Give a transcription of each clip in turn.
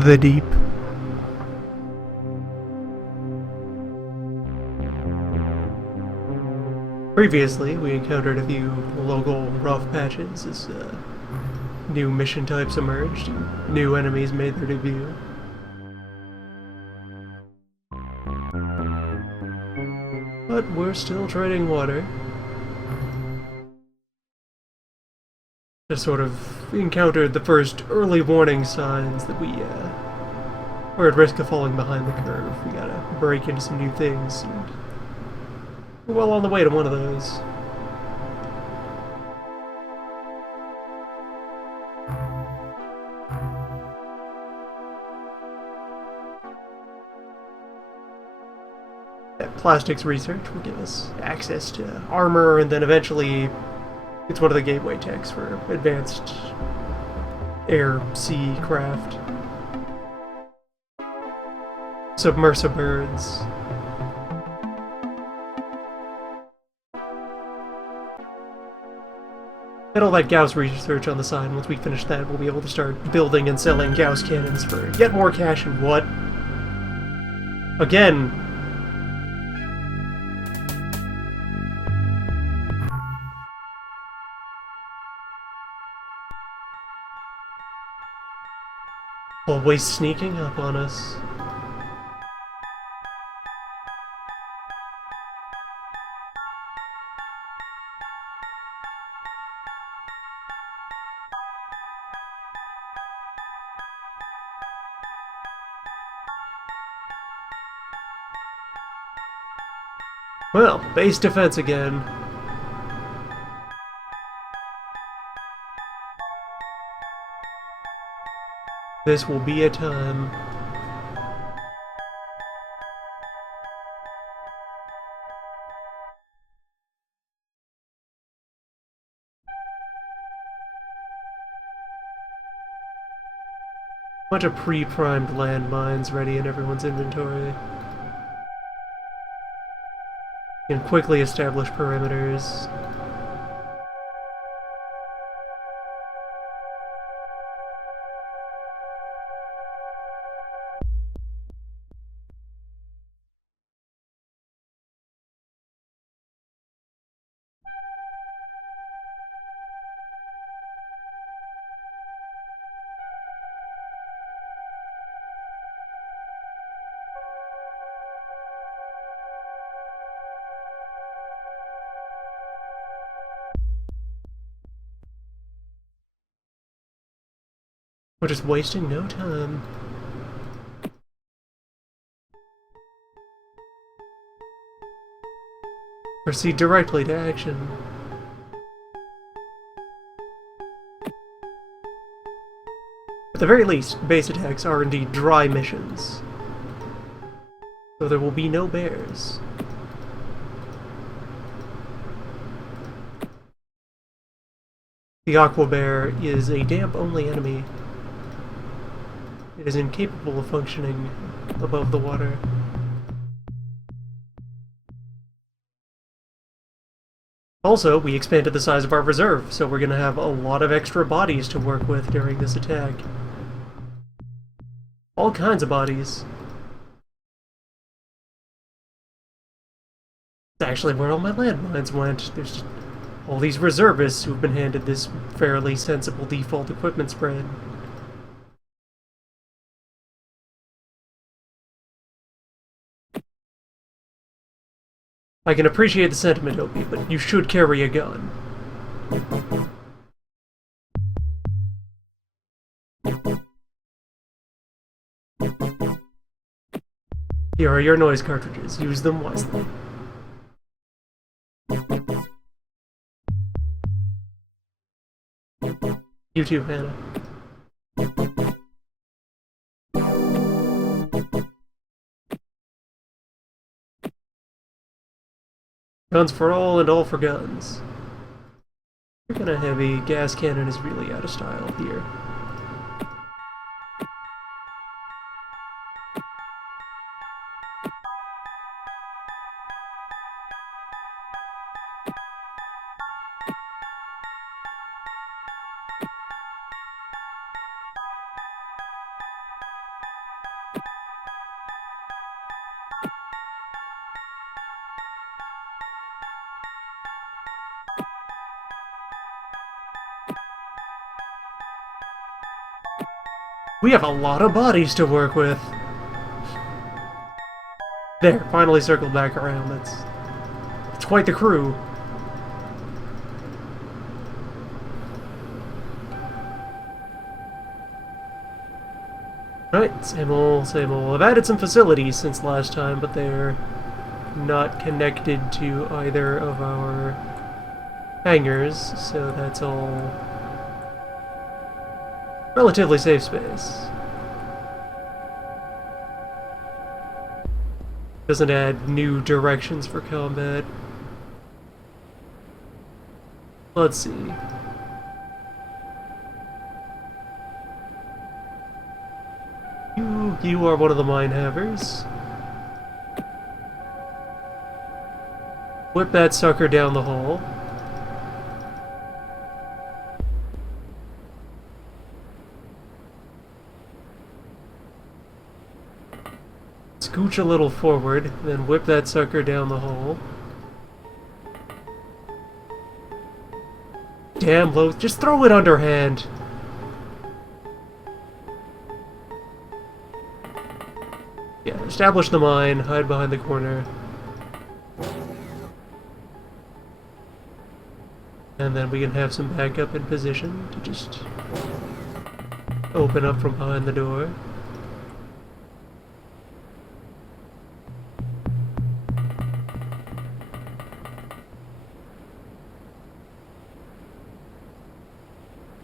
The deep. Previously, we encountered a few local rough patches as new mission types emerged and new enemies made their debut. But we're still treading water. Just sort of encountered the first early warning signs that we're at risk of falling behind the curve. We gotta break into some new things, and we're well on the way to one of those. That plastics research will give us access to armor, and then eventually it's one of the gateway techs for advanced air-sea craft. Submersibles. And all that Gauss research on the side. Once we finish that, we'll be able to start building and selling Gauss cannons for yet more cash and what? Again. Always sneaking up on us. Well, base defense again. This will be a time. Bunch of pre-primed landmines ready in everyone's inventory. You can quickly establish perimeters. We're just wasting no time. Proceed directly to action. At the very least, base attacks are indeed dry missions. So there will be no bears. The aqua bear is a damp-only enemy. It is incapable of functioning above the water. Also, we expanded the size of our reserve, so we're going to have a lot of extra bodies to work with during this attack. All kinds of bodies. That's actually where all my landmines went. There's just all these reservists who've been handed this fairly sensible default equipment spread. I can appreciate the sentiment, Opie, but you should carry a gun. Here are your noise cartridges. Use them wisely. You too, Hannah. Guns for all and all for guns. Freaking a heavy gas cannon is really out of style here. We have a lot of bodies to work with. There, finally circled back around. It's quite the crew. Right, same old, same old. I've added some facilities since last time, but they're not connected to either of our hangars, so that's all relatively safe space. Doesn't add new directions for combat. Let's see. You are one of the mine havers. Whip that sucker down the hole. Scooch a little forward, then whip that sucker down the hole. Damn, Loth, just throw it underhand. Yeah, establish the mine, hide behind the corner. And then we can have some backup in position to just open up from behind the door.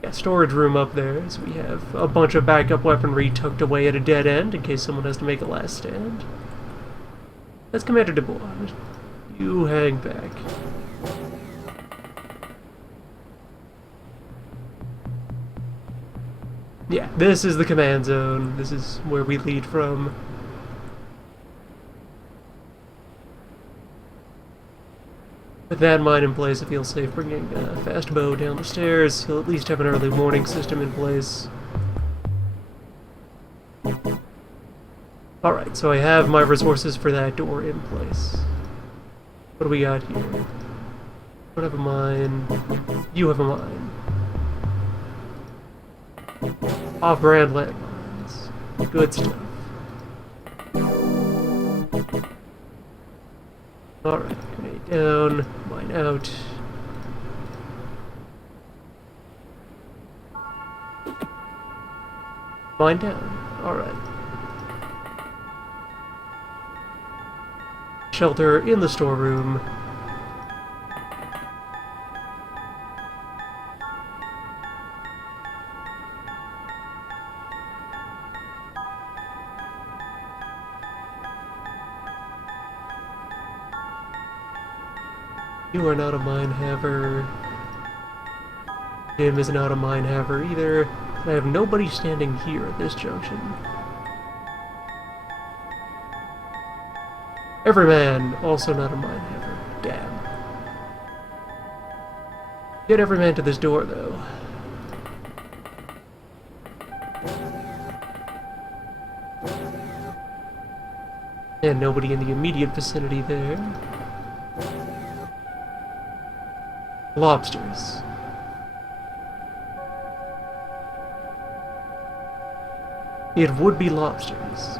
Yeah, storage room up there, so we have a bunch of backup weaponry tucked away at a dead end in case someone has to make a last stand. That's Commander DeBois. You hang back. Yeah, this is the command zone. This is where we lead from. With that mine in place, I feel safe bringing a fast bow down the stairs. He'll at least have an early warning system in place. Alright, so I have my resources for that door in place. What do we got here? I don't have a mine. You have a mine. Off-brand landmines. Good stuff. Alright, grenade down, mine out. Mine down. Alright. Shelter in the storeroom. You are not a mine haver. Jim is not a mine haver either. I have nobody standing here at this junction. Every man, also not a mine haver. Damn. Get every man to this door, though. And nobody in the immediate vicinity there. Lobsters. It would be lobsters.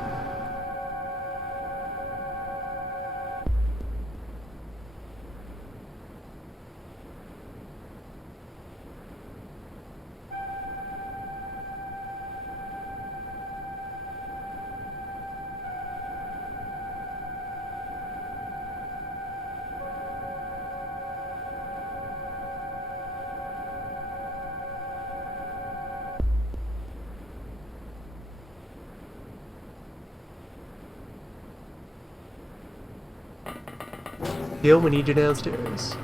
Gil, we need you downstairs.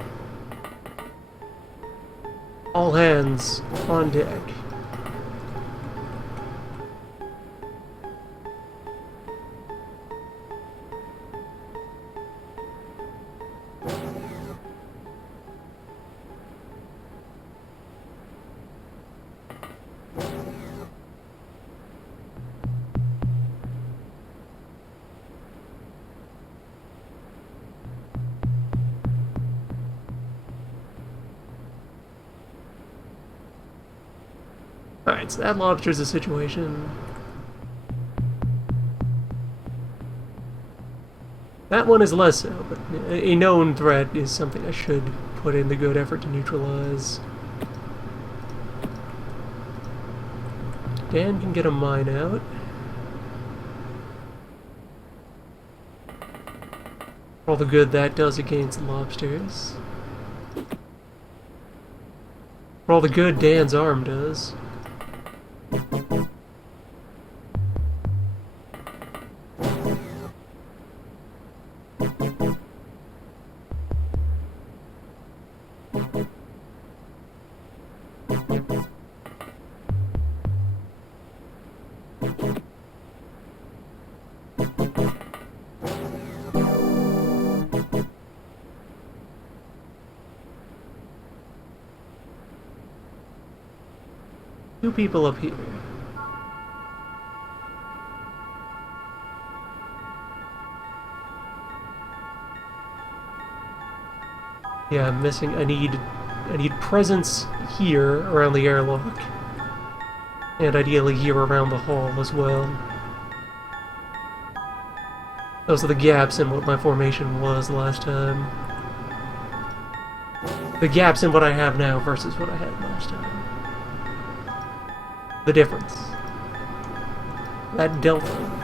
All hands on deck. Alright, so that lobster's a situation. That one is less so, but a known threat is something I should put in the good effort to neutralize. Dan can get a mine out. For all the good that does against lobsters. For all the good Dan's arm does. Two people up here. Yeah, I'm missing. I need presence here around the airlock. And ideally here around the hall as well. Those are the gaps in what my formation was last time. The gaps in what I have now versus what I had last time. The difference. That delta.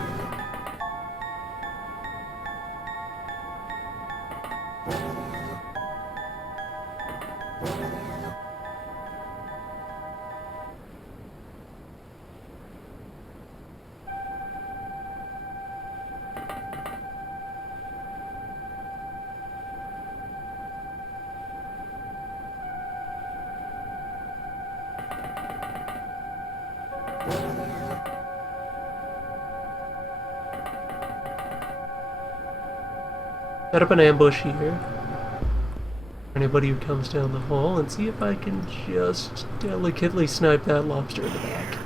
Set up an ambush here for anybody who comes down the hall and see if I can just delicately snipe that lobster in the back.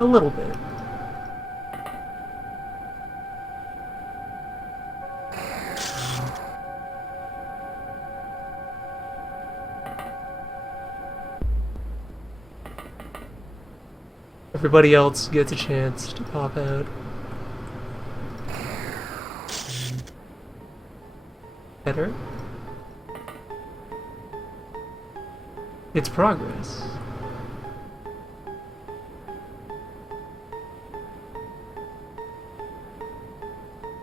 A little bit. Everybody else gets a chance to pop out. Better. It's progress.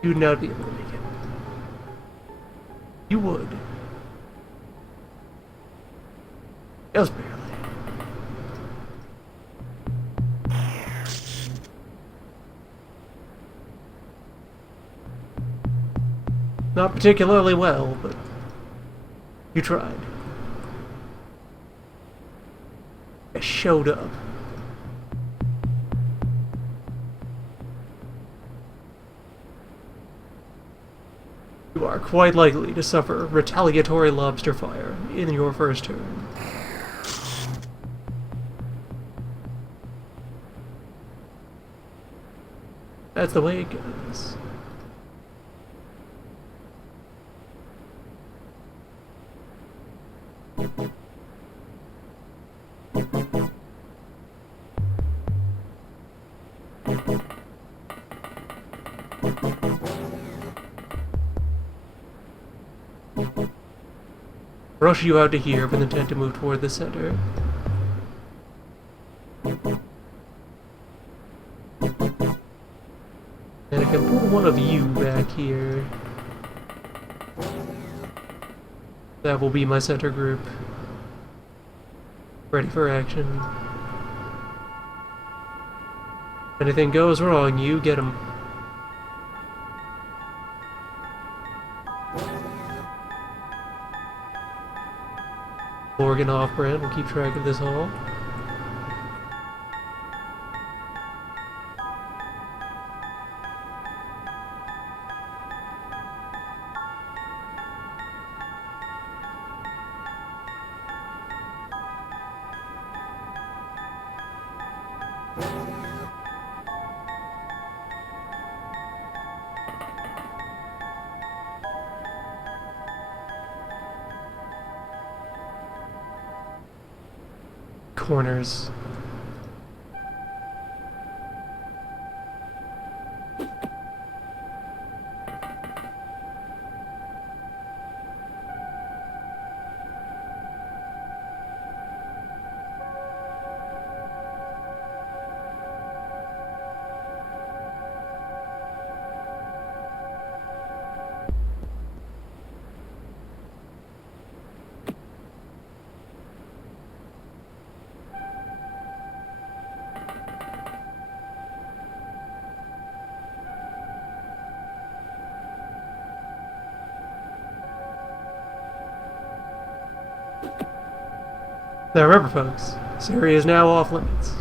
You would not be able to make it. You would. Just barely. Not particularly well, but you tried. I showed up. You are quite likely to suffer retaliatory lobster fire in your first turn. That's the way it goes. Rush you out to here with intent to move toward the center. And I can pull one of you back here. That will be my center group. Ready for action. If anything goes wrong, you get him. Morgan off-brand will keep track of this all. corners. Now remember, folks, this area is now off limits.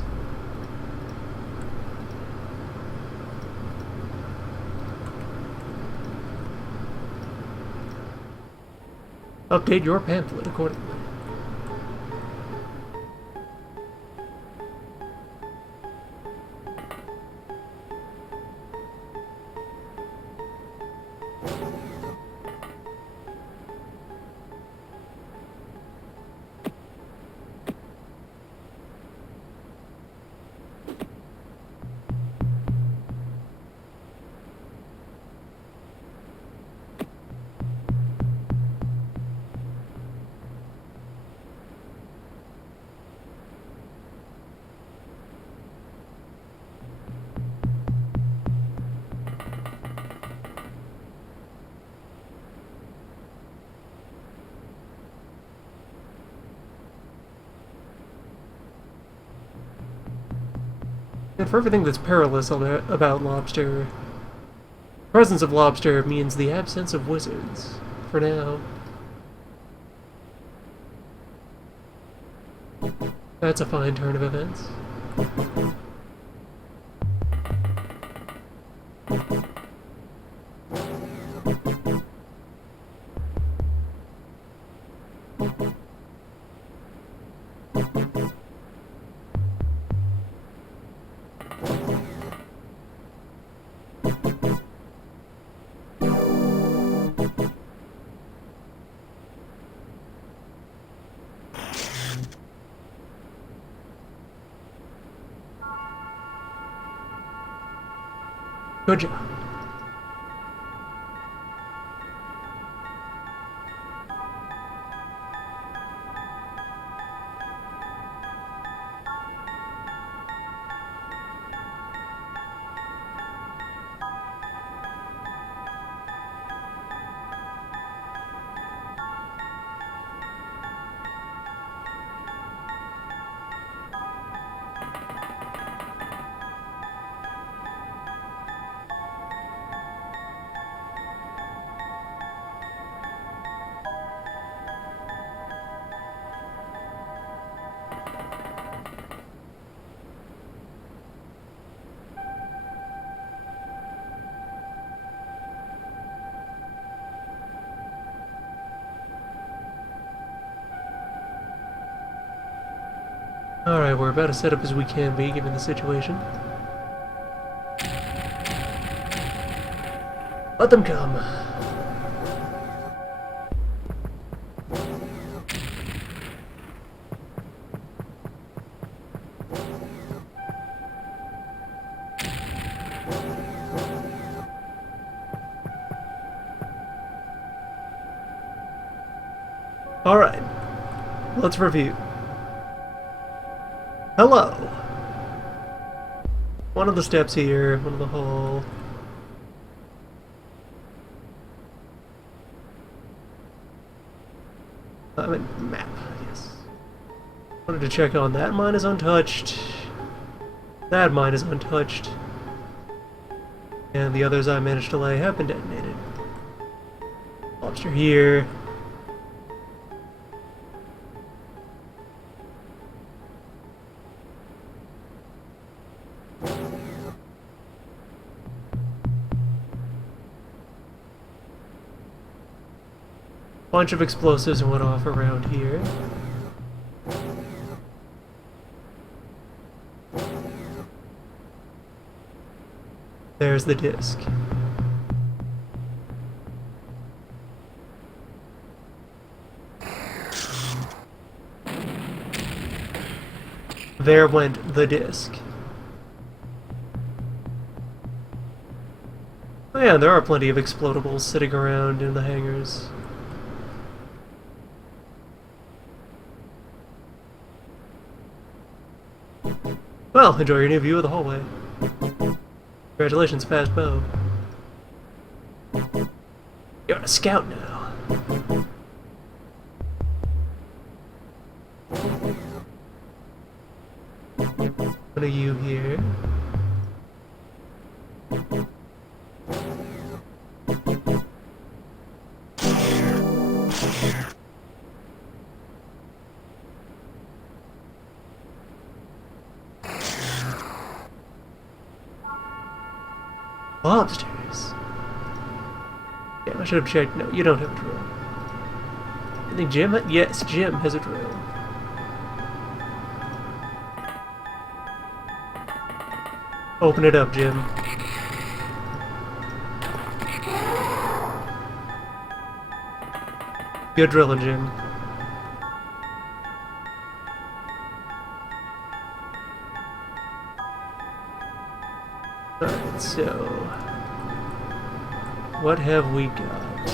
Update your pamphlet accordingly. And for everything that's perilous about lobster, the presence of lobster means the absence of wizards. For now. That's a fine turn of events. Good job. Alright, we're about as set up as we can be, given the situation. Let them come. Alright, let's review. Hello! One of the steps here, one of the hall. I mean, map, yes. Wanted to check on that mine is untouched. That mine is untouched. And the others I managed to lay have been detonated. Lobster here. Bunch of explosives went off around here. There's the disc. There went the disc. Oh yeah, there are plenty of explodables sitting around in the hangars. Well, enjoy your new view of the hallway. Congratulations, fast bow. You're a scout now. What are you here? Lobsters. Yeah, I should have checked. No, you don't have a drill. I think Jim. Yes, Jim has a drill. Open it up, Jim. Good drilling, Jim. Alright, so... what have we got?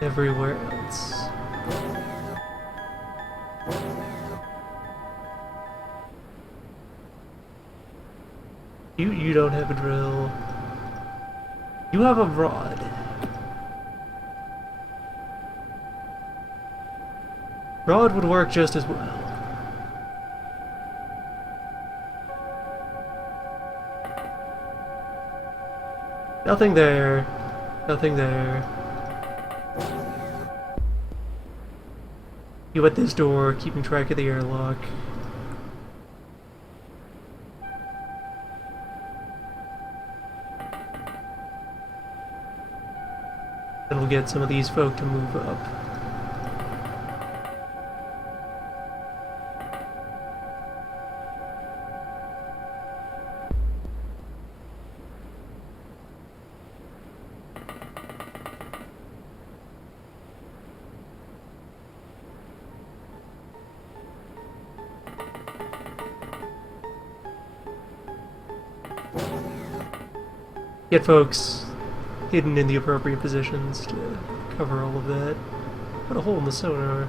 Everywhere else. You don't have a drill. You have a rod. Rod would work just as well. Nothing there. Nothing there. You at this door, keeping track of the airlock. And we'll get some of these folk to move up. Get folks hidden in the appropriate positions to cover all of that. Put a hole in the sonar.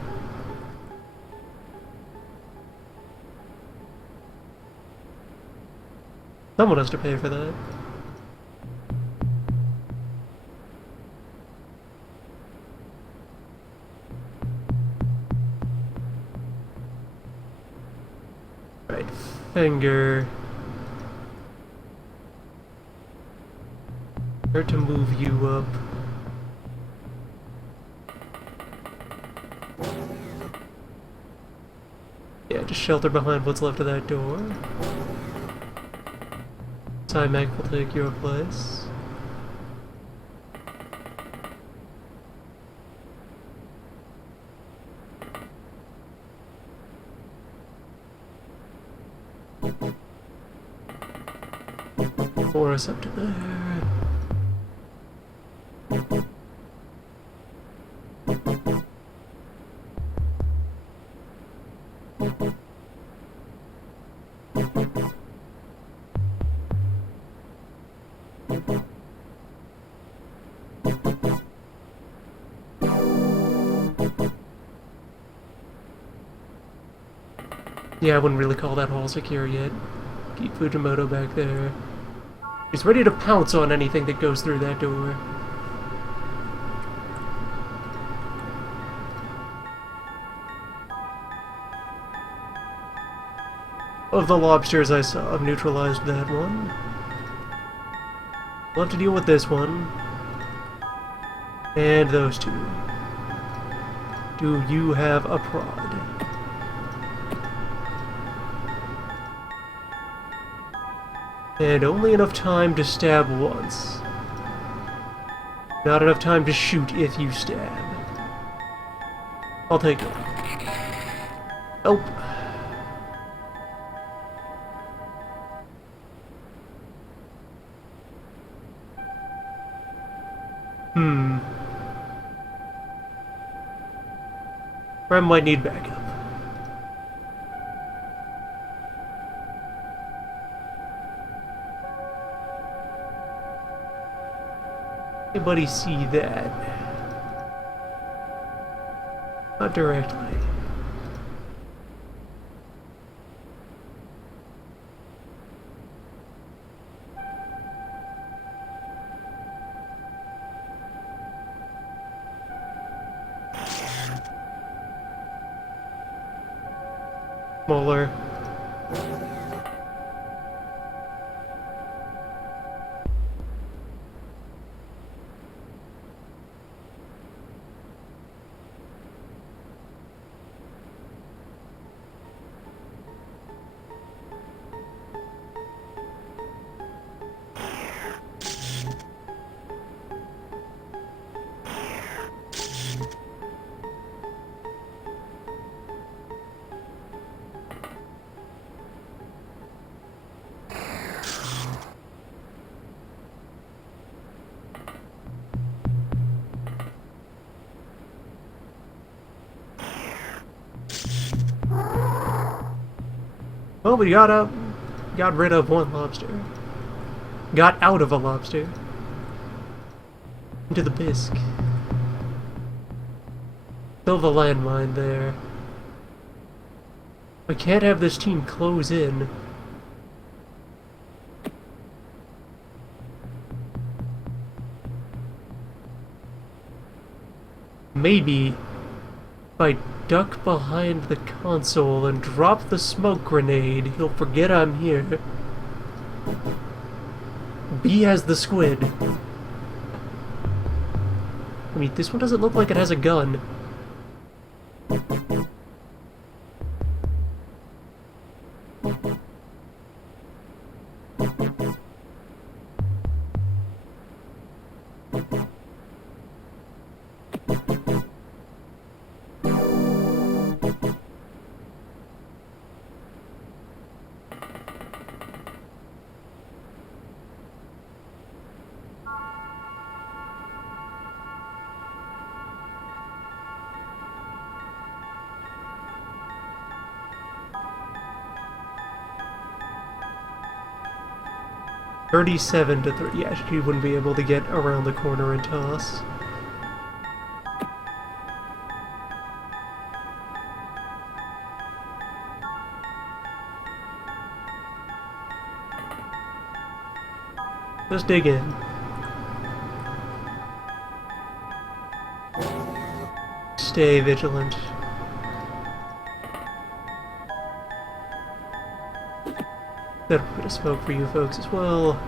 Someone has to pay for that. Right, finger. Where to move you up? Yeah, just shelter behind what's left of that door. Mac will take your place. Or us up to there. Yeah, I wouldn't really call that hall secure yet. Keep Fujimoto back there. He's ready to pounce on anything that goes through that door. Of the lobsters I saw, I've neutralized that one. We'll have to deal with this one. And those two. Do you have a prod? And only enough time to stab once. Not enough time to shoot if you stab. I'll take it. Nope. Rem might need backup. Anybody see that? Not directly. Smaller. Well, we got rid of one lobster. Got out of a lobster. Into the bisque. Still the landmine there. I can't have this team close in. Maybe if I duck behind the console and drop the smoke grenade, he'll forget I'm here. B has the squid. I mean, this one doesn't look like it has a gun. $37 to 3. Yeah, she wouldn't be able to get around the corner and toss. Just dig in. Stay vigilant. Got a bit of smoke for you folks as well.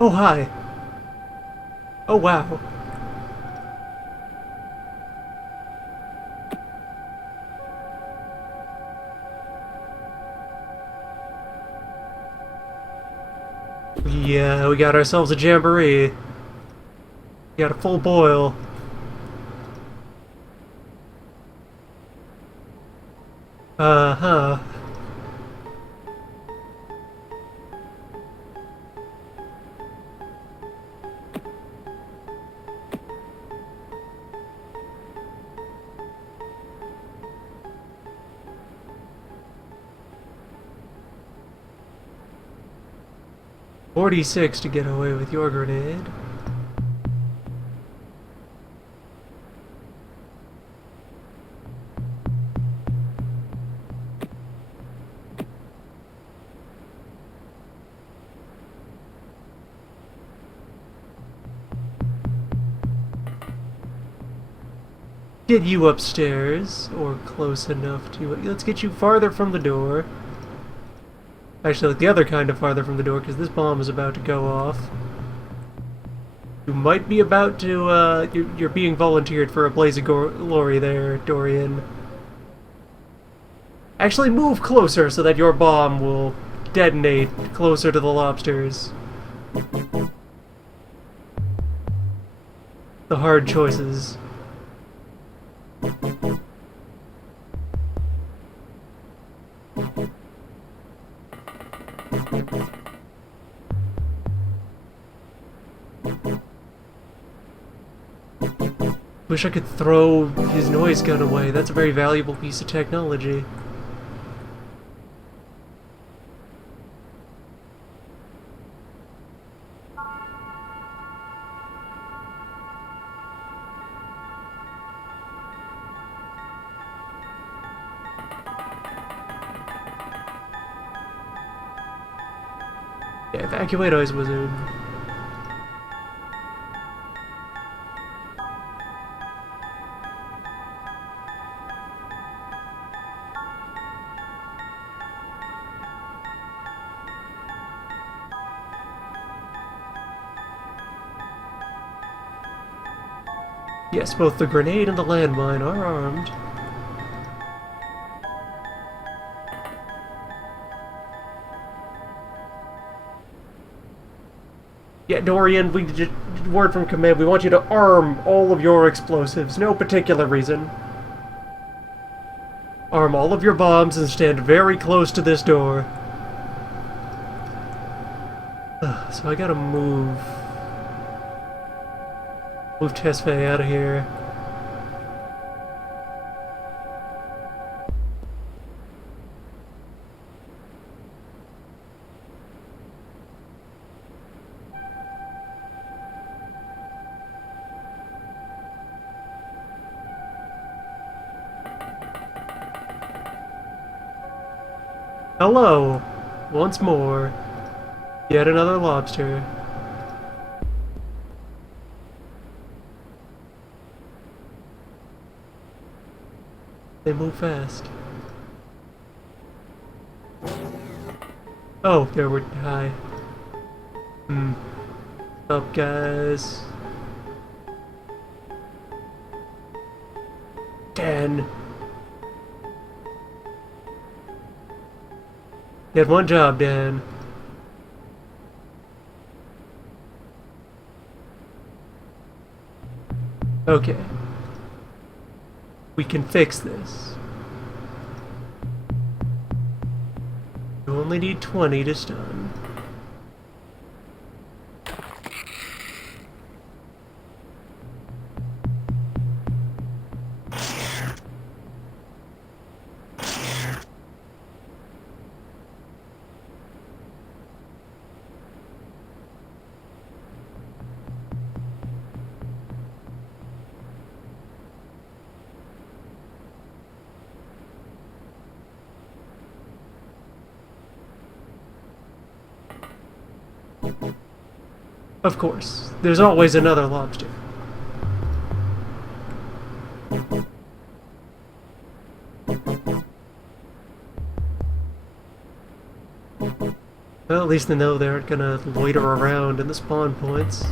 Oh, hi. Oh, wow. Yeah, we got ourselves a jamboree. We got a full boil. Uh-huh. $46 to get away with your grenade. Get you upstairs, or close enough to it. Let's get you farther from the door. Actually, like the other kind of farther from the door, because this bomb is about to go off. You might be about to, you're being volunteered for a blaze of glory there, Dorian. Actually, move closer so that your bomb will detonate closer to the lobsters. The hard choices. Wish I could throw his noise gun away. That's a very valuable piece of technology. Yeah, evacuate Ice Wizard. Yes, both the grenade and the landmine are armed. Yeah, Dorian, we just word from command. We want you to arm all of your explosives. No particular reason. Arm all of your bombs and stand very close to this door. So I gotta move. Move Tesfaye out of here. Hello! Once more. Yet another lobster. They move fast. Oh, there we're... Hi. What's up, guys? 10. You had one job, Dan. Okay. We can fix this. You only need 20 to stun. Of course. There's always another lobster. Well, at least they know they aren't gonna loiter around in the spawn points.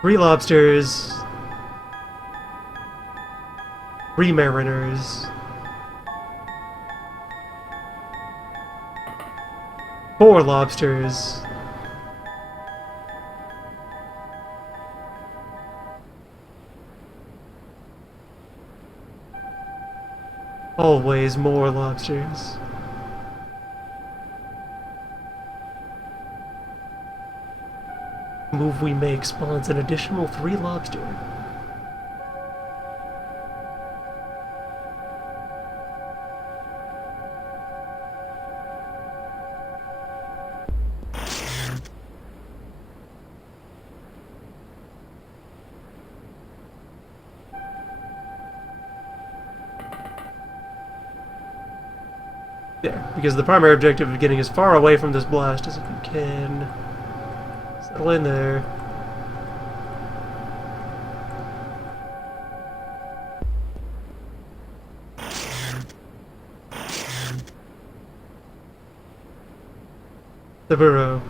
Three lobsters. 3 mariners. 4 lobsters. Always more lobsters. Move we make spawns an additional 3 lobster. There, because the primary objective of getting as far away from this blast as you can. Settle in there. The burrow.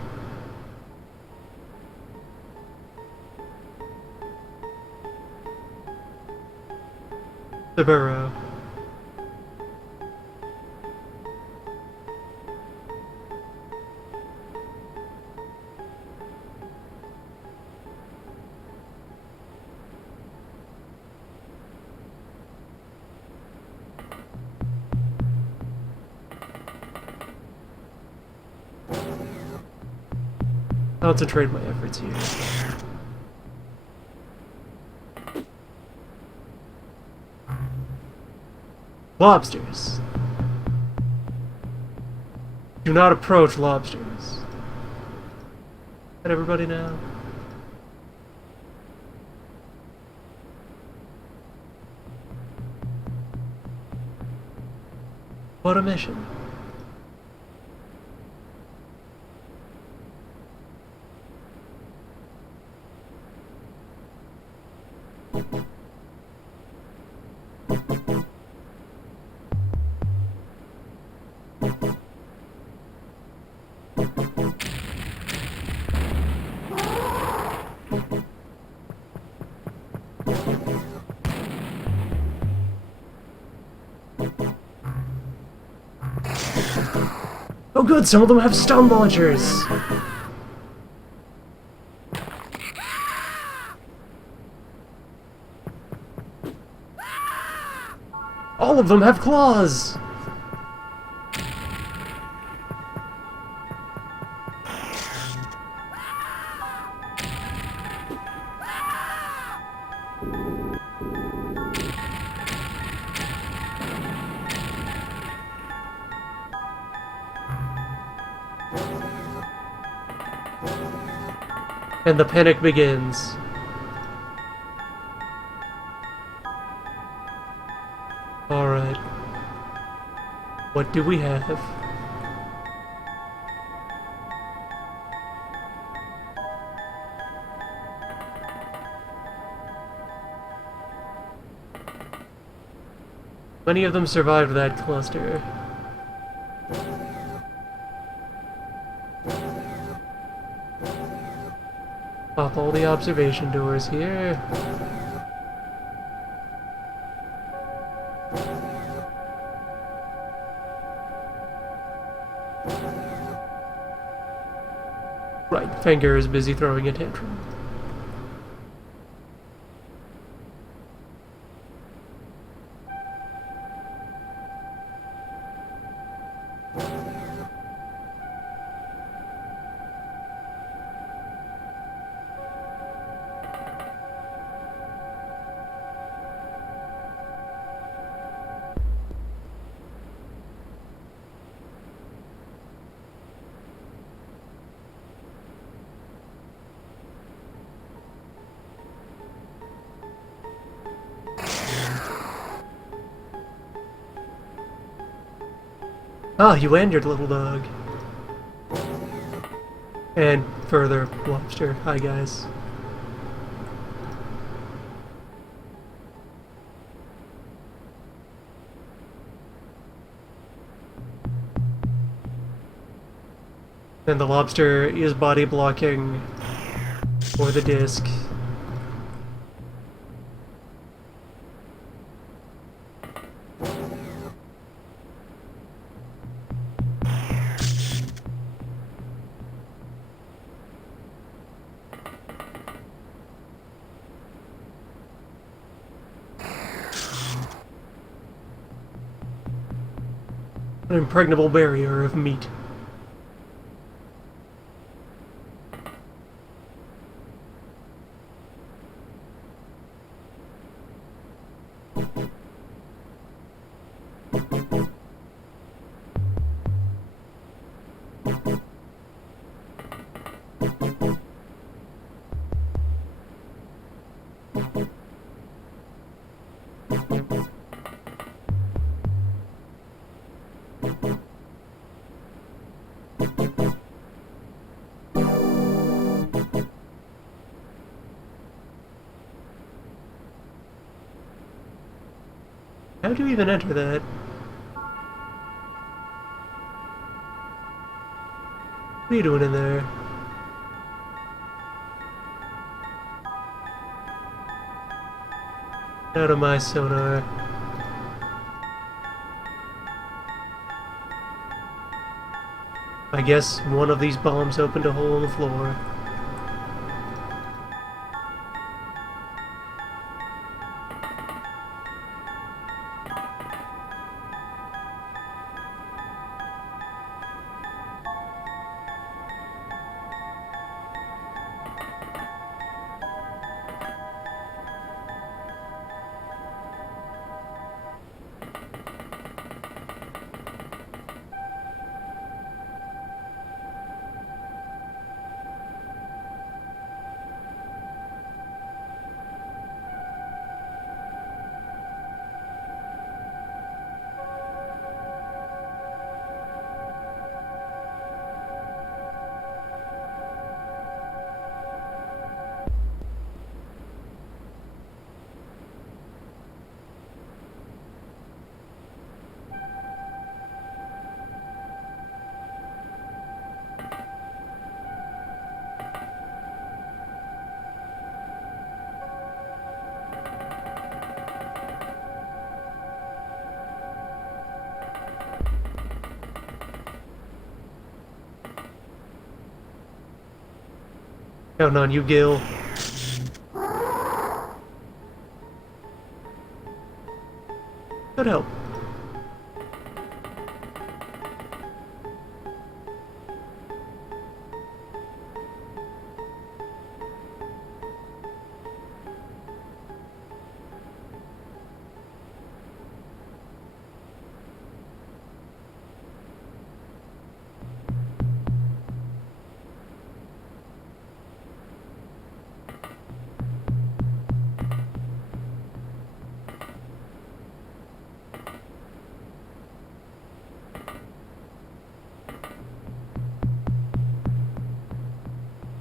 The burrow. Concentrate my efforts here. Lobsters. Do not approach lobsters. Let everybody know. What a mission. Oh good, some of them have stun launchers! All of them have claws! And the panic begins. Alright. What do we have? Many of them survived that cluster. Pop all the observation doors here. Right, Finger is busy throwing a tantrum. Ah, you and your little dog. And further, lobster. Hi, guys. And the lobster is body blocking for the disc. An impregnable barrier of meat. How'd you even enter that? What are you doing in there? Out of my sonar. I guess one of these bombs opened a hole in the floor. Counting on you, Gil. Good help.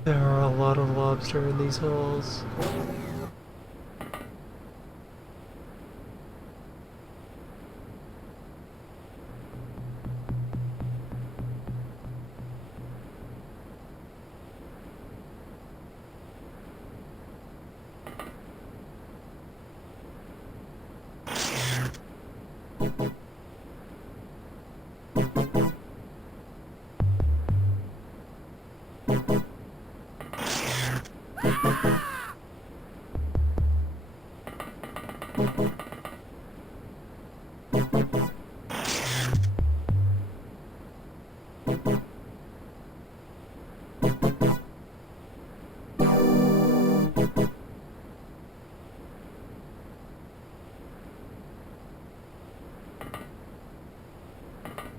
There are a lot of lobster in these halls.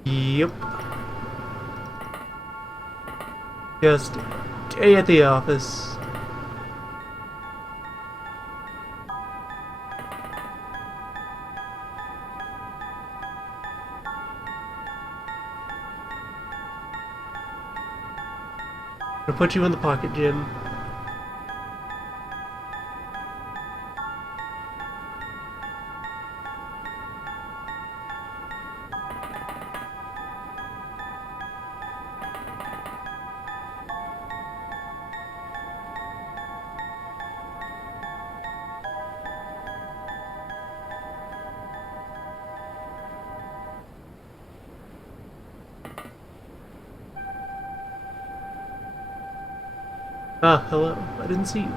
Yep. Just day at the office. Gonna put you in the pocket, Jim. Ah, hello. I didn't see you.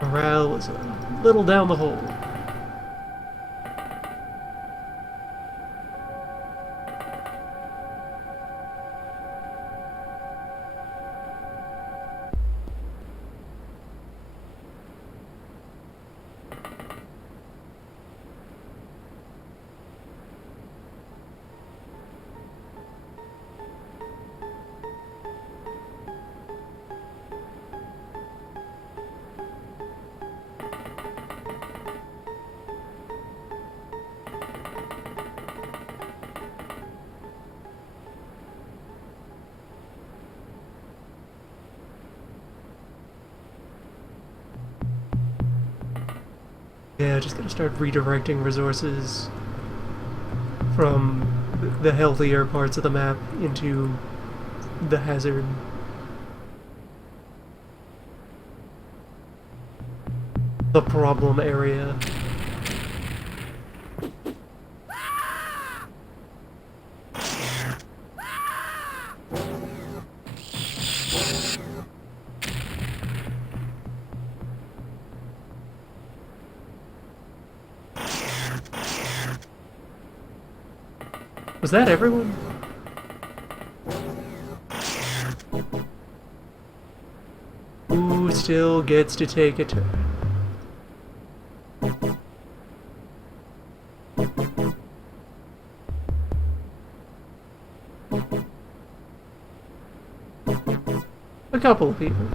Morale was a little down the hole. Yeah, just gonna start redirecting resources from the healthier parts of the map into the hazard. The problem area. Was that everyone? Who still gets to take a turn? A couple of people.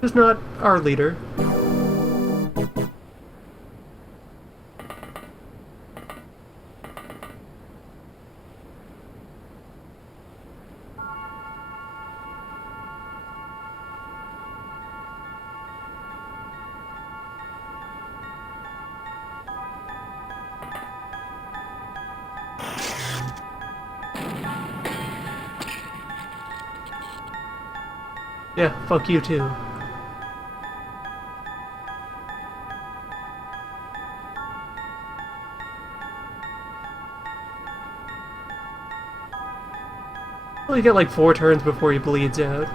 Just not our leader. Yeah, fuck you too. Well, you get like 4 turns before he bleeds out. As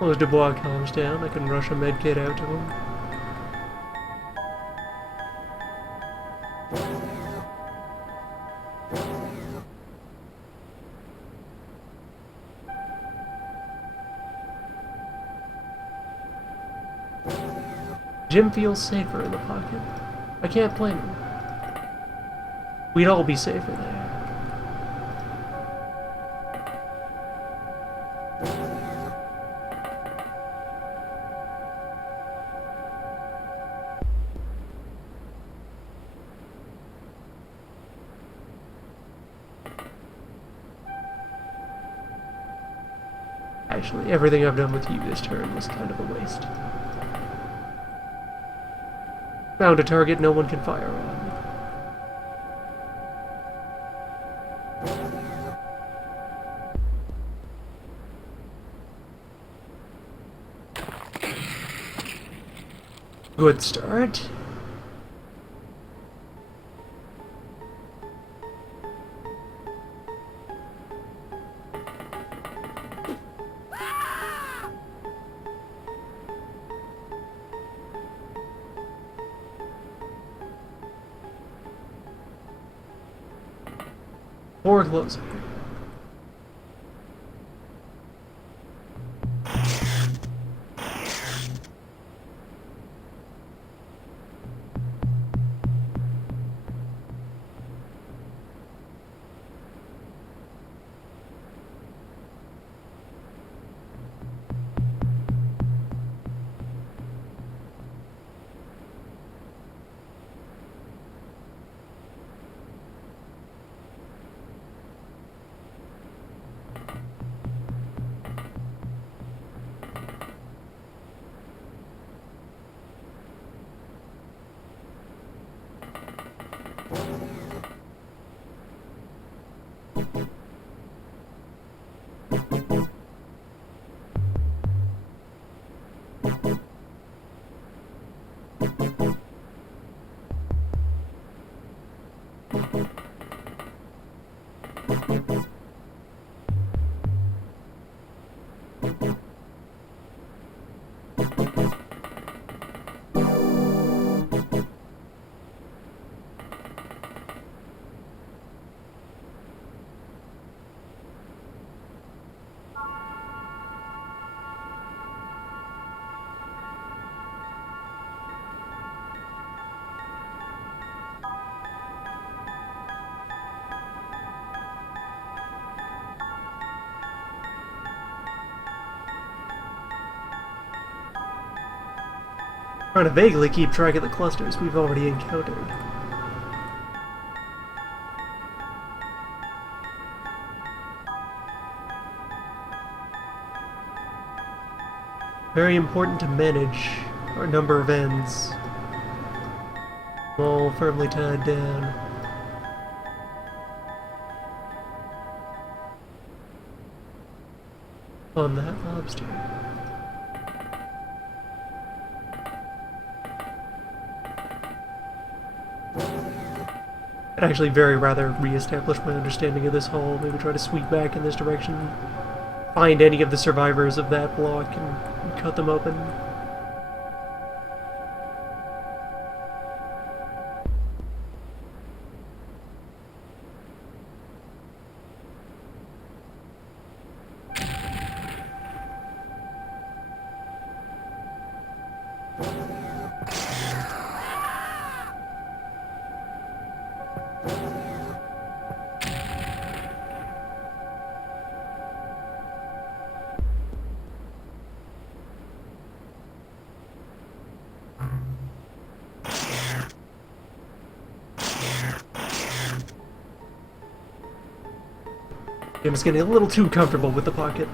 long as Dubois calms down, I can rush a medkit out to him. Jim feels safer in the pocket. I can't blame him. We'd all be safer there. Actually, everything I've done with you this turn was kind of a waste. Found a target no one can fire on. Good start. Or closer. Trying to vaguely keep track of the clusters we've already encountered. Very important to manage our number of ends. All firmly tied down. On that lobster. I'd actually very rather re-establish my understanding of this hole, maybe try to sweep back in this direction, find any of the survivors of that block and cut them open. I'm just getting a little too comfortable with the pocket.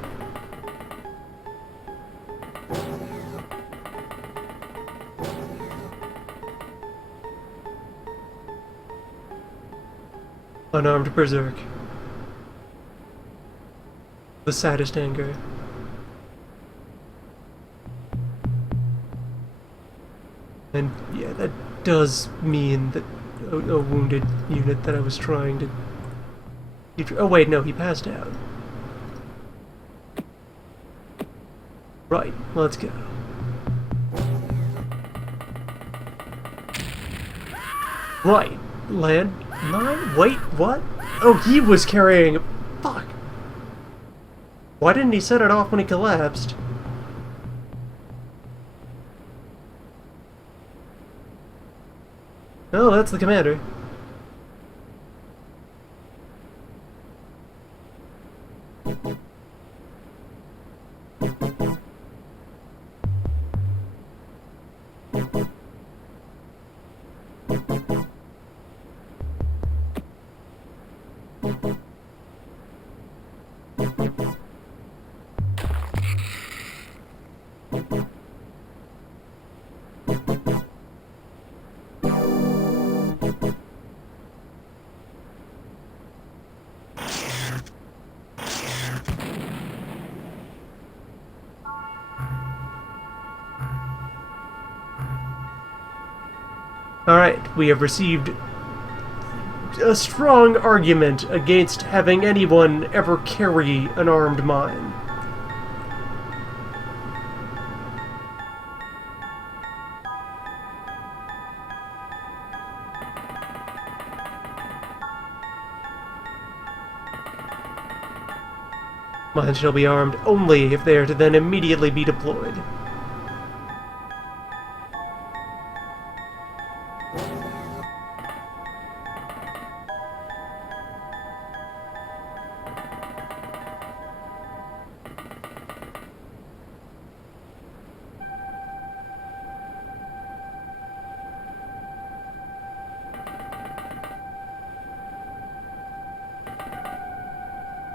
Unarmed berserk. The saddest anger. And yeah, that does mean that a wounded unit that I was trying to... Oh wait, no, he passed out. Right, let's go. Right, land mine? Wait, what? Oh, he was carrying... Fuck. Why didn't he set it off when he collapsed? Oh, that's the commander. Alright, we have received a strong argument against having anyone ever carry an armed mine. Mines shall be armed only if they are to then immediately be deployed.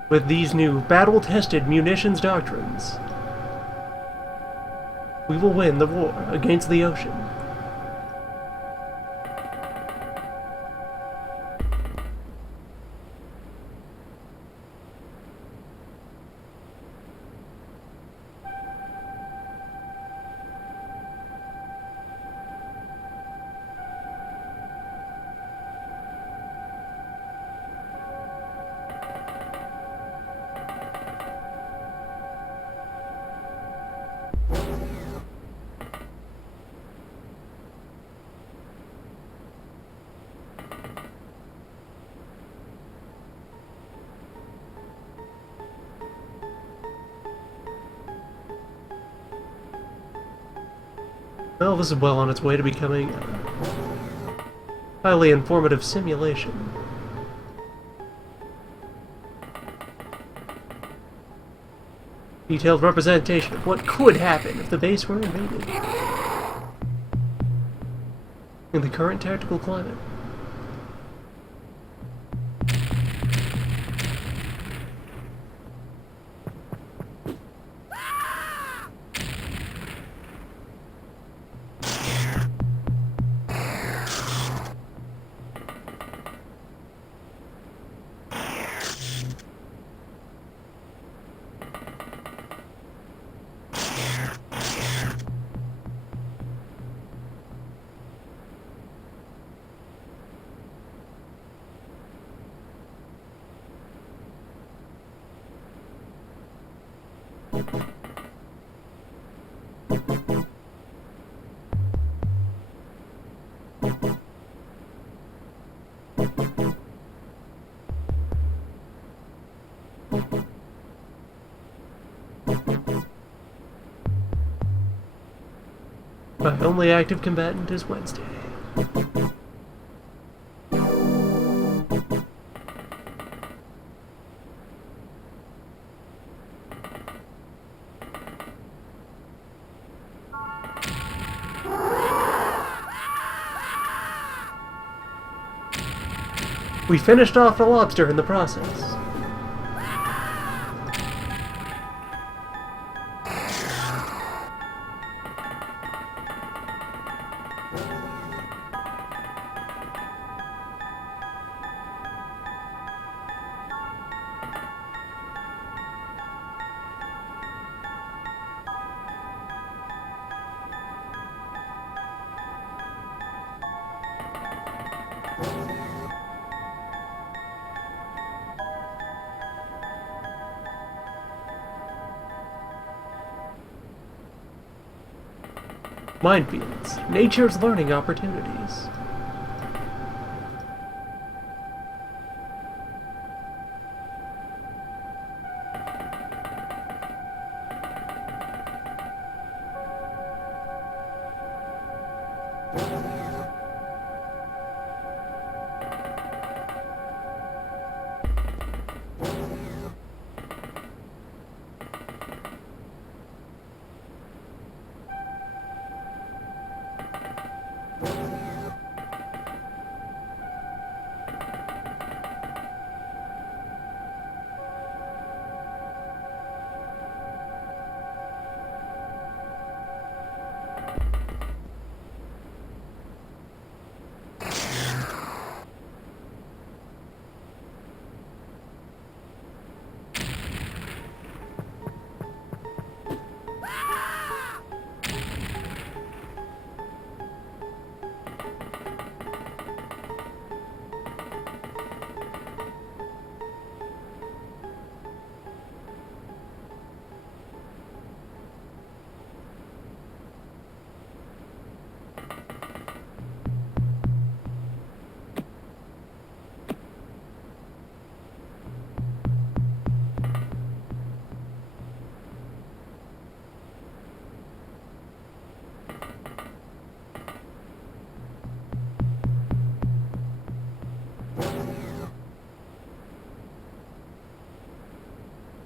With these new battle-tested munitions doctrines, we will win the war against the ocean. Well, this is well on its way to becoming a highly informative simulation. Detailed representation of what could happen if the base were invaded. In the current tactical climate. My only active combatant is Wednesday. We finished off the lobster in the process. Minefields, nature's learning opportunities.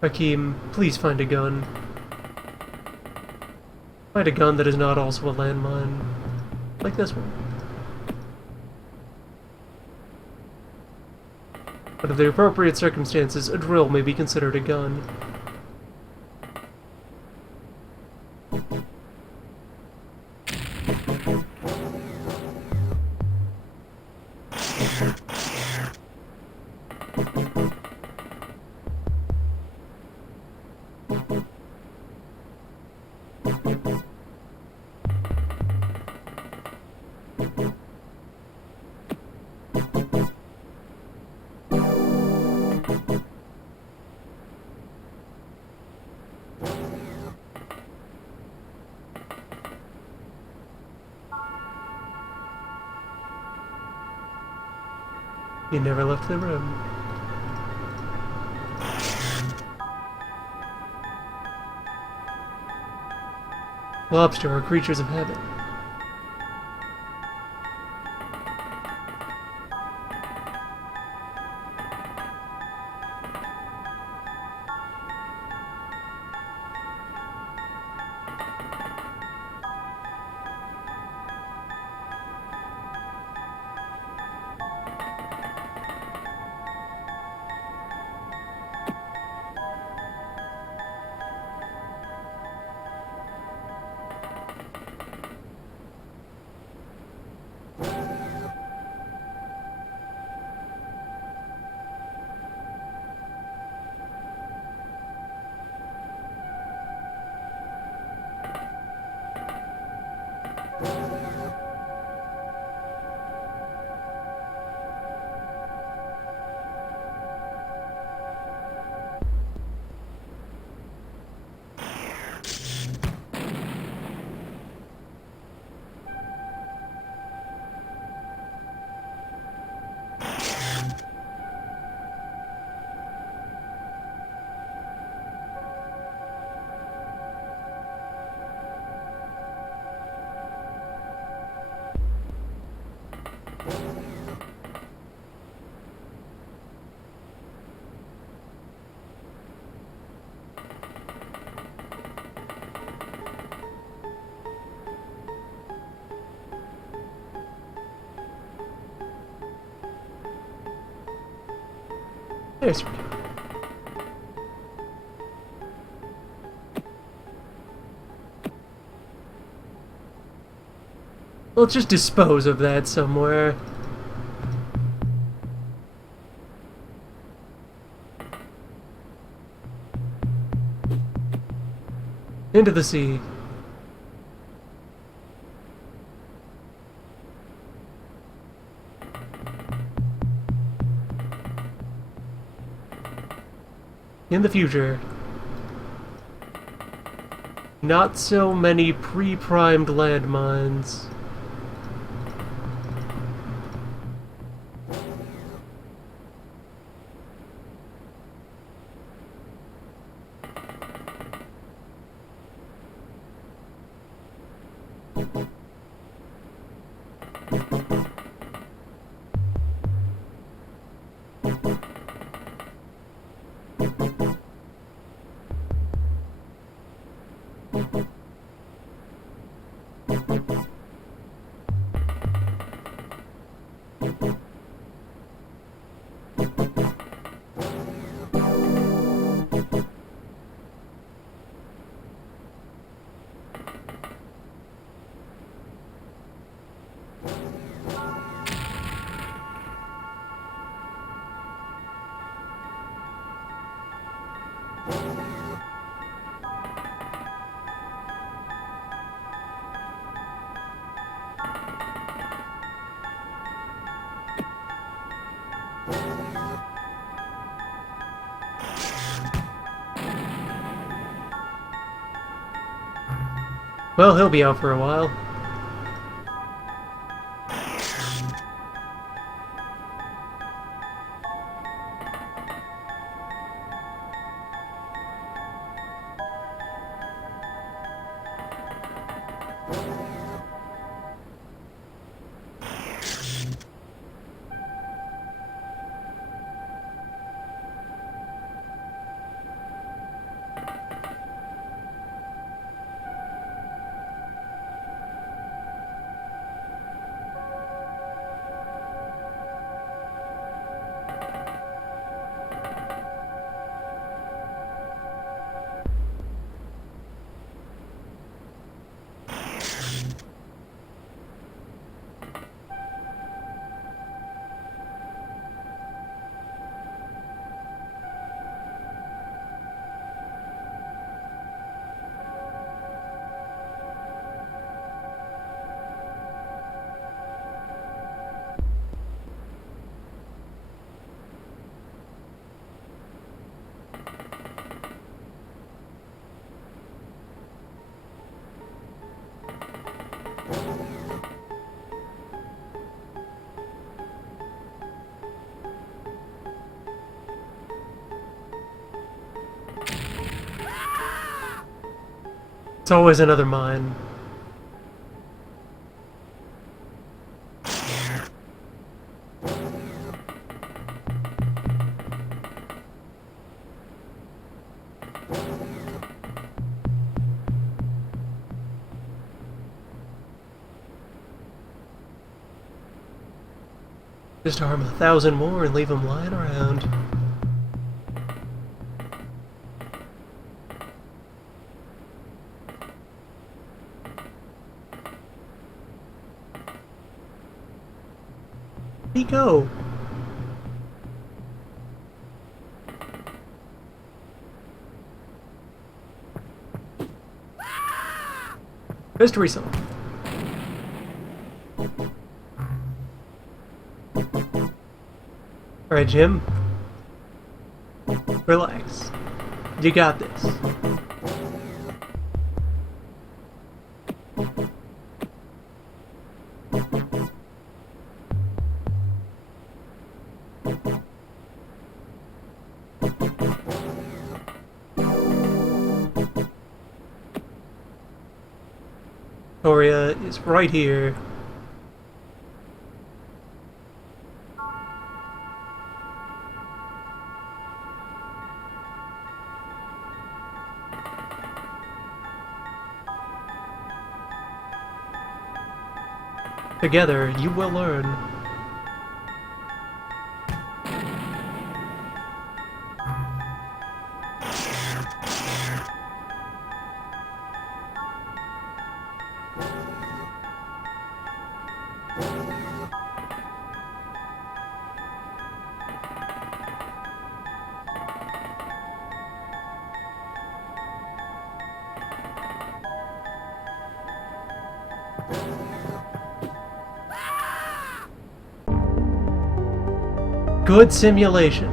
Hakeem, please find a gun. Find a gun that is not also a landmine. Like this one. Under the appropriate circumstances, a drill may be considered a gun. You never left the room. Lobster are creatures of habit. There's we go. Let's just dispose of that somewhere. Into the sea. In the future, not so many pre-primed landmines. Well, he'll be out for a while. It's always another mine. Just arm 1,000 more and leave them lying around. Where'd he go? Mystery song. Alright, Jim. Relax. You got this. Victoria is right here. Together, you will learn. Good simulation.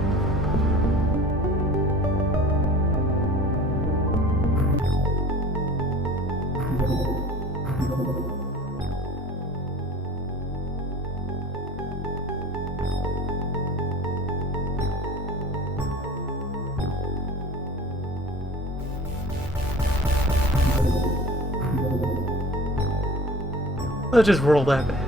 Let's just roll that back.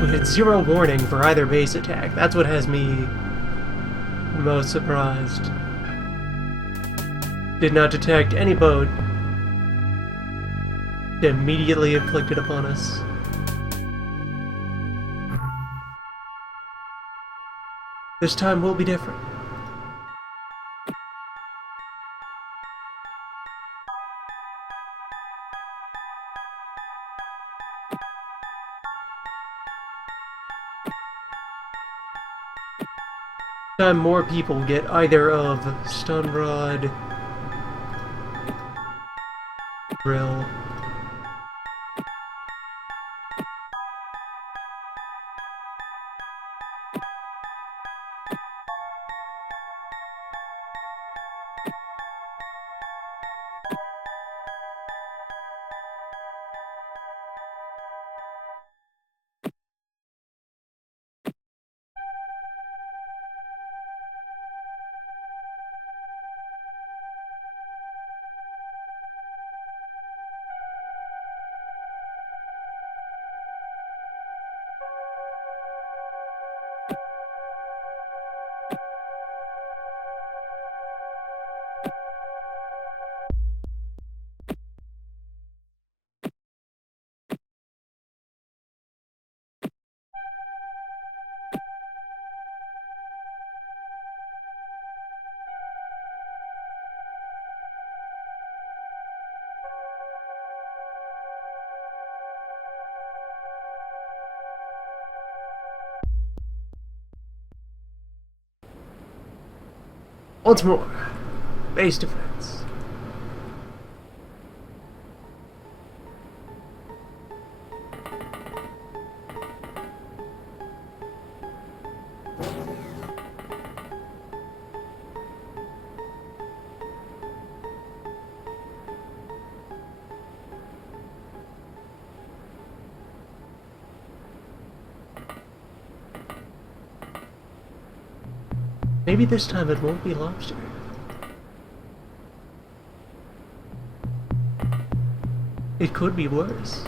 We had zero warning for either base attack. That's what has me most surprised. Did not detect any boat. Immediately inflicted upon us. This time will be different. This time more people get either of stun rod, drill, once more, base defense. Maybe this time it won't be lobster. It could be worse.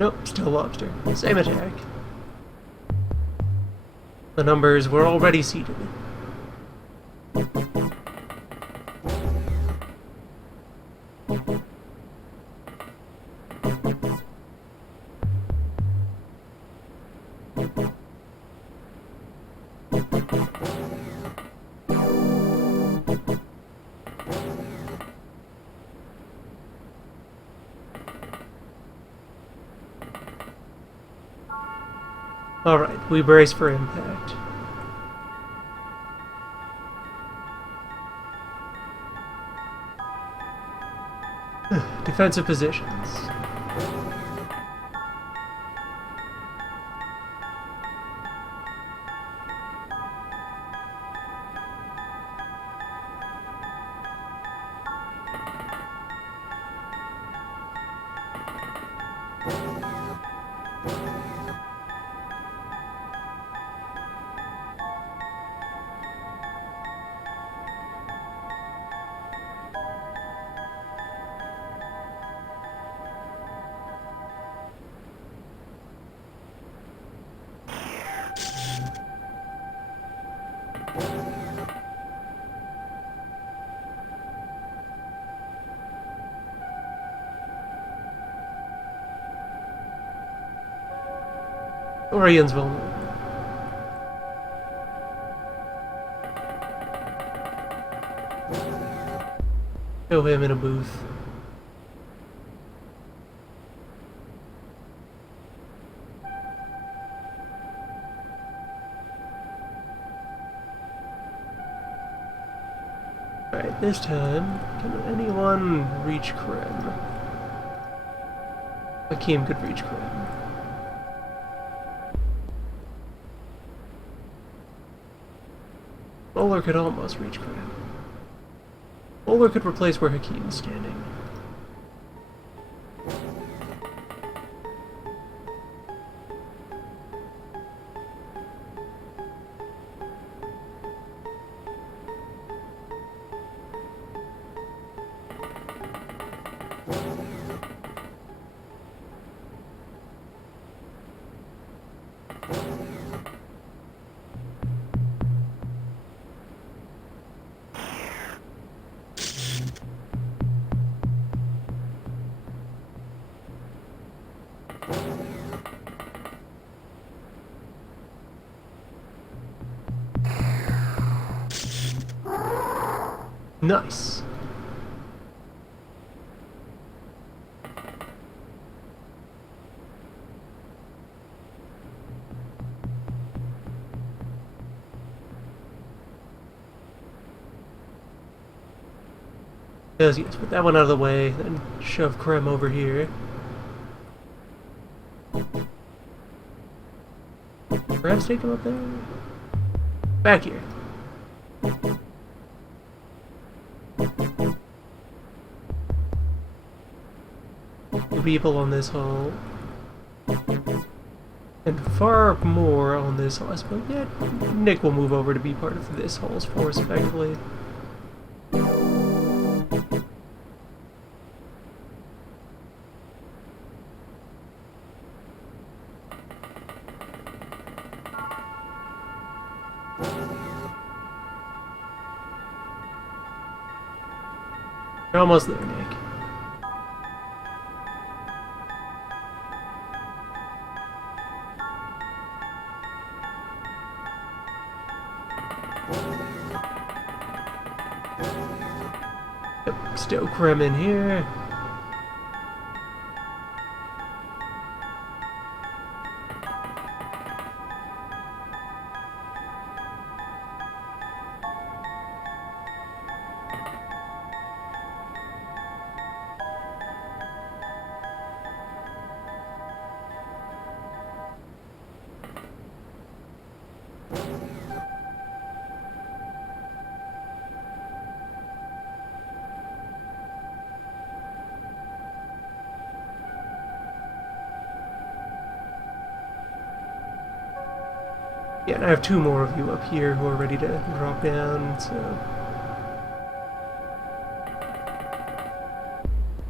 Nope, still lobster. Same attack. The numbers were already seeded. Alright, we brace for impact. Defensive positions. Orian's vulnerable. Show him in a booth. Alright, this time, can anyone reach Krem? Hakim could reach Krem. Bowler could almost reach Krem. Bowler could replace where Hakim's standing. Nice. Yes, put that one out of the way, then shove Krem over here. Perhaps take him up there? Back here. People on this hall. And far more on this hall. I suppose, yeah, Nick will move over to be part of this hall's force, effectively. You're almost there, Nick. Yep, stow Krem in here. Yeah, and I have two more of you up here who are ready to drop down, so...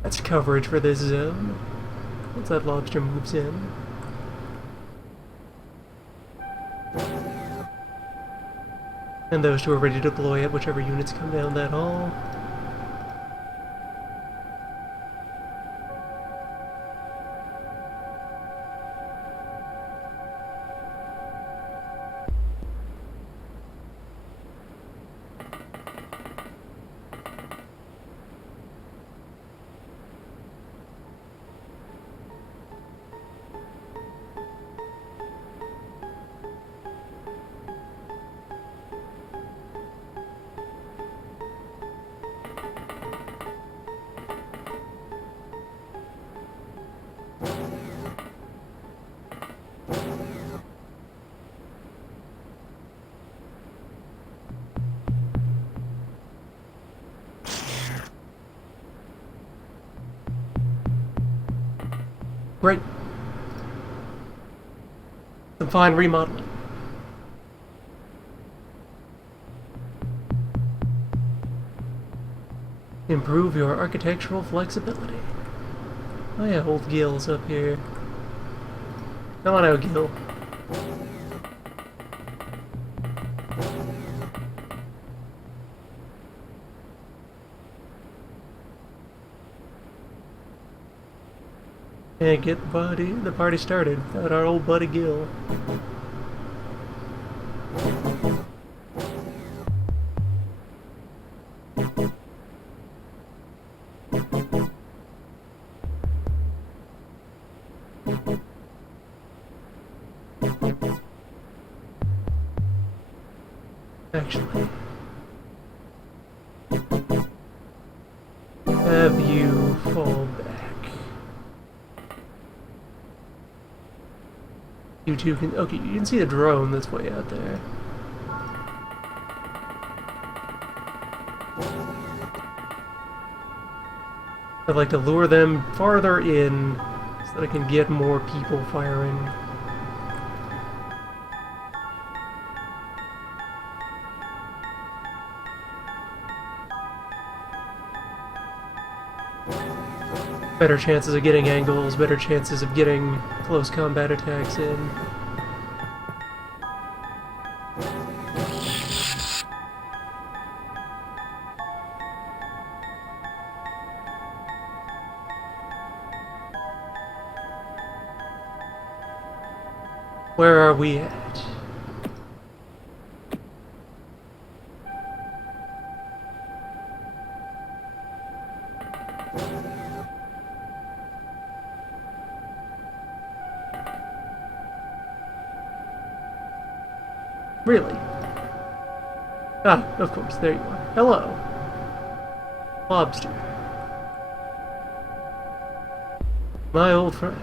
That's coverage for this zone. Once that lobster moves in. And those two are ready to deploy at whichever units come down that hall. Great. Some fine remodeling. Improve your architectural flexibility. Oh yeah, old Gil's up here. Come on out, Gil. And get the party started without our old buddy Gil. Actually, have you fall back. You two can. Okay, you can see the drone that's way out there. I'd like to lure them farther in so that I can get more people firing. Better chances of getting angles, better chances of getting close combat attacks in. Where are we at? Really? Ah, of course, there you are. Hello. Lobster. My old friend.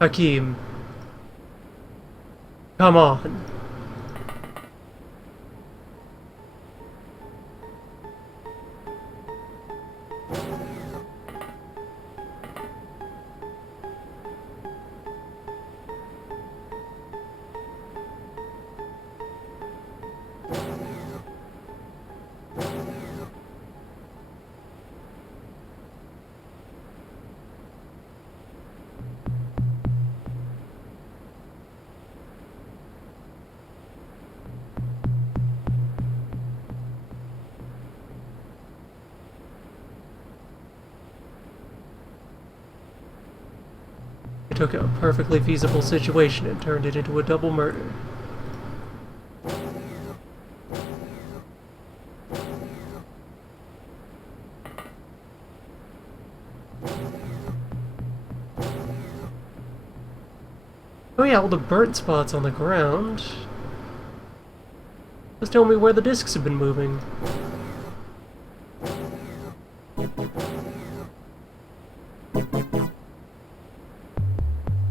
Hakeem. Come on. I took a perfectly feasible situation and turned it into a double murder. Oh yeah, all the burnt spots on the ground. Just tell me where the discs have been moving.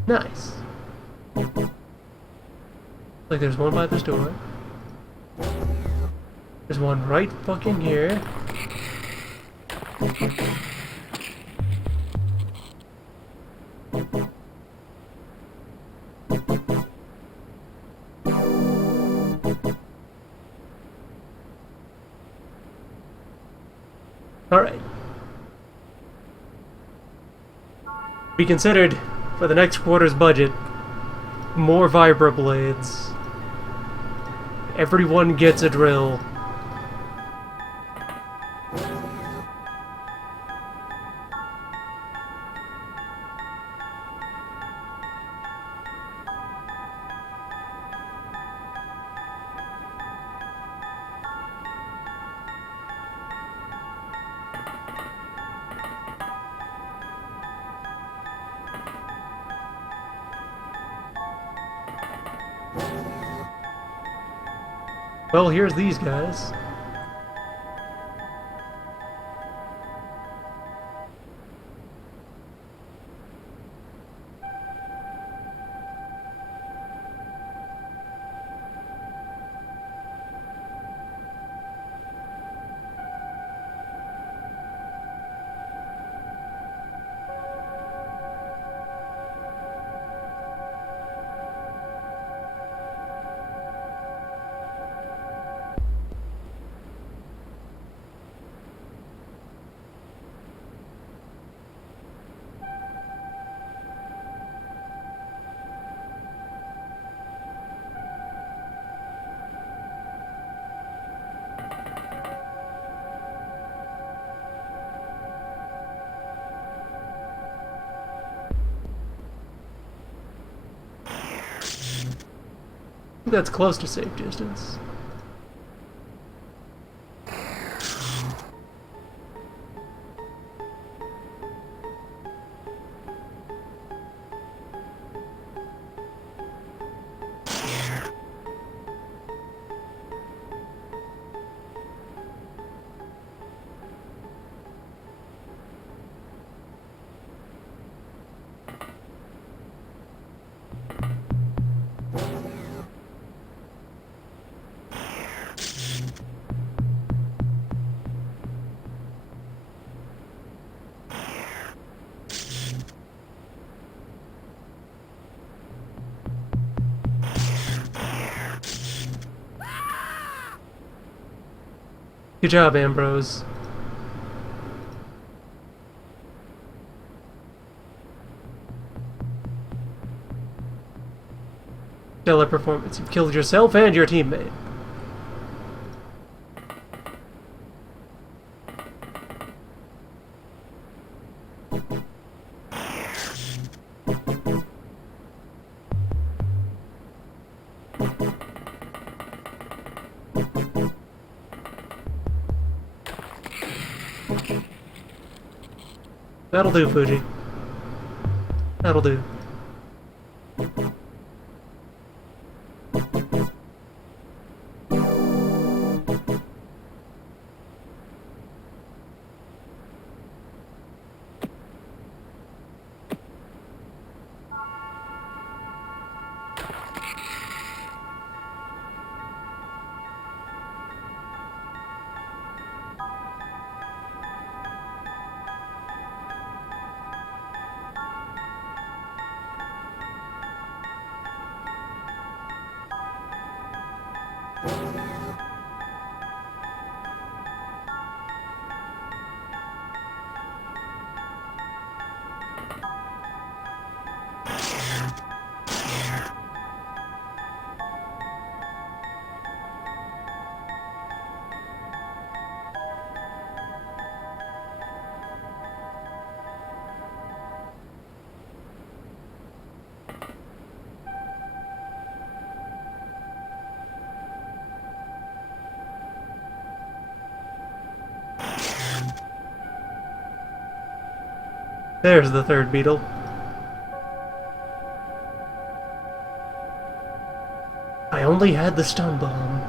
Nice. Like there's one by this door. There's one right fucking here. Alright. We considered, for the next quarter's budget, more vibroblades. Everyone gets a drill. Well, here's these guys. That's close to safe distance. Good job, Ambrose. Stellar performance. You've killed yourself and your teammate. That'll do, Fuji. That'll do. There's the third beetle. I only had the stun bomb.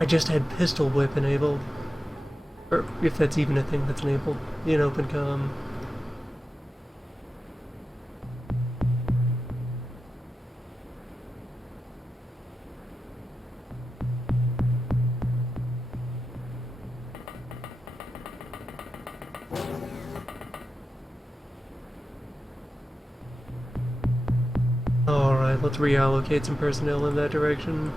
I just had pistol whip enabled. Or if that's even a thing that's enabled in Open Com. Alright, let's reallocate some personnel in that direction.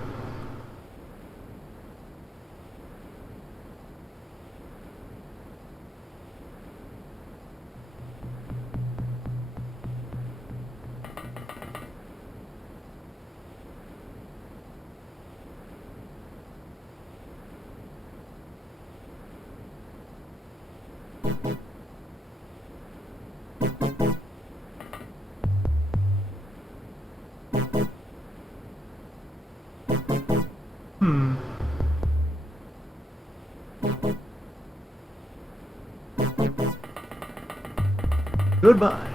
Goodbye.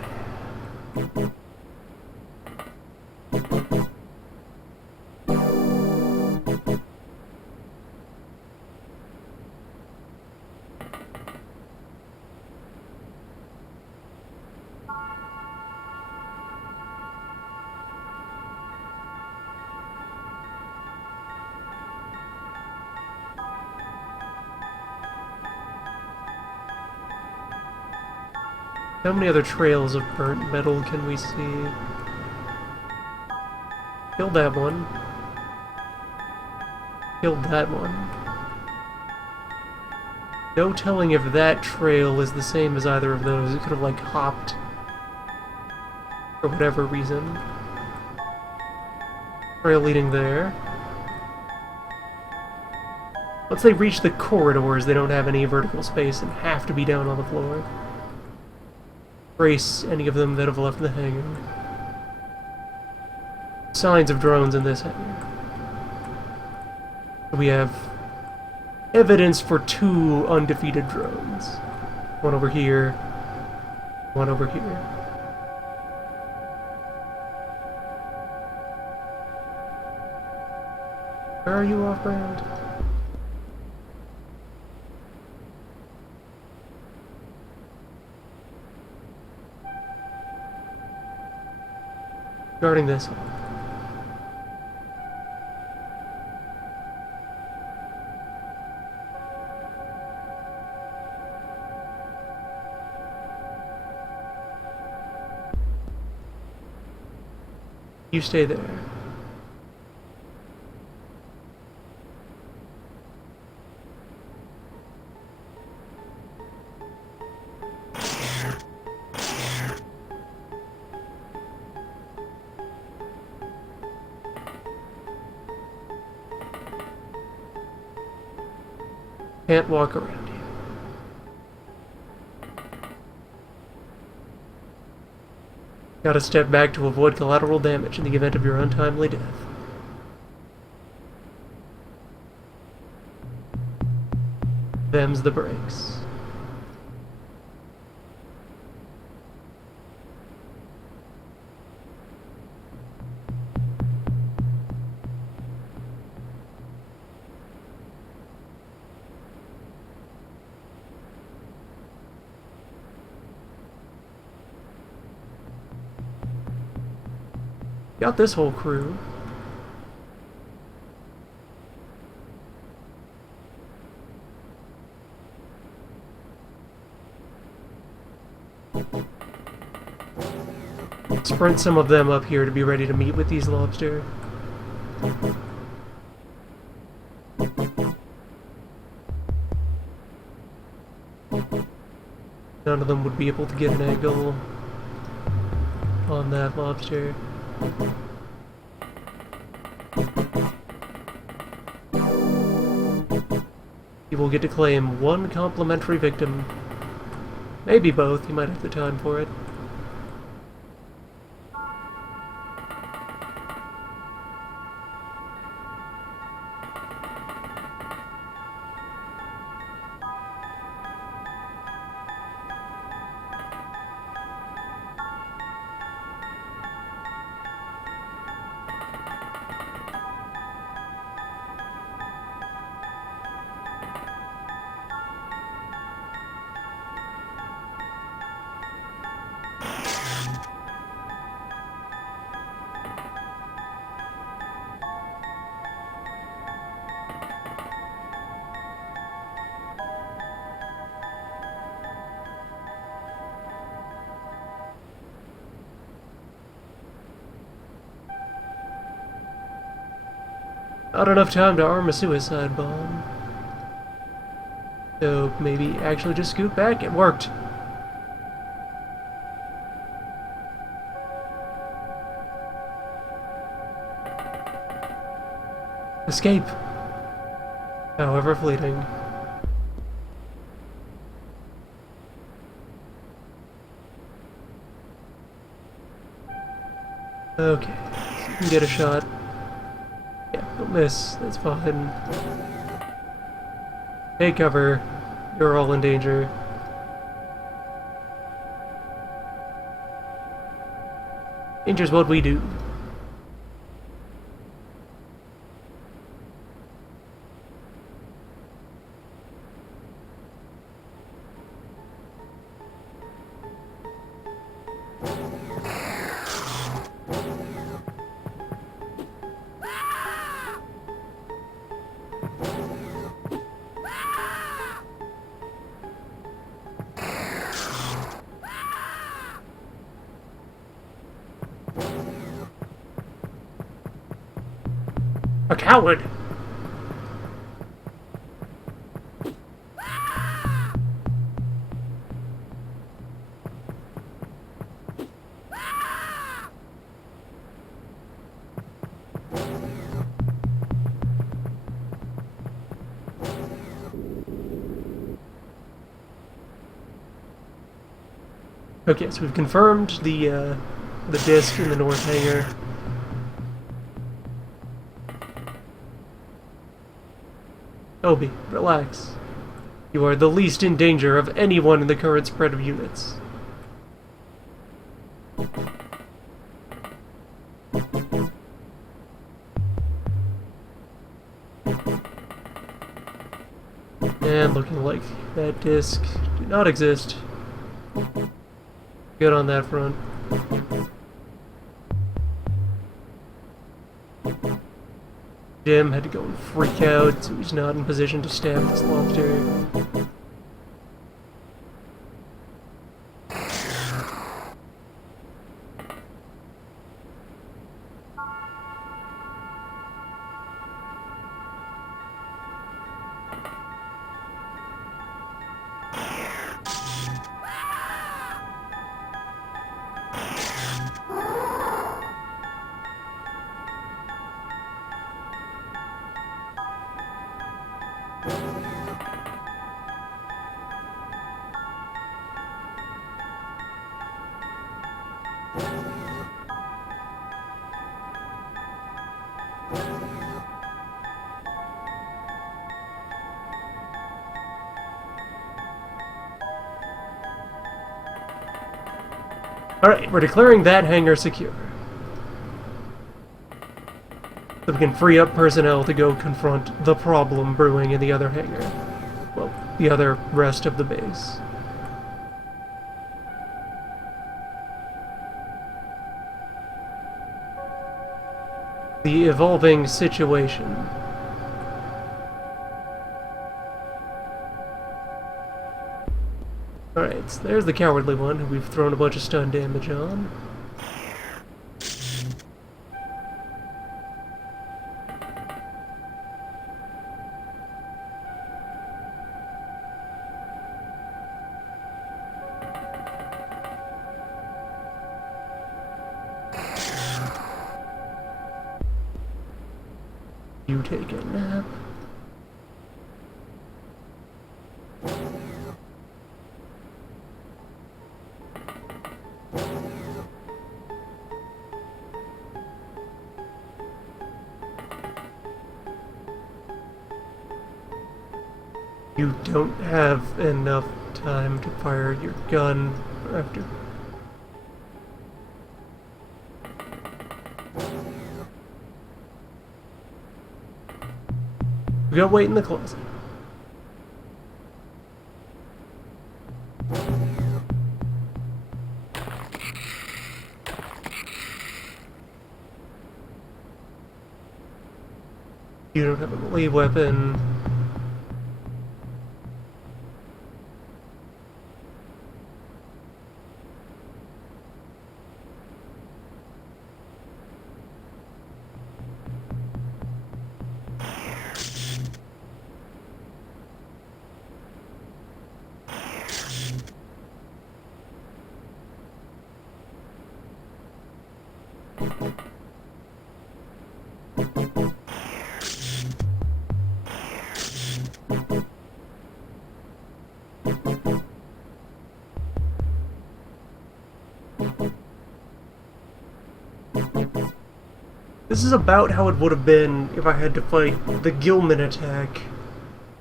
How many other trails of burnt metal can we see? Killed that one. Killed that one. No telling if that trail is the same as either of those. It could have, like, hopped for whatever reason. Trail leading there. Once they reach the corridors, they don't have any vertical space and have to be down on the floor. Brace any of them that have left the hangar. Signs of drones in this hangar. We have evidence for 2 undefeated drones. One over here, one over here. Where are you, off-brand? Guarding this one. You stay there. Can't walk around you. Gotta step back to avoid collateral damage in the event of your untimely death. Them's the breaks. Got this whole crew. Sprint some of them up here to be ready to meet with these lobster. None of them would be able to get an angle on that lobster. You will get to claim 1 complimentary victim. Maybe both, you might have the time for it. Not enough time to arm a suicide bomb. So maybe actually just scoot back. It worked. Escape. However fleeting. Okay, so you can get a shot. Yeah, don't miss. That's fine. Take cover. You're all in danger. Danger's what we do. coward! Okay, so we've confirmed the disc in the north hangar. Obi, relax. You are the least in danger of anyone in the current spread of units. And looking like that disc did not exist. Good on that front. Jim had to go and freak out, so he's not in position to stab this lobster. Alright, we're declaring that hangar secure. So we can free up personnel to go confront the problem brewing in the other hangar. Well, the other rest of the base. The evolving situation. Alright, so there's the cowardly one who we've thrown a bunch of stun damage on. You take a nap. You don't have enough time to fire your gun after. We gotta wait in the closet. You don't have a melee weapon. This is about how it would have been if I had to fight the Gilman attack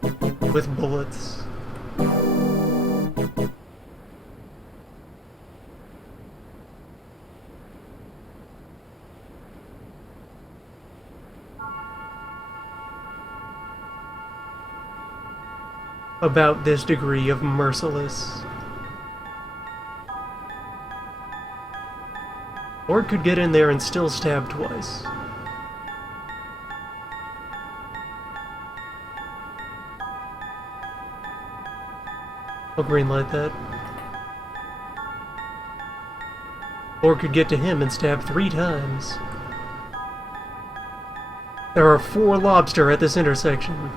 with bullets. About this degree of merciless. Or it could get in there and still stab twice. I'll greenlight that. Or it could get to him and stab 3 times. There are 4 lobster at this intersection.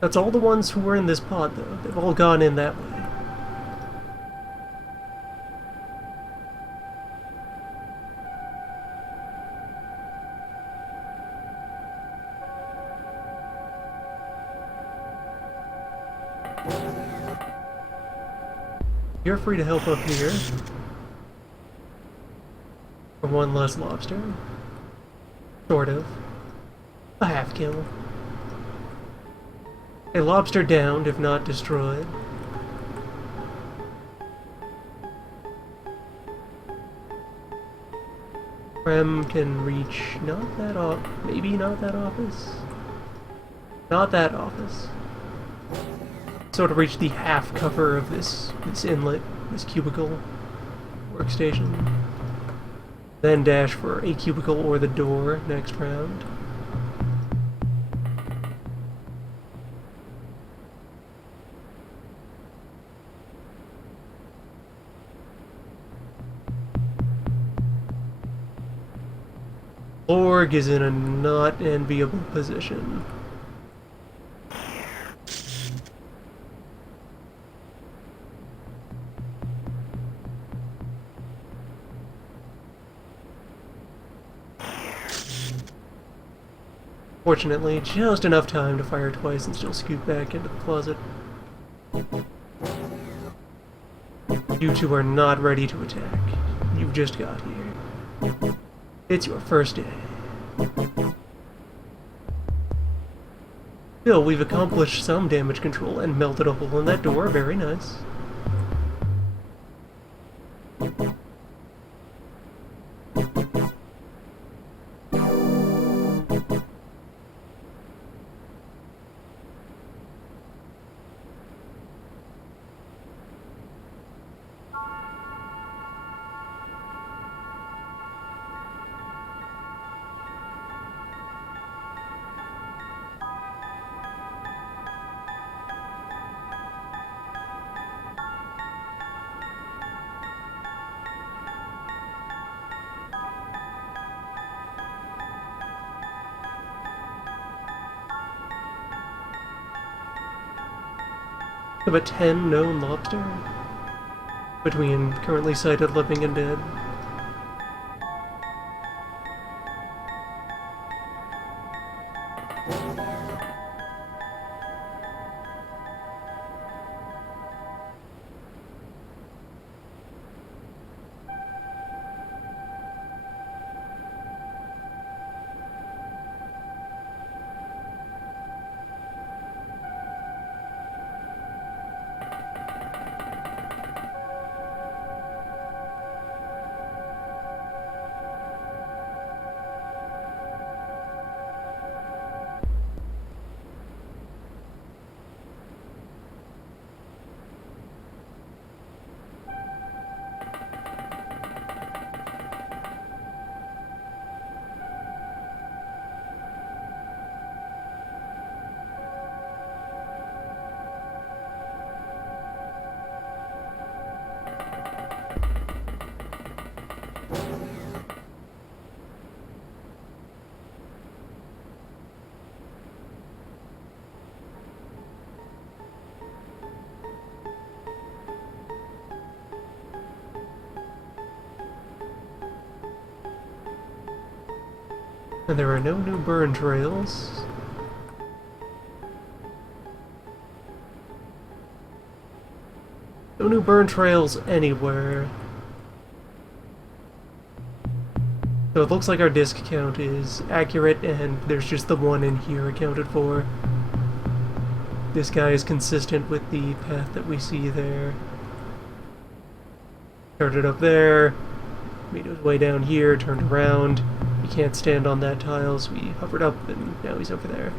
That's all the ones who were in this pod, though. They've all gone in that way. You're free to help up here. For 1 less lobster. Sort of. A half kill. A lobster downed, if not destroyed. Rem can reach not that maybe not that office? Not that office. Sort of reach the half cover of this inlet, this cubicle workstation. Then dash for a cubicle or the door next round. Org is in a not enviable position. Fortunately, just enough time to fire twice and still scoot back into the closet. You two are not ready to attack. You've just got here. It's your first day. Still, we've accomplished some damage control and melted a hole in that door. Very nice. Of a 10 known lobster between currently sighted living and dead. And there are no new burn trails. No new burn trails anywhere. So it looks like our disc count is accurate and there's just the one in here accounted for. this guy is consistent with the path that we see there. Started up there, made his way down here, turned around. He can't stand on that tile, so we hovered up, and now he's over there.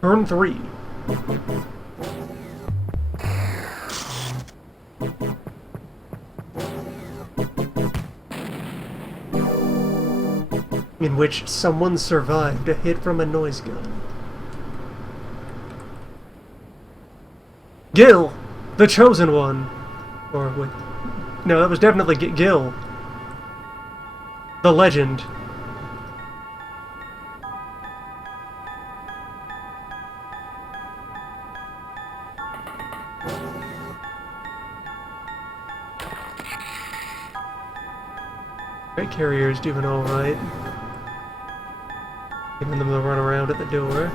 Turn 3. In which someone survived a hit from a noise gun. Gil! The Chosen One! Or what? No, that was definitely Gil. The Legend. Right, carrier's doing alright. Giving them the run around at the door.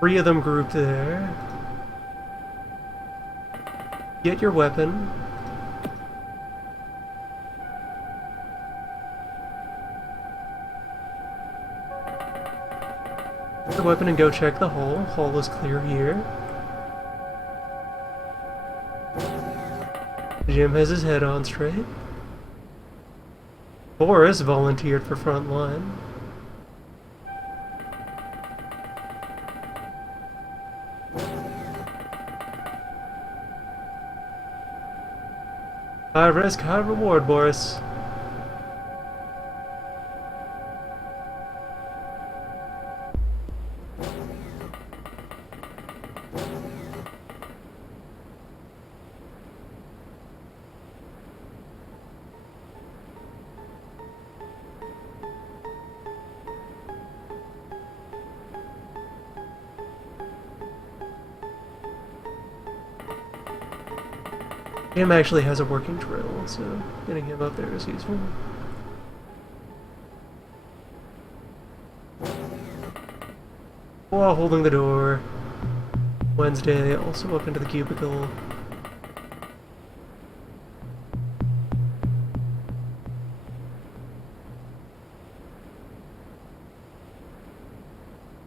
Three of them grouped there. Get your weapon. Get your weapon and go check the hall. Hall is clear here. Jim has his head on straight. Boris volunteered for front line. High risk, high reward, Boris. Jim actually has a working drill, so getting him up there is useful. While holding the door, Wednesday also up into the cubicle.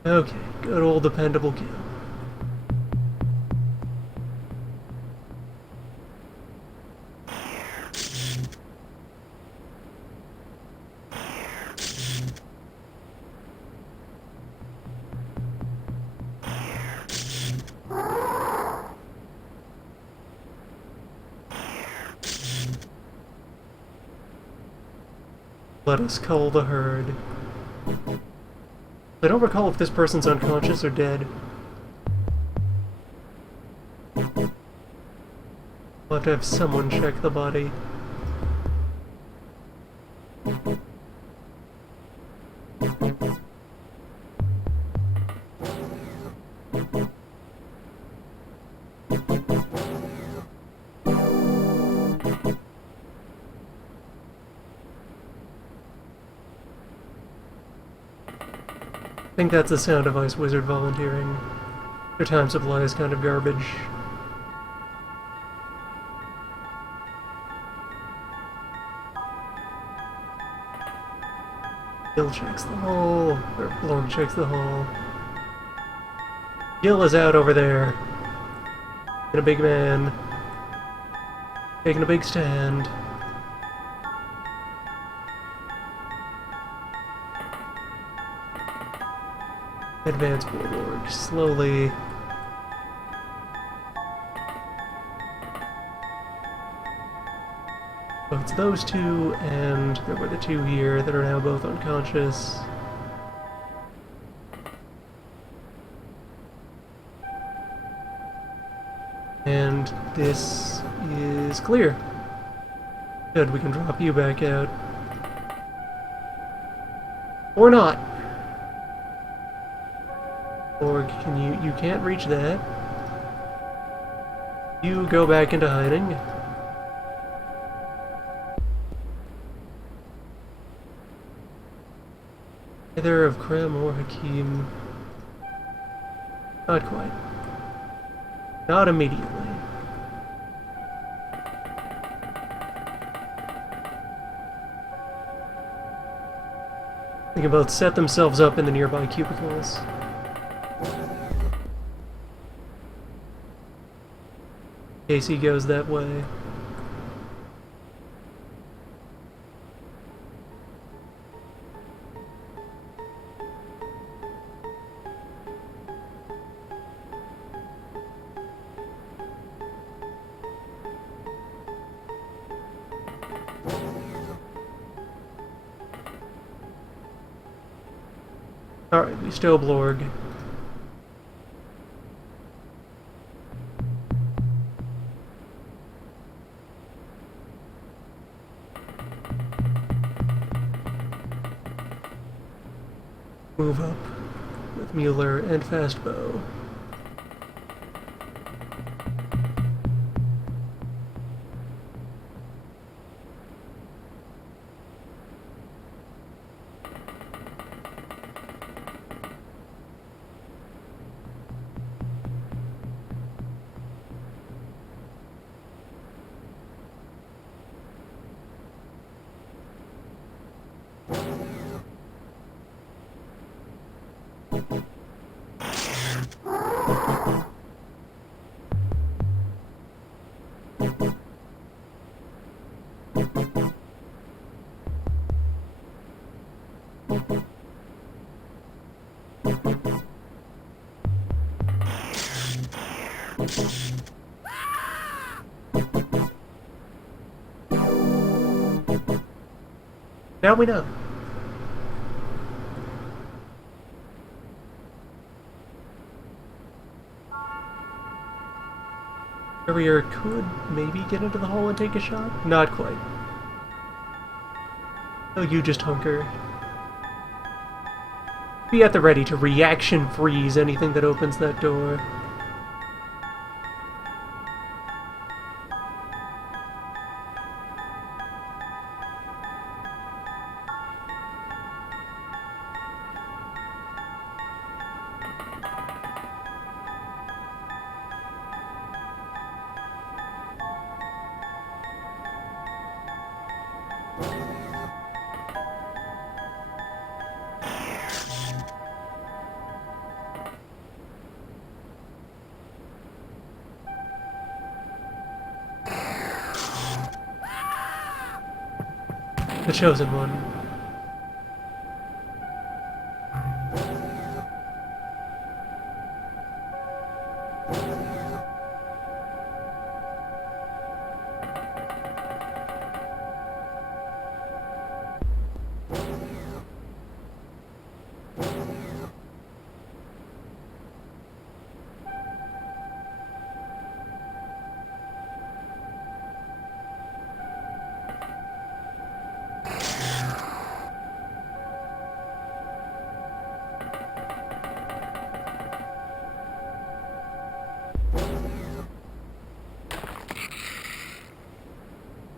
Okay, good old dependable Gil. Let us cull the herd. I don't recall if this person's unconscious or dead. We'll have to have someone check the body. I think that's the sound of Ice Wizard volunteering. Their time supply is kind of garbage. Gil checks the hole, or Blorg checks the hole. Gil is out over there. And a big man. Taking a big stand. Advance Blorg, slowly. those two, and there were the two here that are now both unconscious. And this is clear. Good, we can drop you back out. Or not. Or can you can't reach that. You go back into hiding. Either of Krem or Hakim. Not quite. Not immediately. They can both set themselves up in the nearby cubicles. Casey goes that way. Alright, we still Blorg. Move up with Mueller and Fastbow. Now we know. Carrier could maybe get into the hall and take a shot? Not quite. Oh, you just hunker. Be at the ready to reaction freeze anything that opens that door. The chosen one.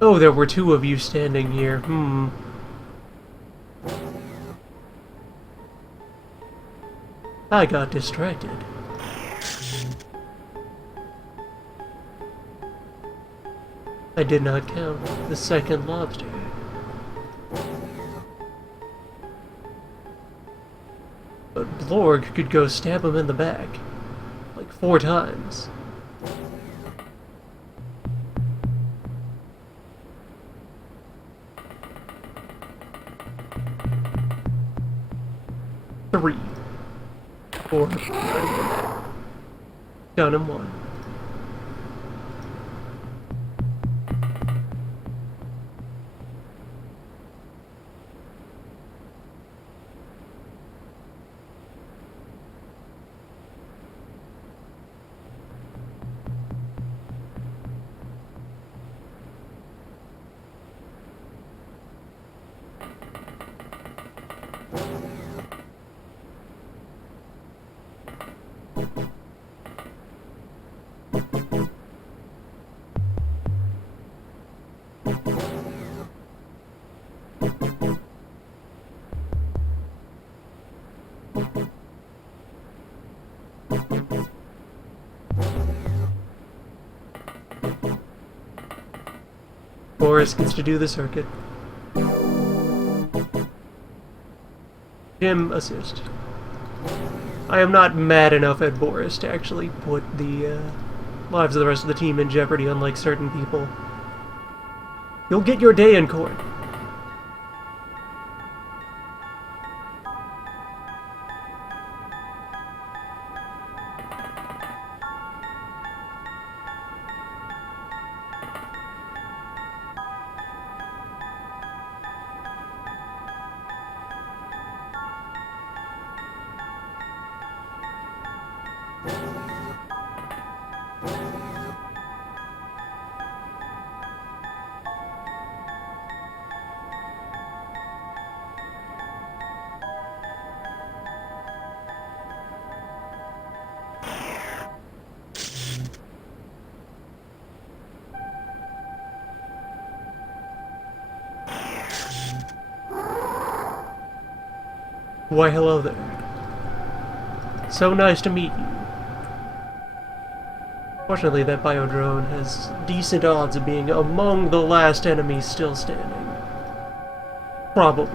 Oh, there were two of you standing here. I got distracted. I did not count the second lobster. But Blorg could go stab him in the back. Like 4 times. Three. 4. Done in 1. . Boris gets to do the circuit. Jim, assist. I am not mad enough at Boris to actually put the lives of the rest of the team in jeopardy, unlike certain people. You'll get your day in court. Why, hello there. So nice to meet you. Fortunately, that biodrone has decent odds of being among the last enemies still standing. Probably.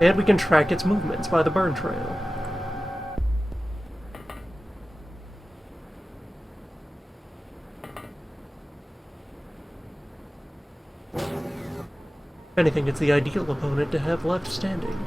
And we can track its movements by the burn trail. If anything, it's the ideal opponent to have left standing.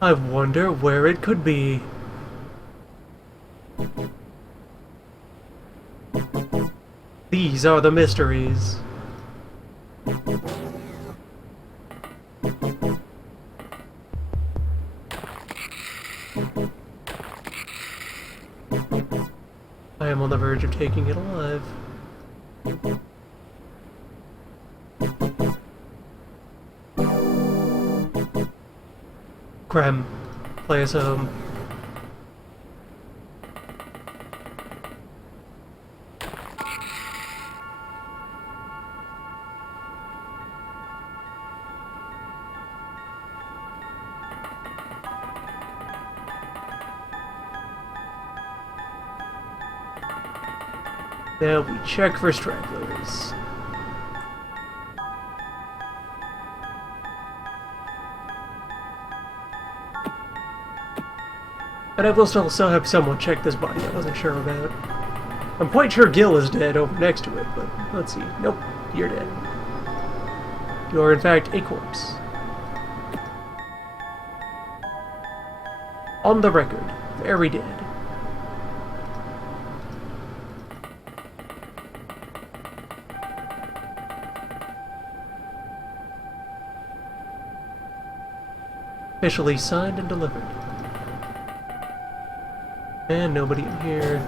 I wonder where it could be. These are the mysteries. I am on the verge of taking it alive. Krem, play us home. Now we check for stragglers. And I will still have someone check this body I wasn't sure about. I'm quite sure Gil is dead over next to it, but let's see. Nope, you're dead. You're in fact a corpse. On the record, very dead. Officially signed and delivered. And nobody in here.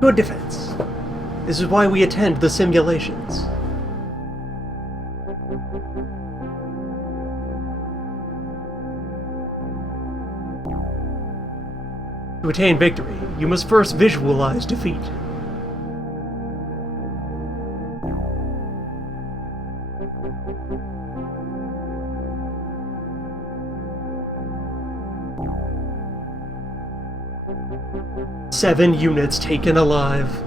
Good defense. This is why we attend the simulations. To attain victory, you must first visualize defeat. Seven units taken alive.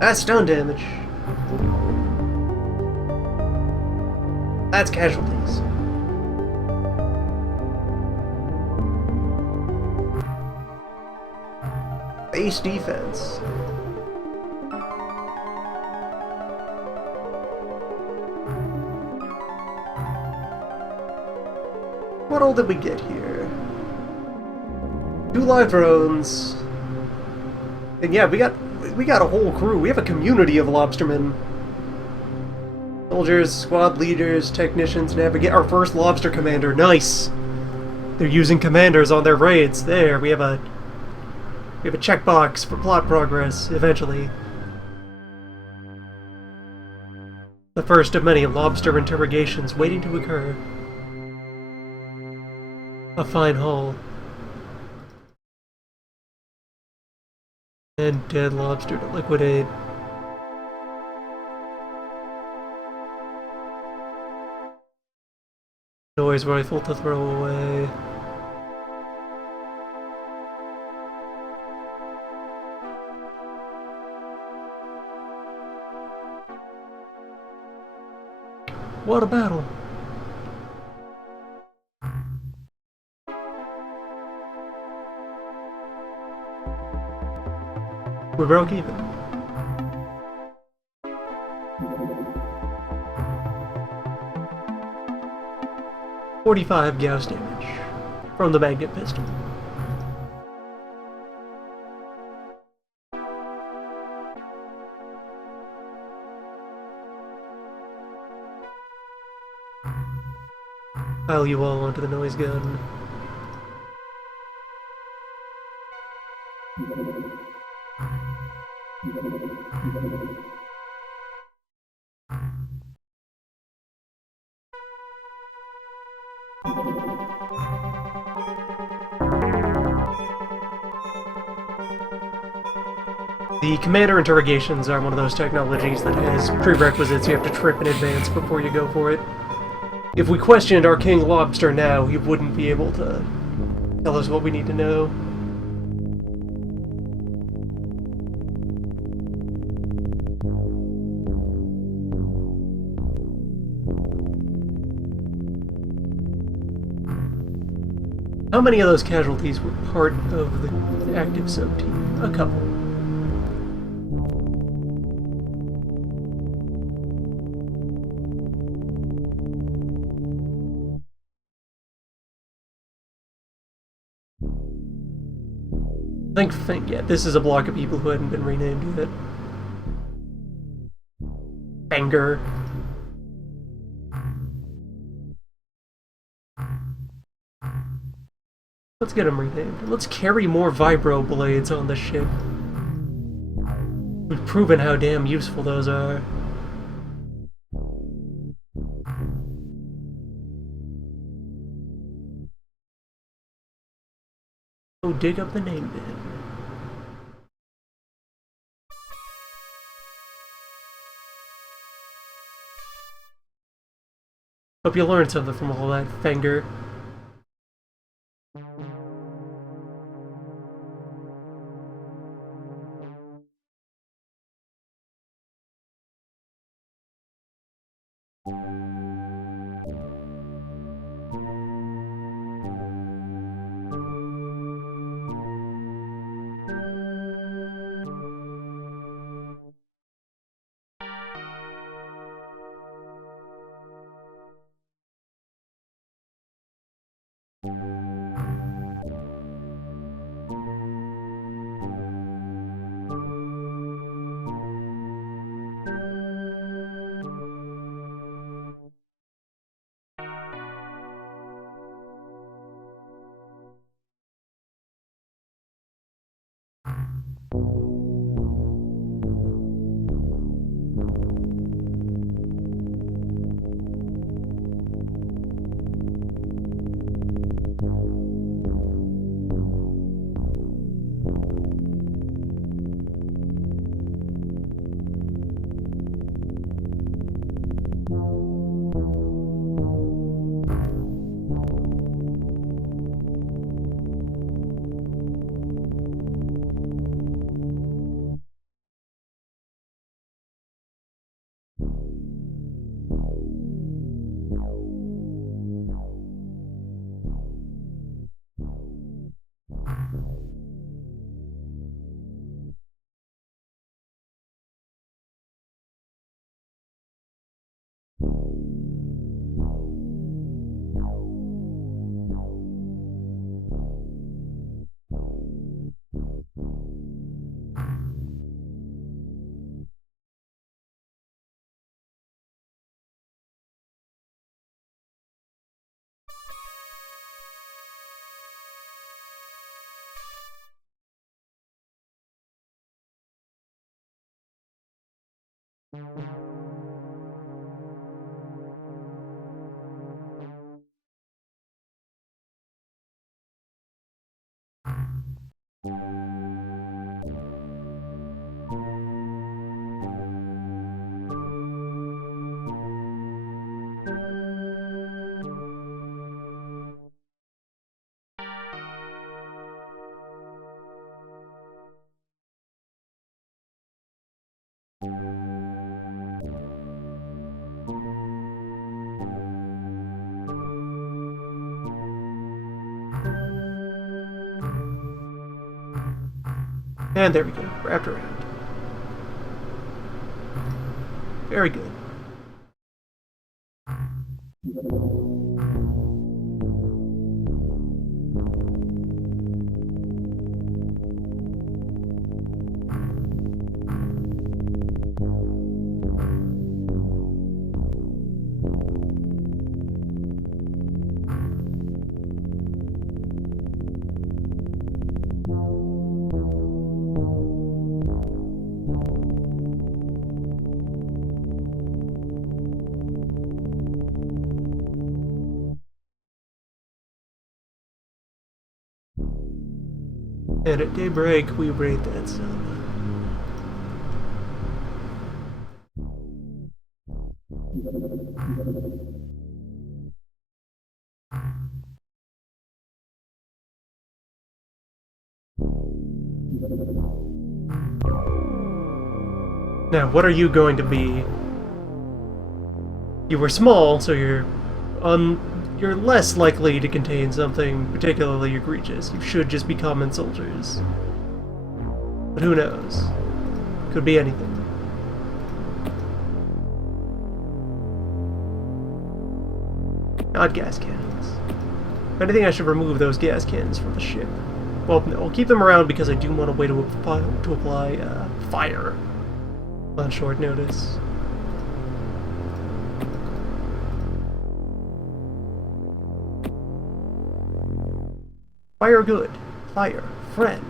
That's stun damage. That's casualties. Base defense. What all did we get here? 2 live drones. And yeah, we got a whole crew. We have a community of lobstermen. Soldiers, squad leaders, technicians, navigate. Our first lobster commander. Nice. They're using commanders on their raids. There, we have a checkbox for plot progress, eventually. The first of many lobster interrogations waiting to occur. A fine haul. And dead lobster to liquidate. Noise rifle to throw away. What a battle! We broke even. .45 Gauss damage from the magnet pistol. Pile you all onto the noise gun. The commander interrogations are one of those technologies that has prerequisites you have to trip in advance before you go for it. If we questioned our King Lobster now, he wouldn't be able to tell us what we need to know. How many of those casualties were part of the active sub-team? A couple. Think, yeah, this is a block of people who hadn't been renamed yet. Anger. Let's get them renamed. Let's carry more vibro blades on the ship. We've proven how damn useful those are. Oh, dig up the name bin. Hope you learned something from all that, Fenger. And there we go. Wrapped around. Very good. And at daybreak, we raid that sun. Now, what are you going to be? You were small, so you're less likely to contain something particularly egregious. You should just be common soldiers. But who knows? Could be anything. Not gas cannons. If anything, I should remove those gas cannons from the ship. Well, no, I'll keep them around because I do want a way to apply fire on short notice. Fire good. Fire. Friend.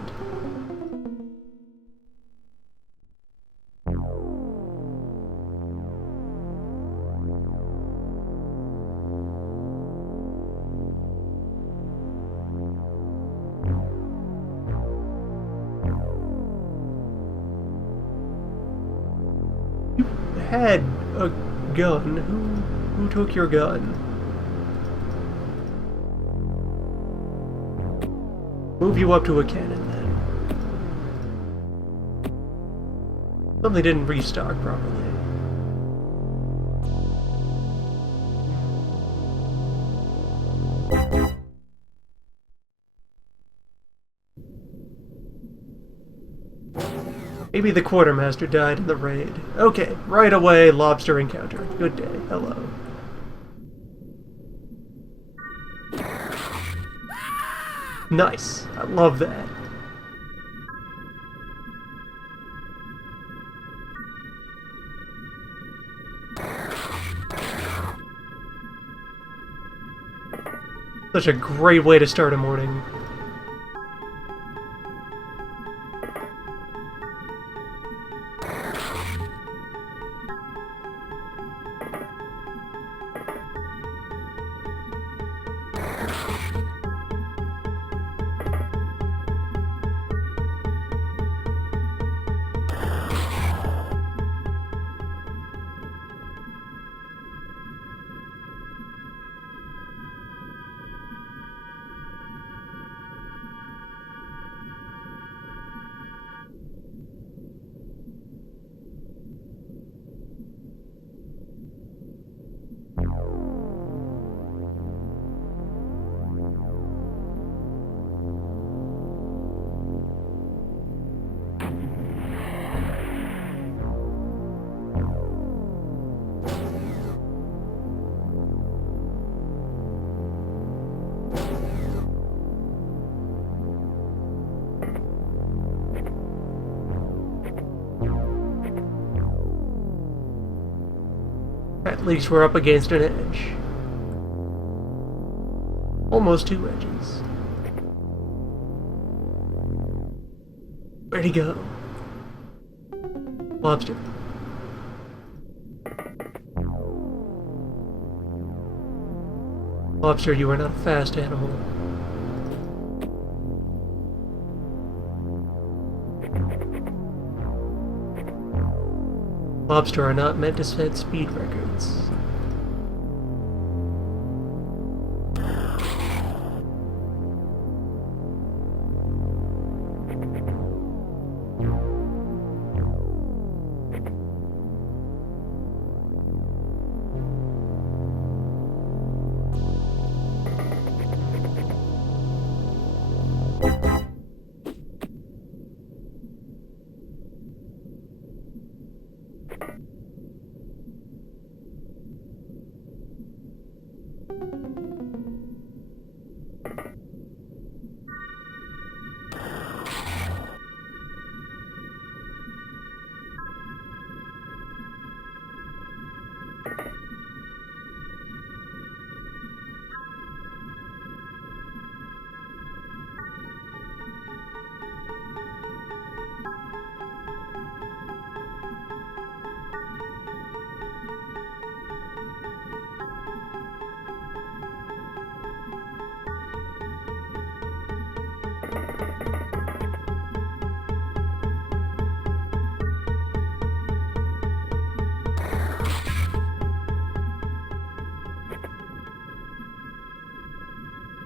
You had a gun. Who took your gun? Move you up to a cannon, then. Something didn't restock properly. Maybe the quartermaster died in the raid. Okay, right away, lobster encounter. Good day. Hello. Nice. I love that. Such a great way to start a morning. At least we're up against an edge. Almost two edges. Where'd he go? Lobster. Lobster, you are not a fast animal. Lobster are not meant to set speed records.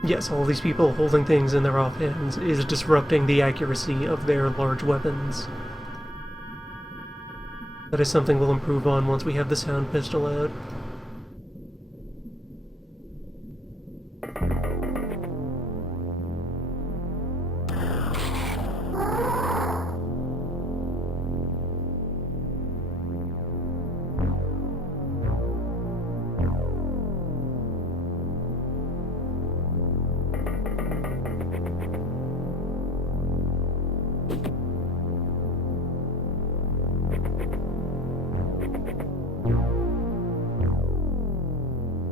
Yes, all these people holding things in their offhands is disrupting the accuracy of their large weapons. That is something we'll improve on once we have the sound pistol out.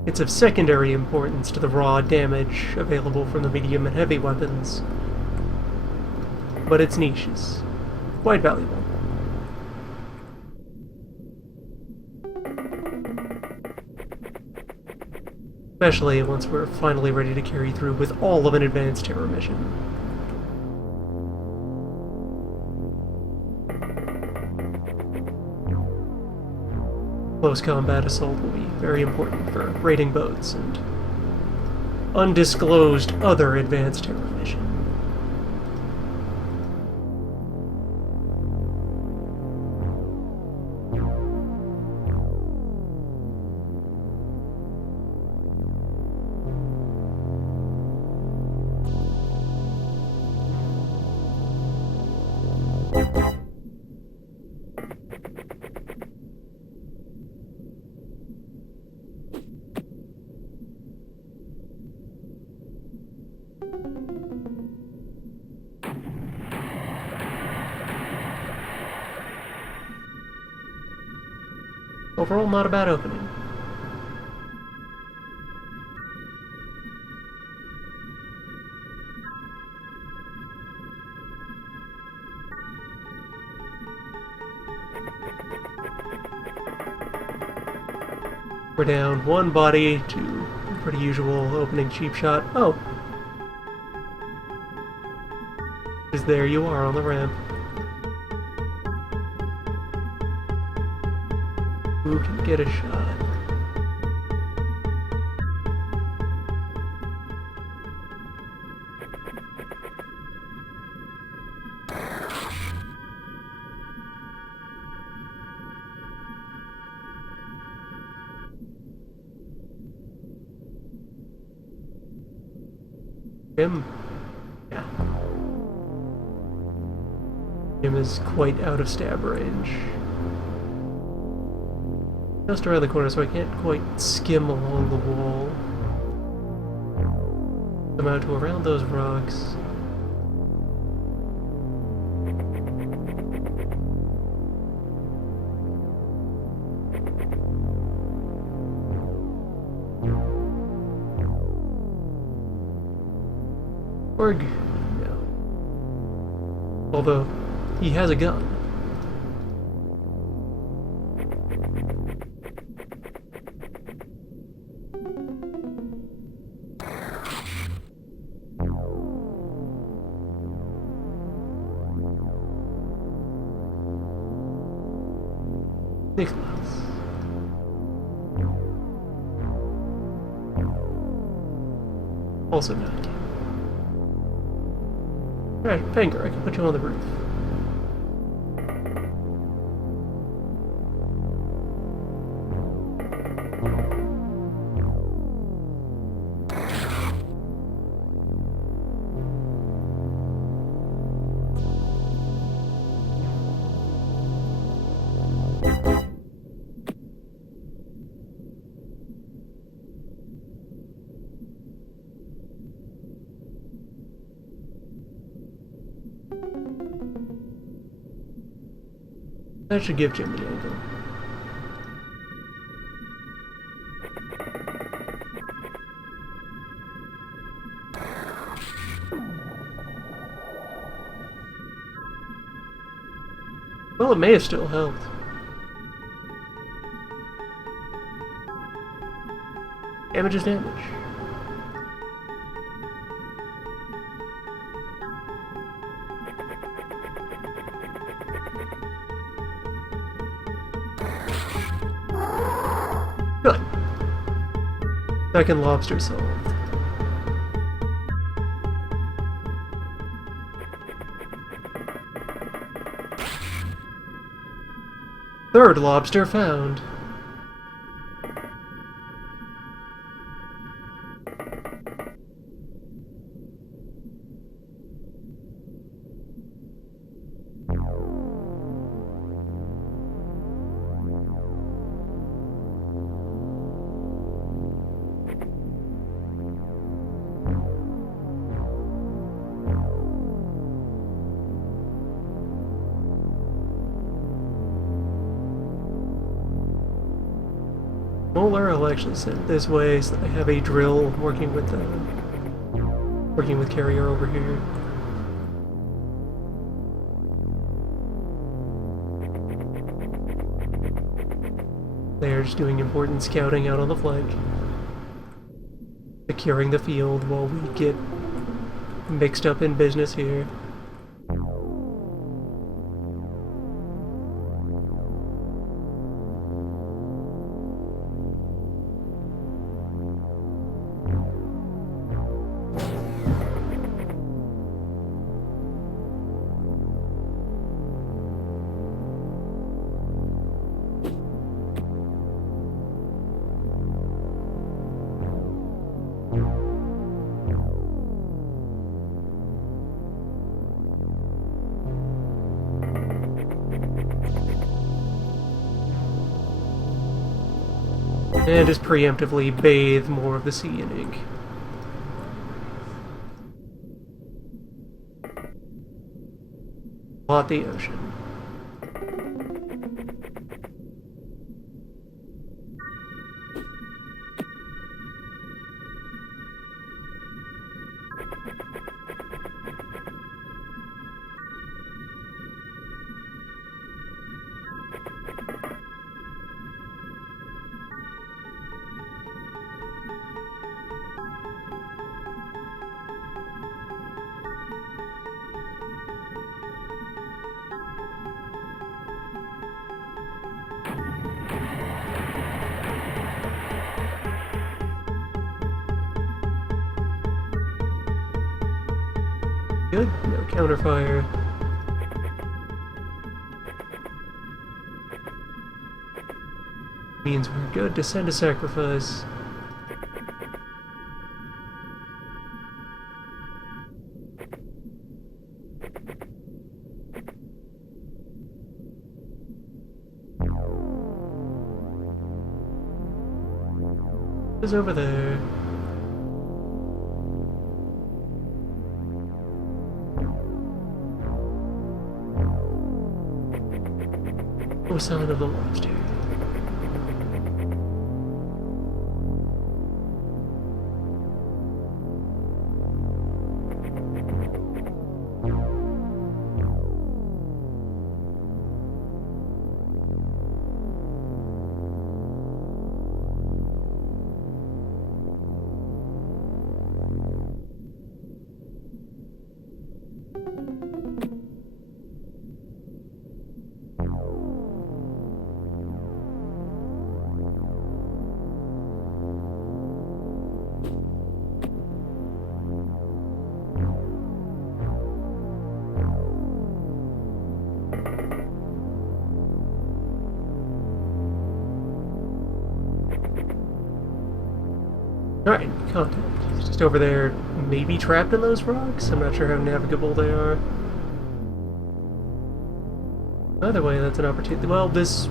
It's of secondary importance to the raw damage available from the medium and heavy weapons, but its niche is quite valuable. Especially once we're finally ready to carry through with all of an advanced terror mission. Close combat assault will be very important for raiding boats and undisclosed other advanced terror mission. Overall, not a bad opening. We're down one body to pretty usual opening cheap shot. Oh. Because there you are on the ramp. Who can get a shot? Him? Yeah. Him is quite out of stab range. Just around the corner, so I can't quite skim along the wall. Come out to around those rocks. Org, no. Although, he has a gun. 6 miles. Also not. Alright, Banger, I can put you on the roof. That should give Jim the angle. Well, it may have still helped. Damage is damage. Good. Second lobster solved. Third lobster found. Molar, I'll actually send it this way so that I have a drill working with Carrier over here. They're just doing important scouting out on the flank, securing the field while we get mixed up in business here. And just preemptively bathe more of the sea in ink. Blot the ocean. Good, no counterfire. Means we're good to send a sacrifice. Is over there. No sign of the lobster. Alright, contact. He's just over there, maybe trapped in those rocks? I'm not sure how navigable they are. Either way, that's an opportunity. Well, this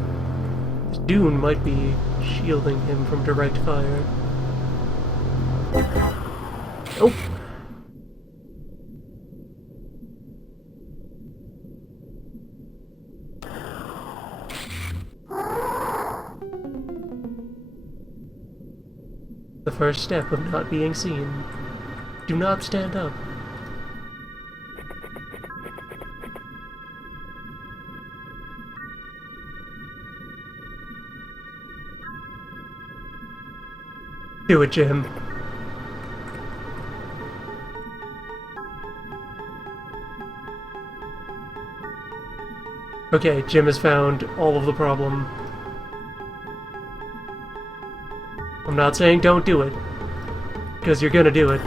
dune might be shielding him from direct fire. Oh! The first step of not being seen. Do not stand up. Do it, Jim. Okay, Jim has found all of the problem. I'm not saying don't do it, because you're gonna do it.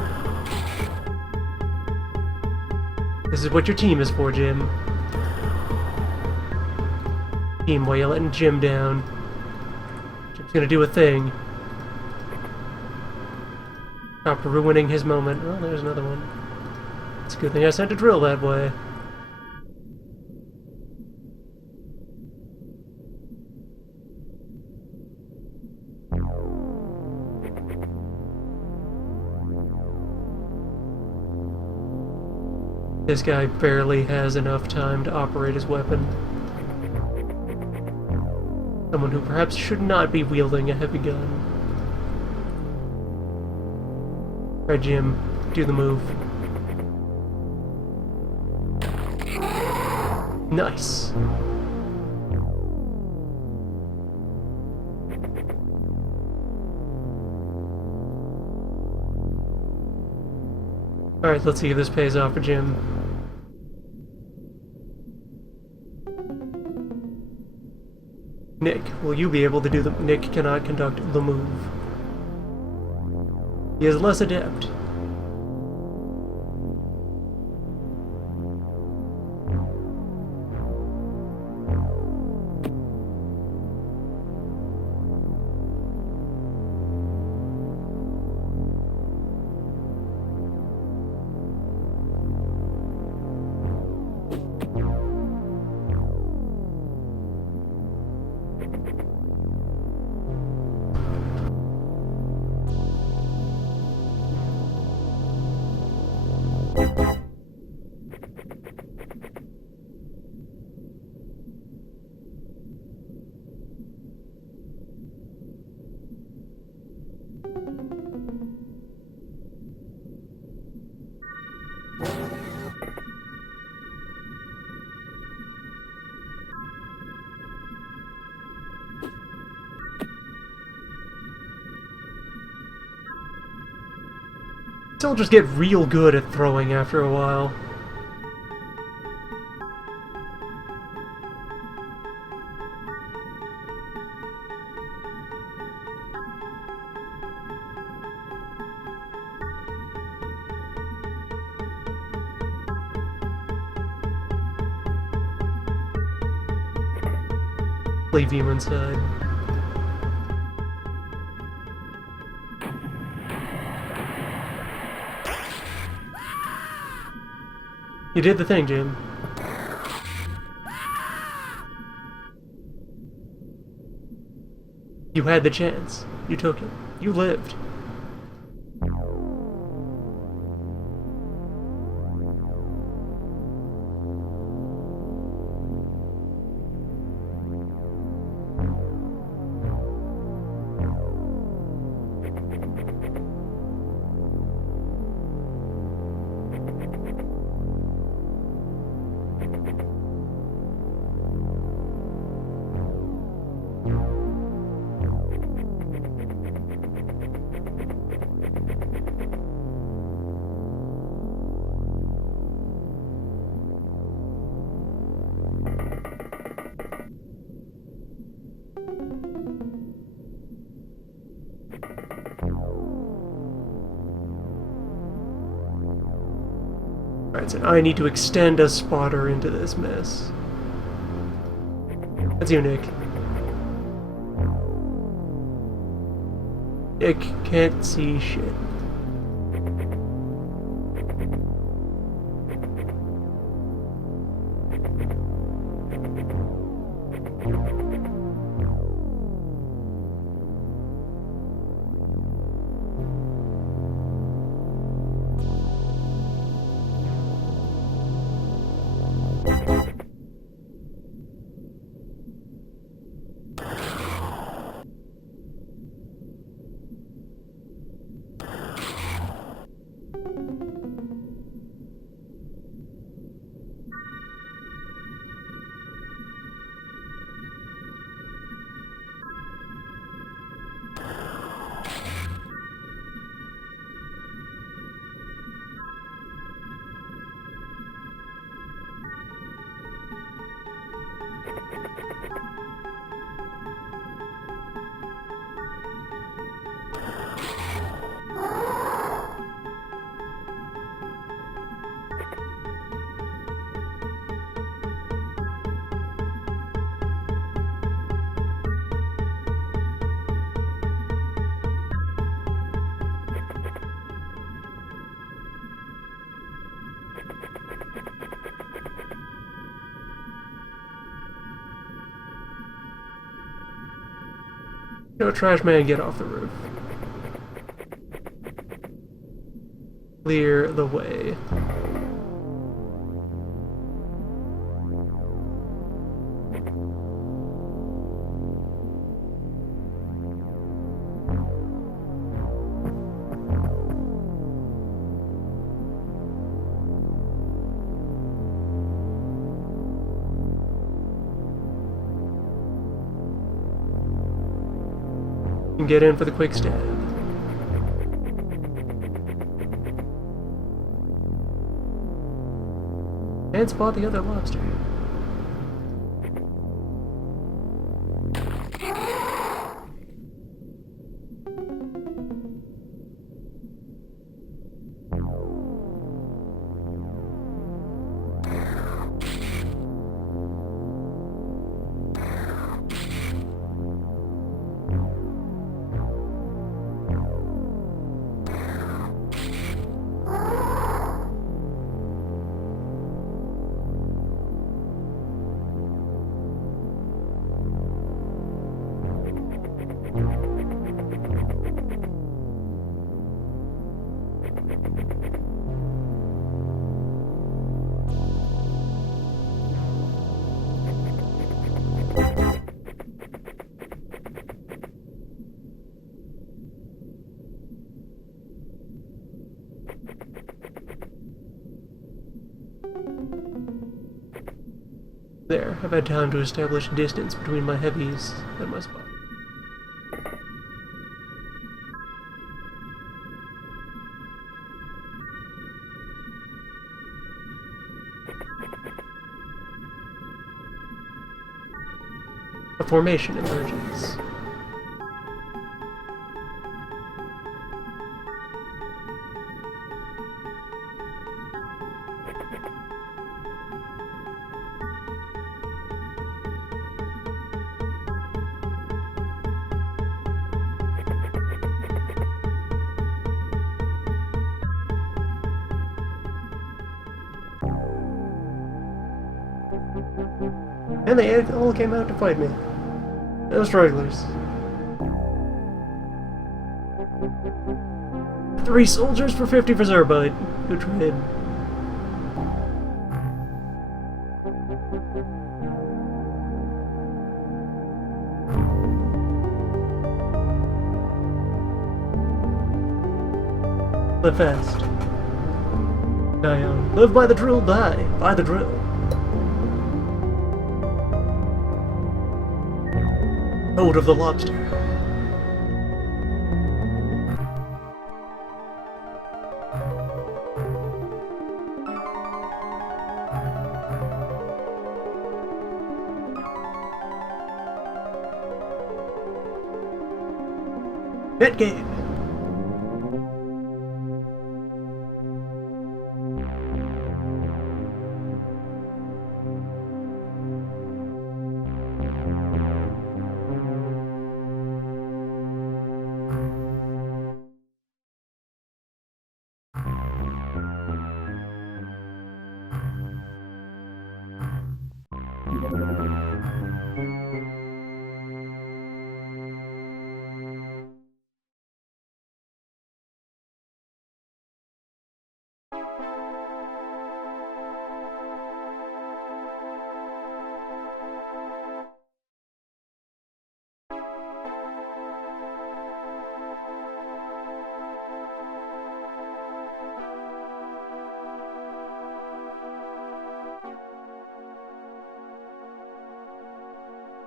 This is what your team is for, Jim. Team, while you're letting Jim down. Jim's gonna do a thing. Stop ruining his moment. Oh, there's another one. It's a good thing I sent a drill that way. This guy barely has enough time to operate his weapon. Someone who perhaps should not be wielding a heavy gun. Alright, Jim, do the move. Nice. Alright, let's see if this pays off for Jim. Nick, will you be able to do the... Nick cannot conduct the move. He is less adept. Soldiers get real good at throwing after a while. Leave you inside. You did the thing, Jim. You had the chance. You took it. You lived. Alright, so I need to extend a spotter into this mess. That's you, Nick. Ick can't see shit. No, trash man, get off the roof. Clear the way. And get in for the quick stab. And spot the other lobster. There, I've had time to establish distance between my heavies and my spot. A formation emerges. And they all came out to fight me. No stragglers. 3 soldiers for 50 for Zerbite. Good trade. Live fast. Die young. Live by the drill, die by the drill. Code of the Lobster. Net game.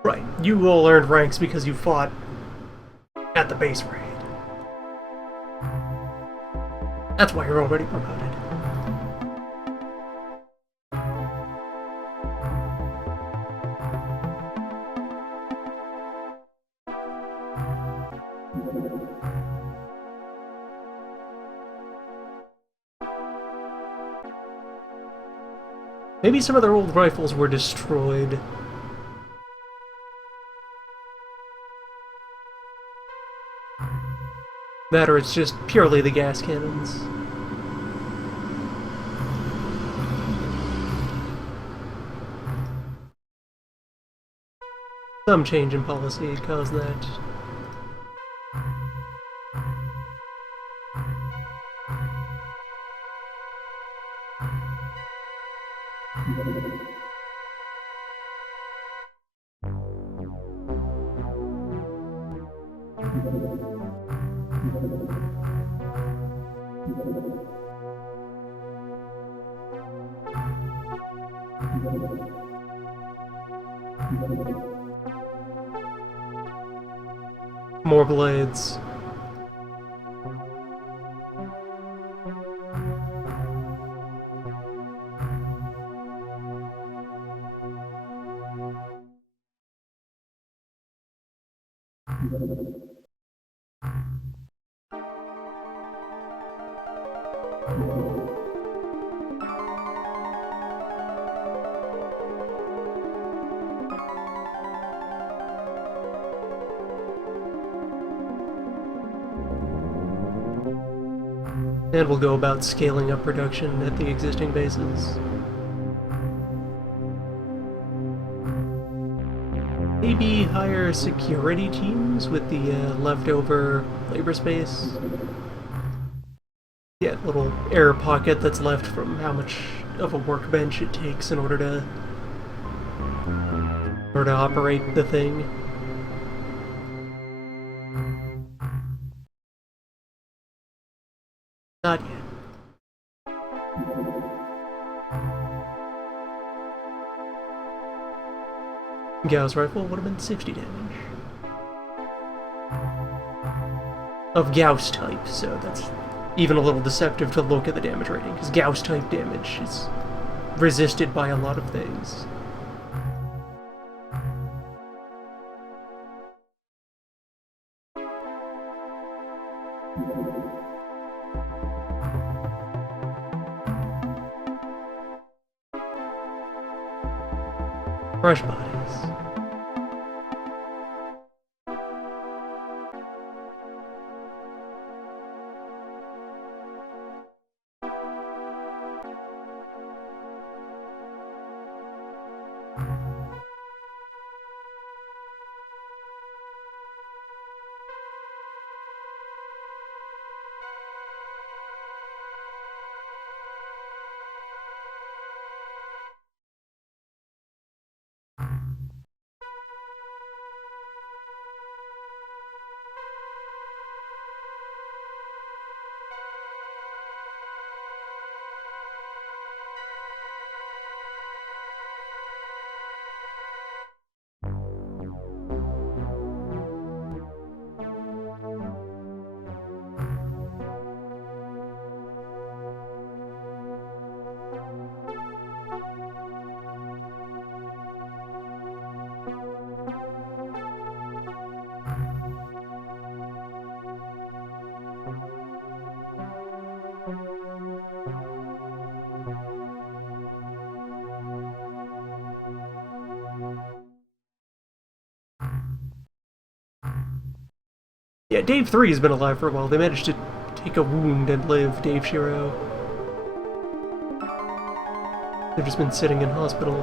Right, you all earned ranks because you fought at the base raid. That's why you're already promoted. Maybe some of their old rifles were destroyed. That or it's just purely the gas cannons. Some change in policy caused that. More blades. And we'll go about scaling up production at the existing bases. Maybe hire security teams with the leftover labor space. Yeah, little air pocket that's left from how much of a workbench it takes in order to operate the thing. Not yet. Gauss rifle would have been 60 damage. Of Gauss type, so that's even a little deceptive to look at the damage rating, because Gauss type damage is resisted by a lot of things. Fresh bodies. Yeah, Dave 3 has been alive for a while. They managed to take a wound and live, Dave Shiro. They've just been sitting in hospital.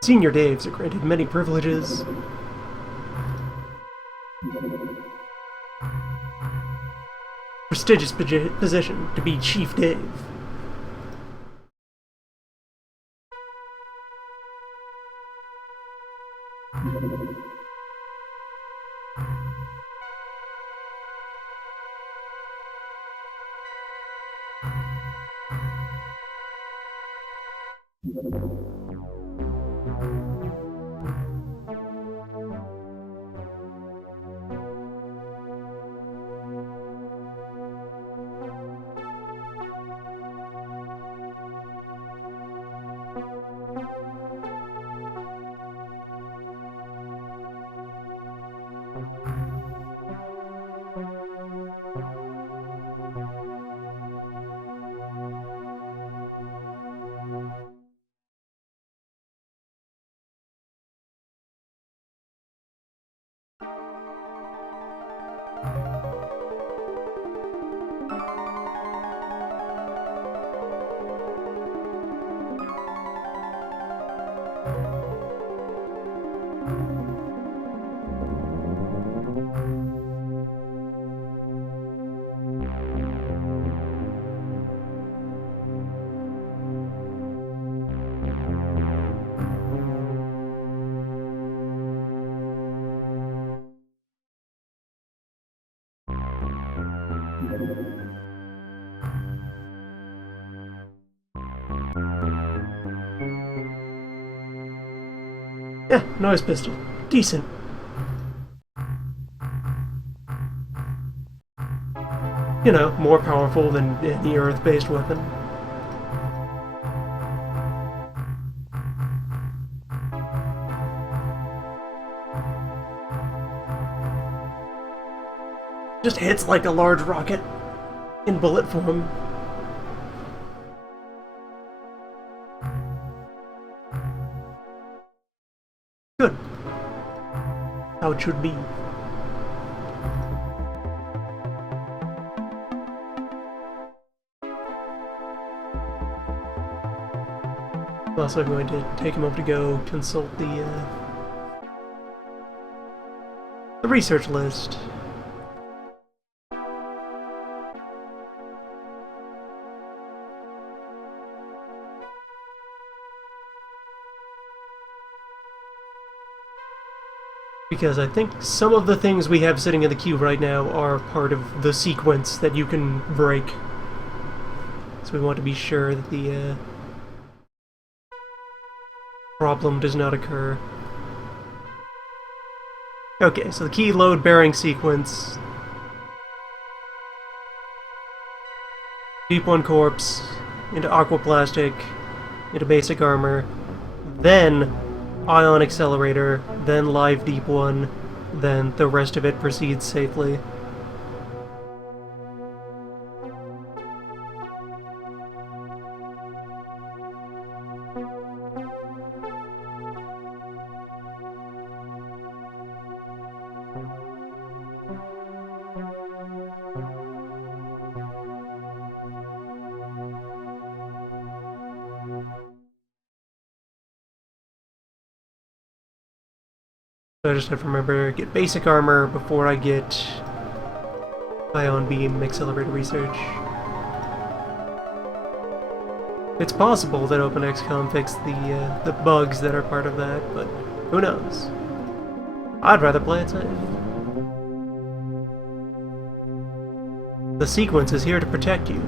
Senior Daves are granted many privileges. Prestigious position to be Chief Dave. Yeah, noise pistol. Decent. You know, more powerful than any Earth-based weapon. Just hits like a large rocket in bullet form. Good. How it should be. I'm also going to take a moment to go consult the research list. Because I think some of the things we have sitting in the queue right now are part of the sequence that you can break. So we want to be sure that the problem does not occur. Okay, so the key load bearing sequence. Deep 1 corpse, into aquaplastic, into basic armor, then ion accelerator, then live deep 1, then the rest of it proceeds safely. So I just have to remember to get basic armor before I get ion beam accelerator research. It's possible that OpenXCom fixed the bugs that are part of that, but who knows? I'd rather play it safe. The sequence is here to protect you.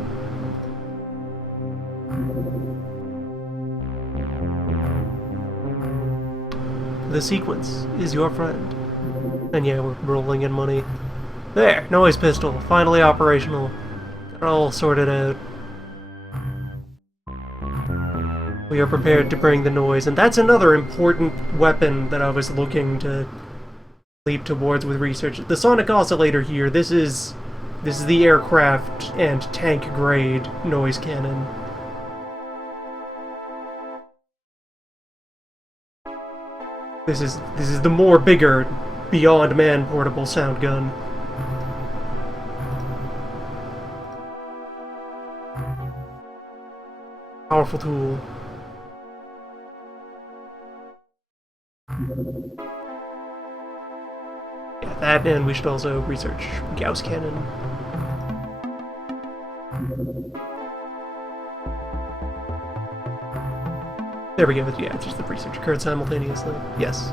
The sequence is your friend. And yeah, we're rolling in money. There, noise pistol, finally operational. Got it all sorted out. We are prepared to bring the noise, and that's another important weapon that I was looking to leap towards with research. The sonic oscillator here, this is the aircraft and tank grade noise cannon. This is the more bigger, beyond man portable sound gun. Powerful tool. Yeah, that, and we should also research Gauss cannon. There we go. Yeah, just the research occurred simultaneously. Yes.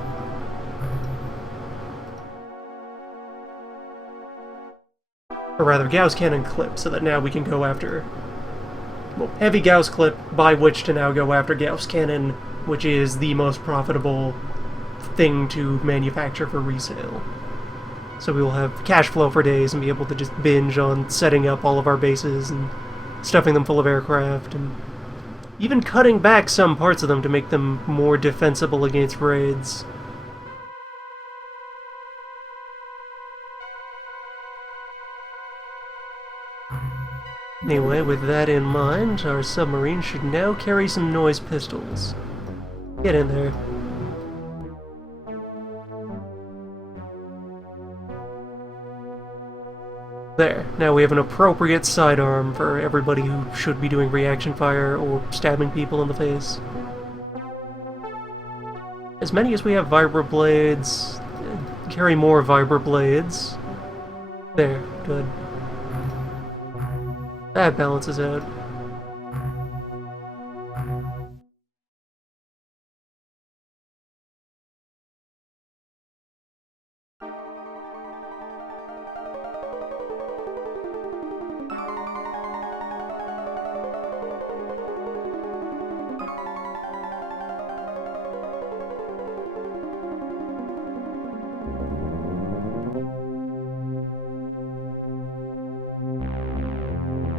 Or rather, Gauss cannon clip, so that now we can go after... well, heavy Gauss clip, by which to now go after Gauss cannon, which is the most profitable thing to manufacture for resale. So we will have cash flow for days and be able to just binge on setting up all of our bases and stuffing them full of aircraft, and even cutting back some parts of them to make them more defensible against raids. Anyway, with that in mind, our submarine should now carry some noise pistols. Get in there. There. Now we have an appropriate sidearm for everybody who should be doing reaction fire or stabbing people in the face. As many as we have vibroblades, carry more vibroblades. There. Good. That balances out.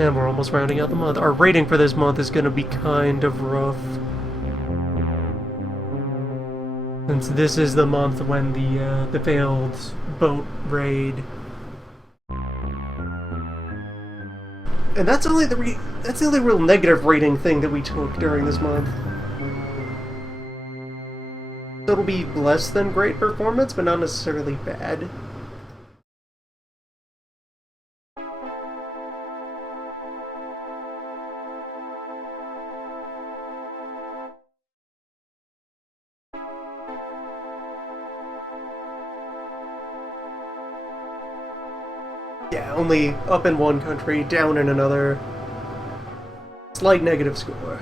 And we're almost rounding out the month. Our rating for this month is going to be kind of rough. Since this is the month when the failed boat raid. And that's only that's the only real negative rating thing that we took during this month. So it'll be less than great performance, but not necessarily bad. Yeah, only up in one country, down in another. Slight negative score.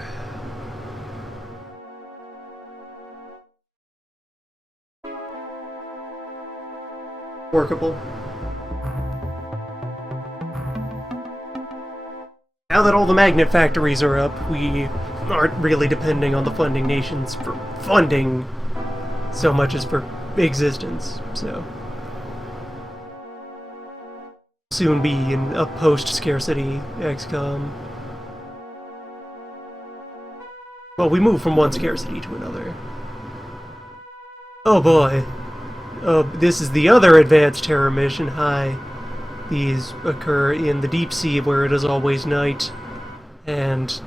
Workable. Now that all the magnet factories are up, we aren't really depending on the funding nations for funding so much as for existence, so... soon be in a post-scarcity XCOM. Well, we move from one scarcity to another. Oh boy. This is the other advanced terror mission. Hi. These occur in the deep sea where it is always night. And...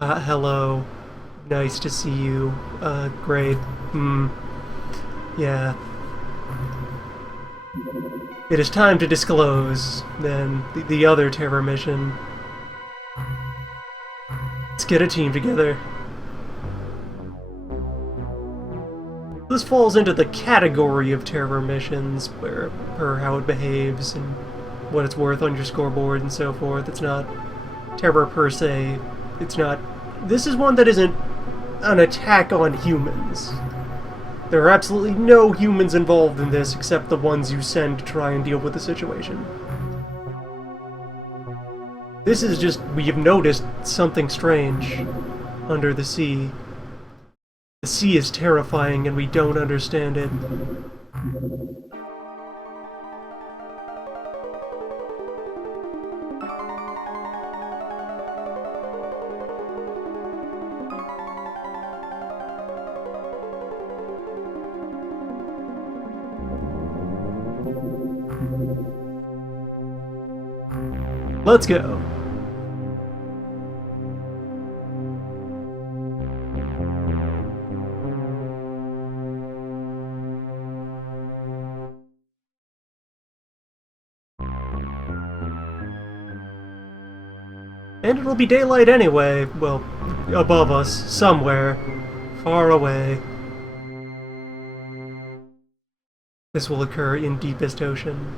hello. Nice to see you. Great. Yeah. It is time to disclose, then, the other terror mission. Let's get a team together. This falls into the category of terror missions, where, per how it behaves and what it's worth on your scoreboard and so forth. It's not terror per se. It's not this is one that isn't an attack on humans. There are absolutely no humans involved in this except the ones you send to try and deal with the situation. This is just, we have noticed something strange under the sea. The sea is terrifying and we don't understand it. Let's go. And it'll be daylight anyway, well, above us, somewhere, far away. This will occur in deepest ocean.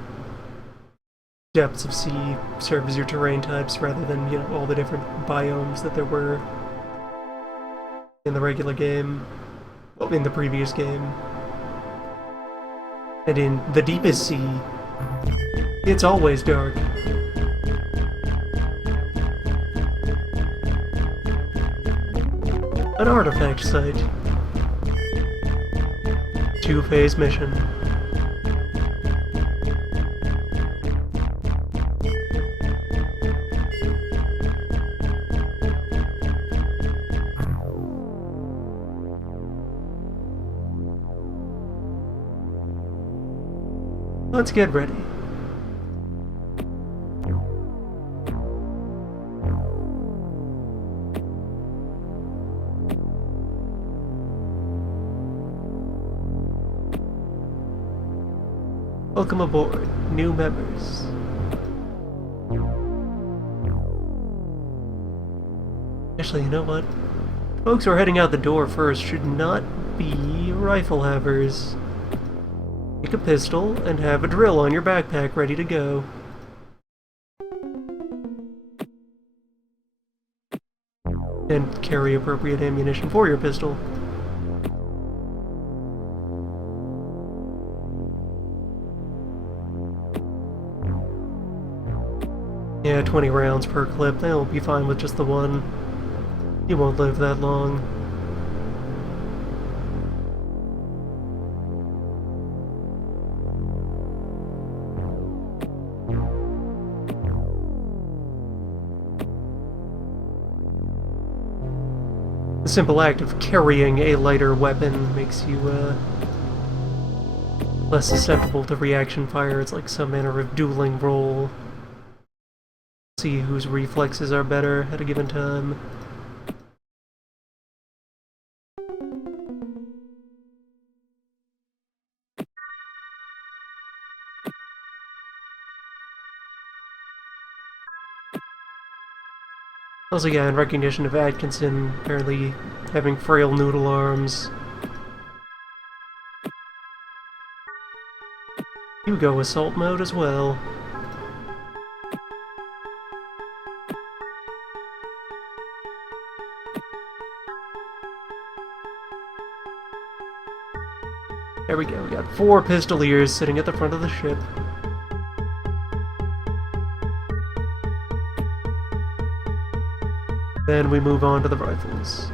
Depths of sea serve as your terrain types rather than, you know, all the different biomes that there were in the regular game, well, in the previous game. And in the deepest sea, it's always dark. An artifact site. Two-phase mission. Let's get ready. Welcome aboard, new members. Actually, you know what? Folks who are heading out the door first should not be rifle havers. Take a pistol and have a drill on your backpack ready to go. And carry appropriate ammunition for your pistol. Yeah, 20 rounds per clip. They'll be fine with just the one. You won't live that long. The simple act of carrying a lighter weapon makes you, less susceptible to reaction fire. It's like some manner of dueling roll. See whose reflexes are better at a given time. Also, yeah, in recognition of Atkinson apparently having frail noodle arms. You go assault mode as well. There we go, we got 4 pistoliers sitting at the front of the ship. Then we move on to the rifles.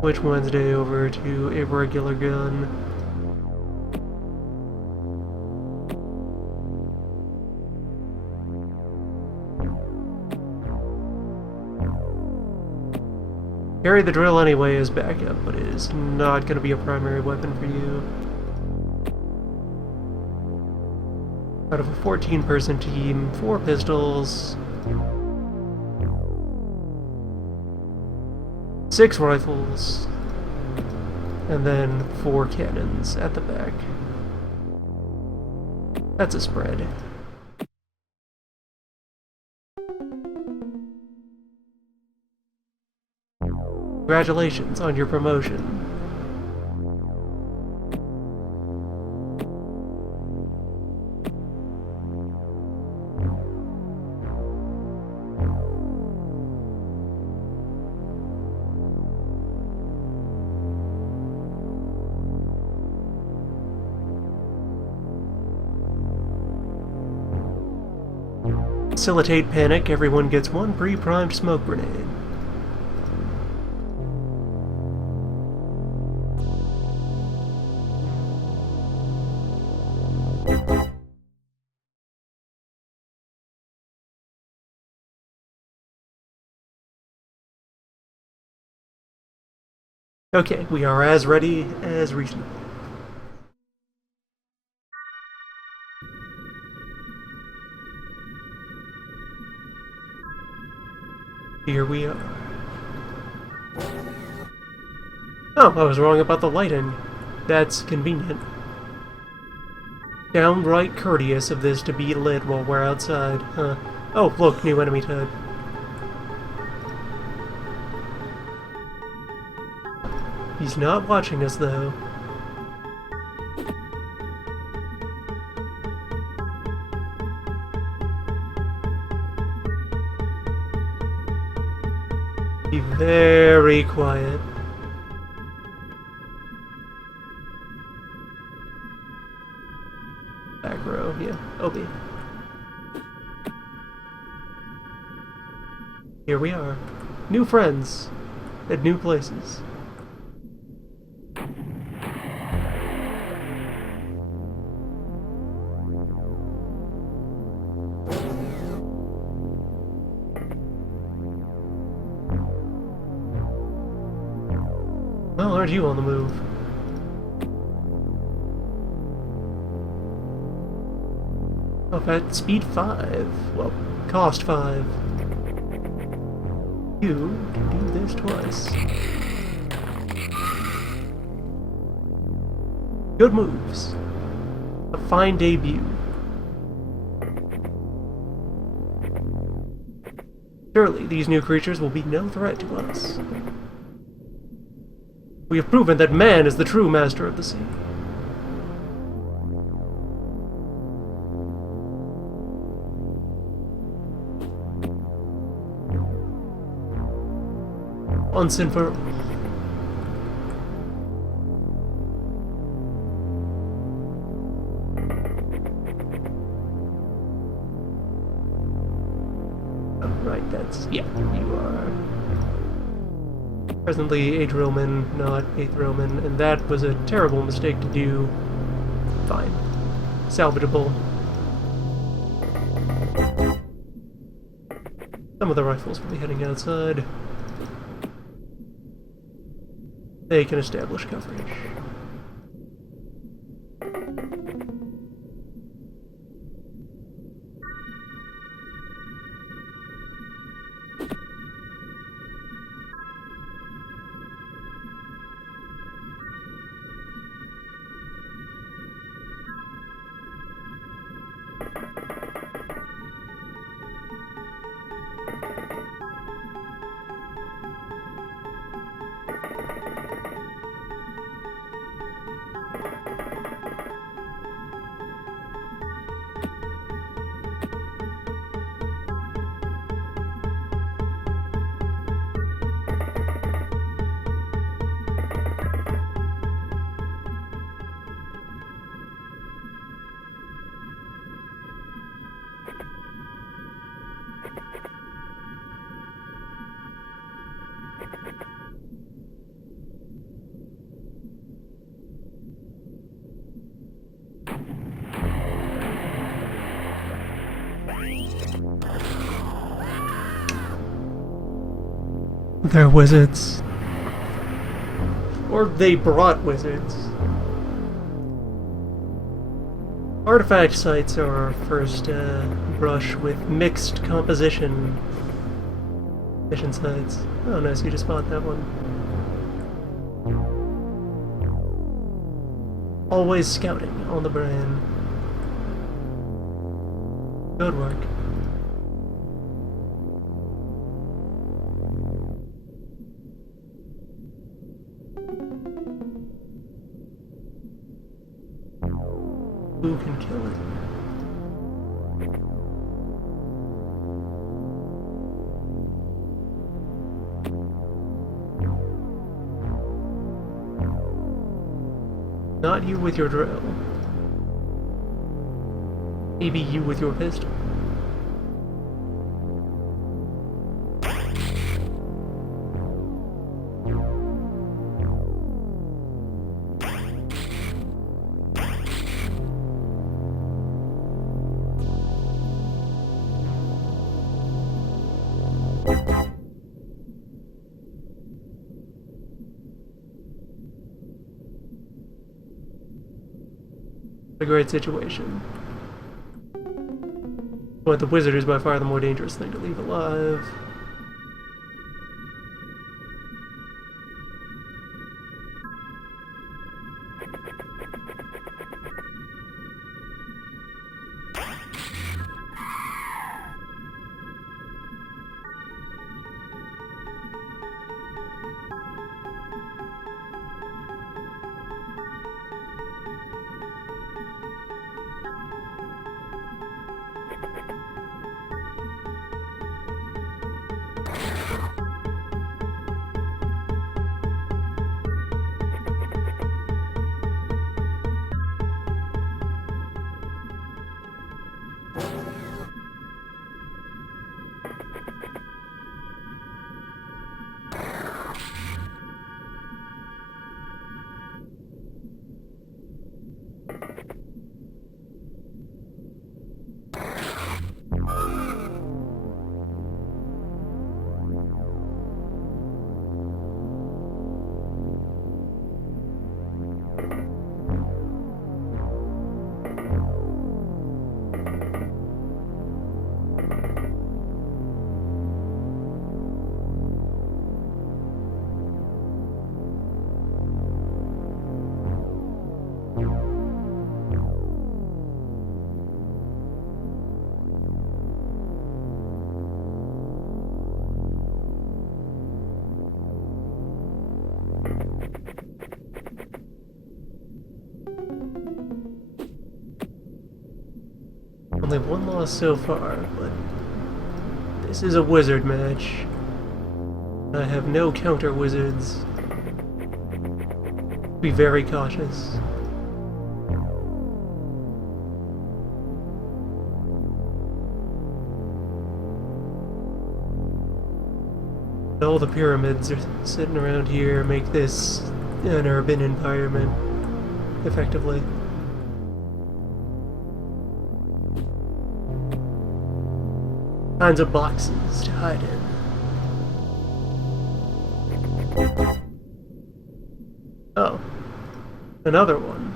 Switch Wednesday over to a regular gun. Carry the drill anyway as backup, but it is not going to be a primary weapon for you. Out of a 14-person team, 4 pistols, 6 rifles, and then 4 cannons at the back. That's a spread. Congratulations on your promotion. Facilitate panic, everyone gets one pre-primed smoke grenade. Okay, we are as ready as reasonable. Here we are. Oh, I was wrong about the lighting. That's convenient. Downright courteous of this to be lit while we're outside, huh? Oh, look, new enemy type. He's not watching us, though. Be very quiet. Back row, yeah. Obi. Here we are. New friends. At new places. Well, aren't you on the move? Up at speed 5. Well, cost 5. You can do this twice. Good moves. A fine debut. Surely these new creatures will be no threat to us. We have proven that man is the true master of the sea. Once and for all. Oh, right, that's... yeah, you are. Presently a drillman, not a throwman, and that was a terrible mistake to do. Fine. Salvageable. Some of the rifles will be heading outside. They can establish coverage. They're wizards. Or they brought wizards. Artifact sites are our first brush with mixed composition mission sites. Oh, nice, you just spot that one. Always scouting on the brain. Good work. ability. Not you with your drill. Maybe you with your pistol. A great situation. But the wizard is by far the more dangerous thing to leave alive. Only one loss so far, but this is a wizard match. I have no counter wizards. Be very cautious. All the pyramids are sitting around here make this an urban environment, effectively. Kinds of boxes to hide in. Oh. Another one.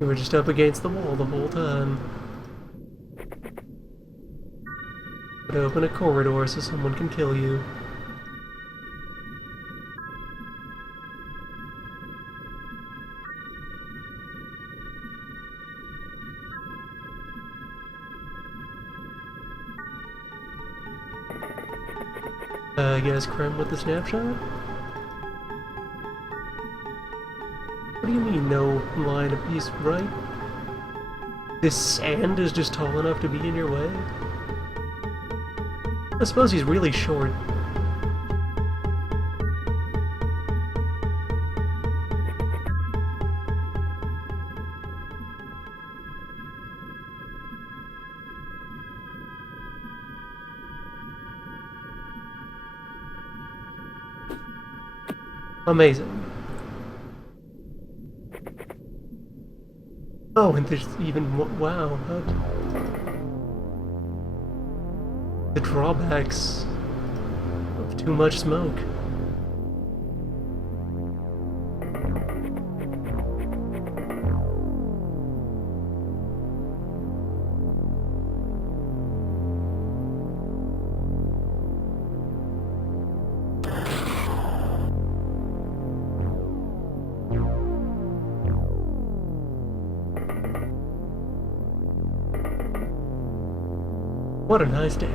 You were just up against the wall the whole time. But open a corridor so someone can kill you. I guess Krem with the snapshot? What do you mean, no line of peace, right? This sand is just tall enough to be in your way? I suppose he's really short. Amazing. Oh, and there's even wow. The drawbacks of too much smoke. What a nice day.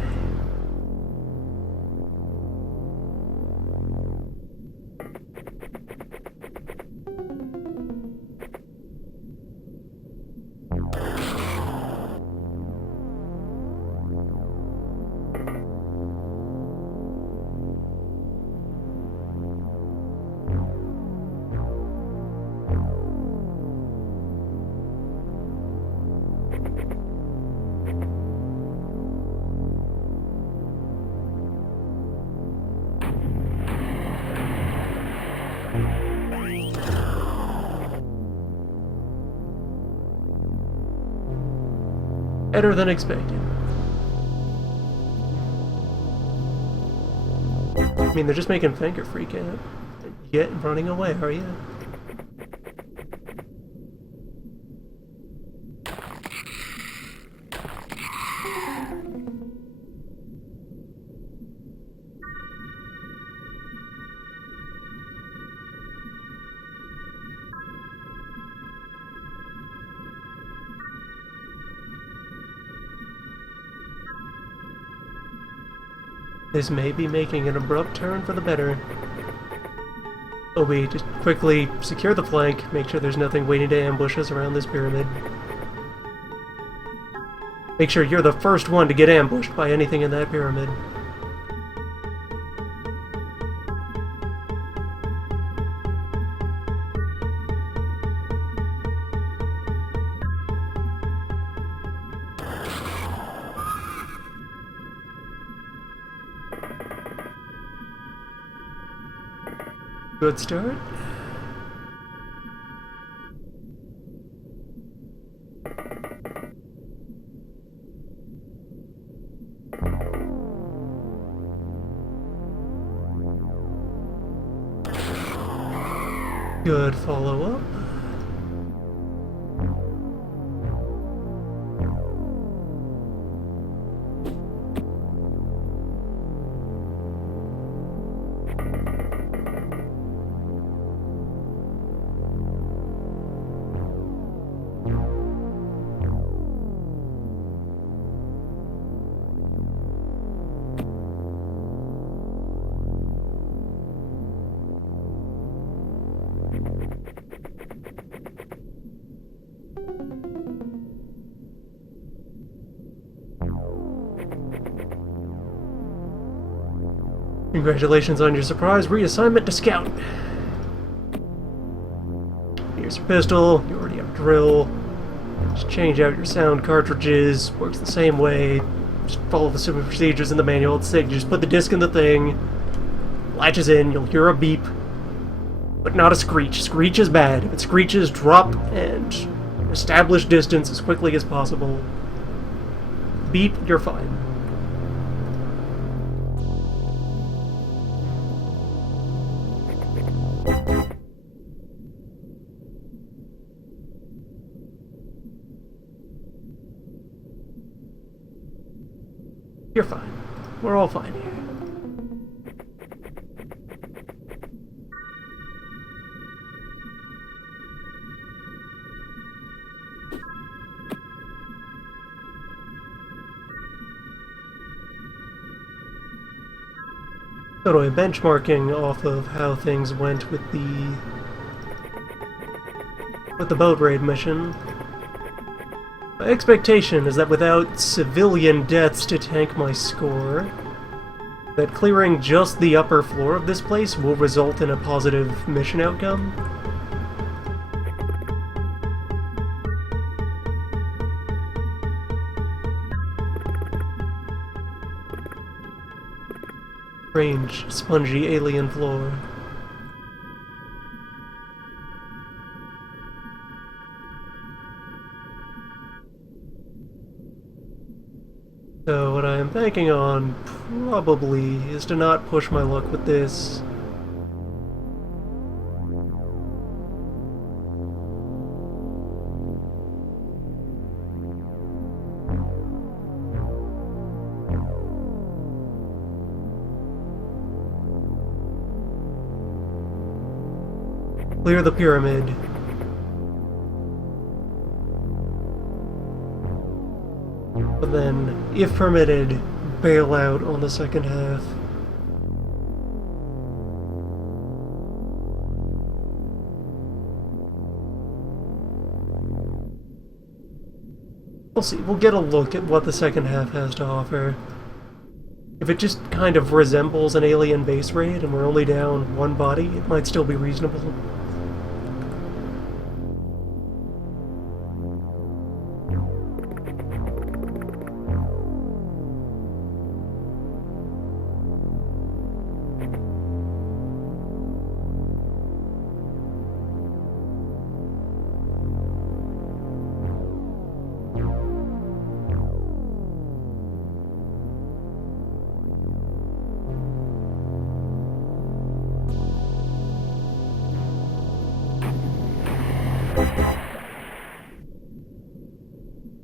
Better than expected. I mean, they're just making Finger freak out. Yet running away, are you? This may be making an abrupt turn for the better. Obi, just quickly secure the flank, make sure there's nothing waiting to ambush us around this pyramid. Make sure you're the first one to get ambushed by anything in that pyramid. Good start. Good follow-up. Congratulations on your surprise reassignment to Scout. Here's your pistol, you already have drill. Just change out your sound cartridges, works the same way. Just follow the simple procedures in the manual. It's sick. You just put the disc in the thing, latches in, you'll hear a beep, but not a screech. Screech is bad. If it screeches, drop and establish distance as quickly as possible. Beep, you're fine. You're fine. We're all fine here. So anyway, benchmarking off of how things went with the boat raid mission. My expectation is that without civilian deaths to tank my score, that clearing just the upper floor of this place will result in a positive mission outcome. Strange, spongy alien floor. So what I am banking on, probably, is to not push my luck with this. Clear the pyramid. But then, if permitted, bail out on the second half. We'll see. We'll get a look at what the second half has to offer. If it just kind of resembles an alien base raid and we're only down one body, it might still be reasonable.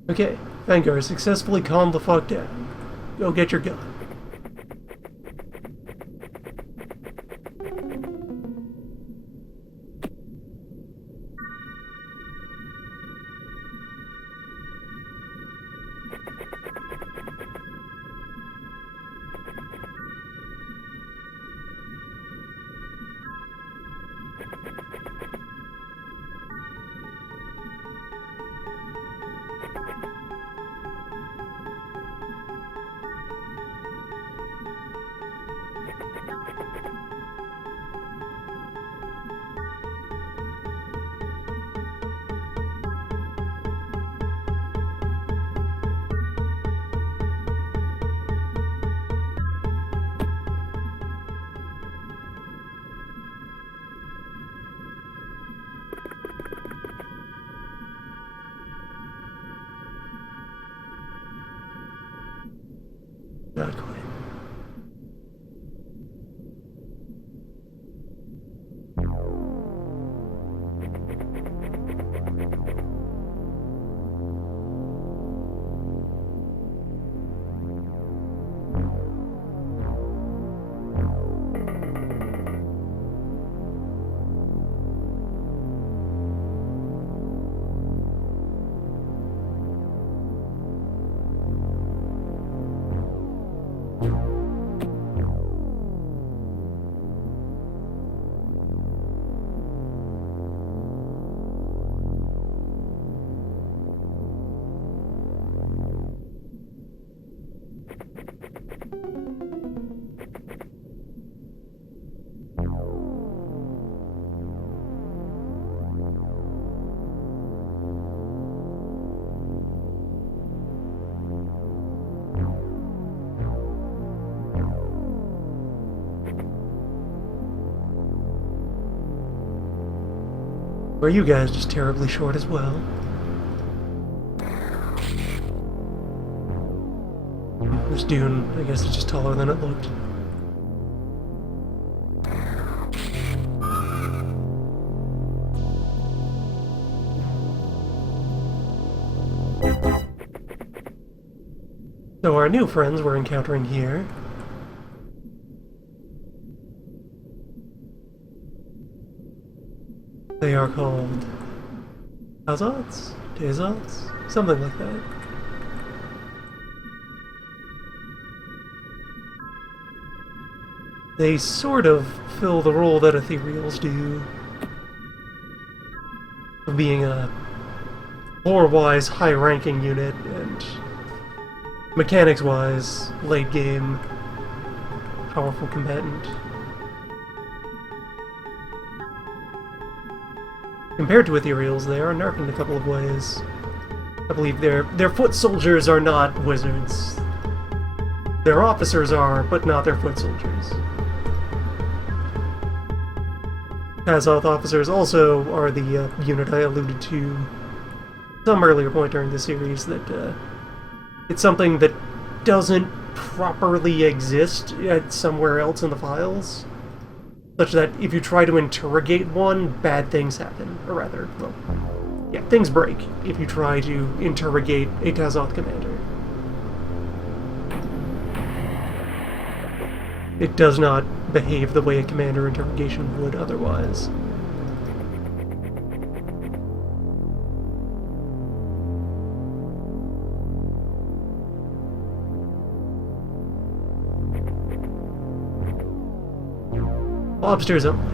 Okay, Vanguard, successfully calmed the fuck down. Go get your gun. Not quite. Or are you guys just terribly short as well? This dune, I guess it's just taller than it looked. So our new friends we're encountering here. They are called Azots? Tazots? Something like that. They sort of fill the role that ethereals do, of being a lore-wise high-ranking unit and mechanics-wise late-game powerful combatant. Compared to ethereals, they are nerfed in a couple of ways. I believe their foot soldiers are not wizards. Their officers are, but not their foot soldiers. Azoth officers also are the unit I alluded to some earlier point during the series that it's something that doesn't properly exist somewhere else in the files, such that if you try to interrogate one, bad things happen. Or rather, well, yeah, things break if you try to interrogate a Tazoth commander. It does not behave the way a commander interrogation would otherwise. Lobsters only.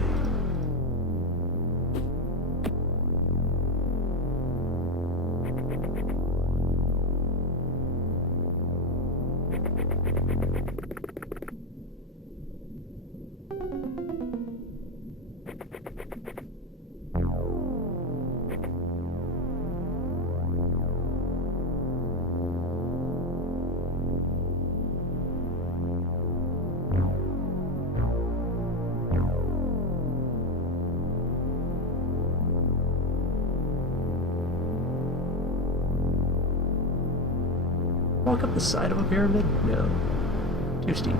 walk up the side of a pyramid? No. Too steep.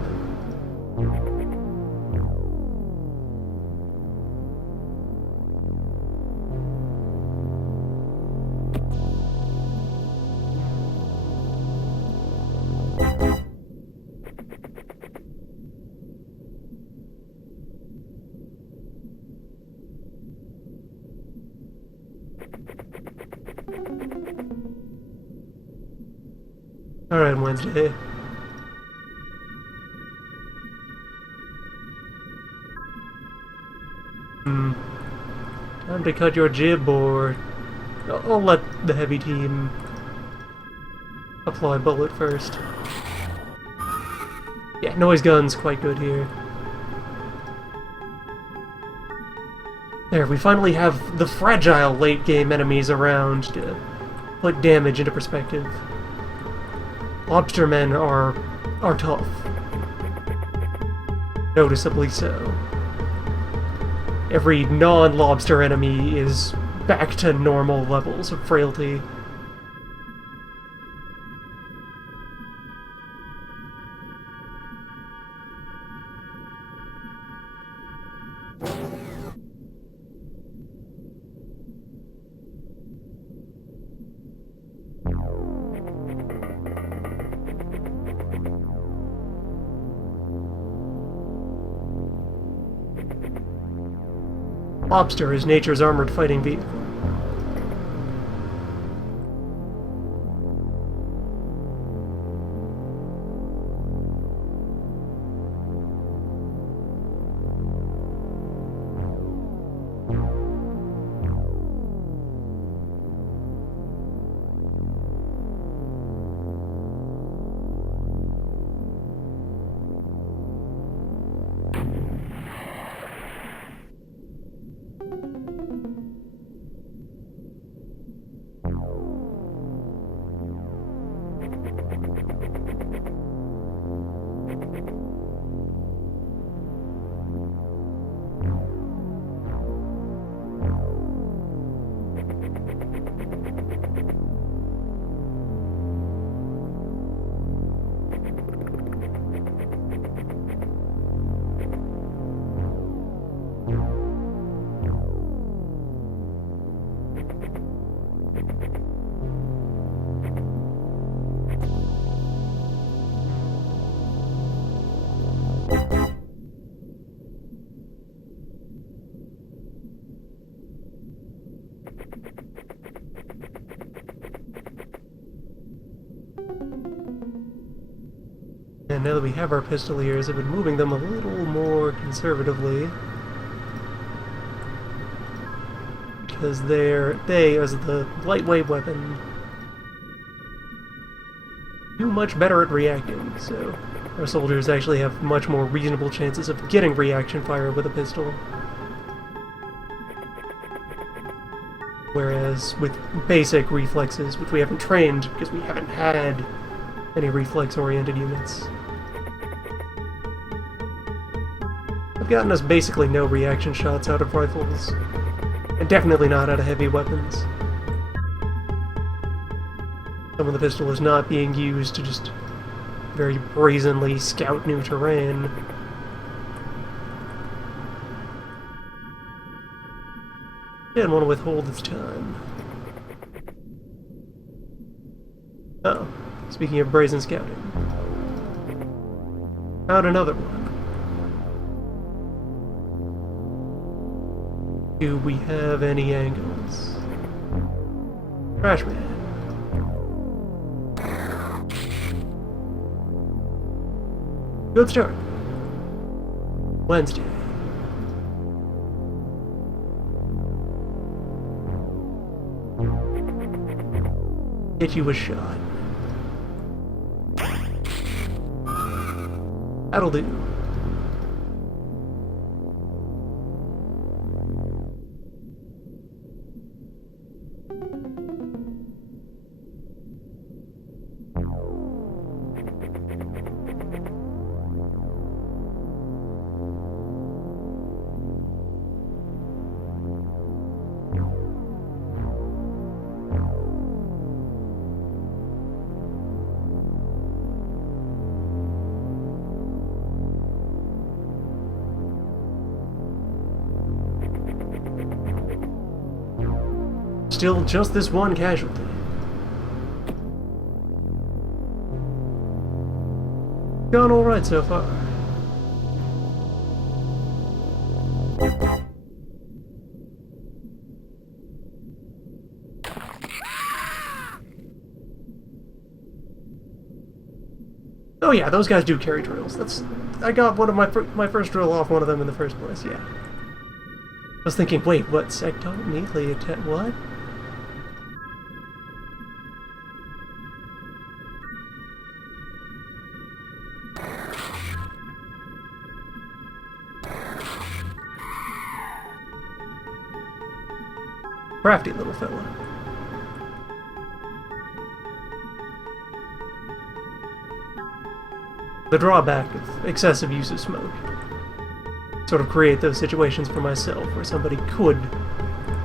Alright, Wednesday. Time to cut your jib, or I'll let the heavy team apply bullet first. Yeah, noise gun's quite good here. There, we finally have the fragile late-game enemies around to put damage into perspective. Lobstermen are tough. Noticeably so. Every non-lobster enemy is back to normal levels of frailty. Lobster is nature's armored fighting vehicle. And now that we have our pistoliers, I've been moving them a little more conservatively. Because they, as the lightweight weapon, do much better at reacting, so our soldiers actually have much more reasonable chances of getting reaction fire with a pistol. Whereas with basic reflexes, which we haven't trained because we haven't had any reflex-oriented units, have gotten us basically no reaction shots out of rifles, and definitely not out of heavy weapons. Some of the pistol is not being used to just very brazenly scout new terrain. Didn't want to withhold its time. Oh, speaking of brazen scouting. Found another one. Do we have any angles? Trashman. Good start. Wednesday. Get you a shot. That'll do. still just this one casualty. Gone alright so far. Oh yeah, those guys do carry drills. I got one of my first drill off one of them in the first place, yeah. I was thinking, wait, what? Sector? Immediately attack? What? Crafty little fella. The drawback of excessive use of smoke. Sort of create those situations for myself where somebody could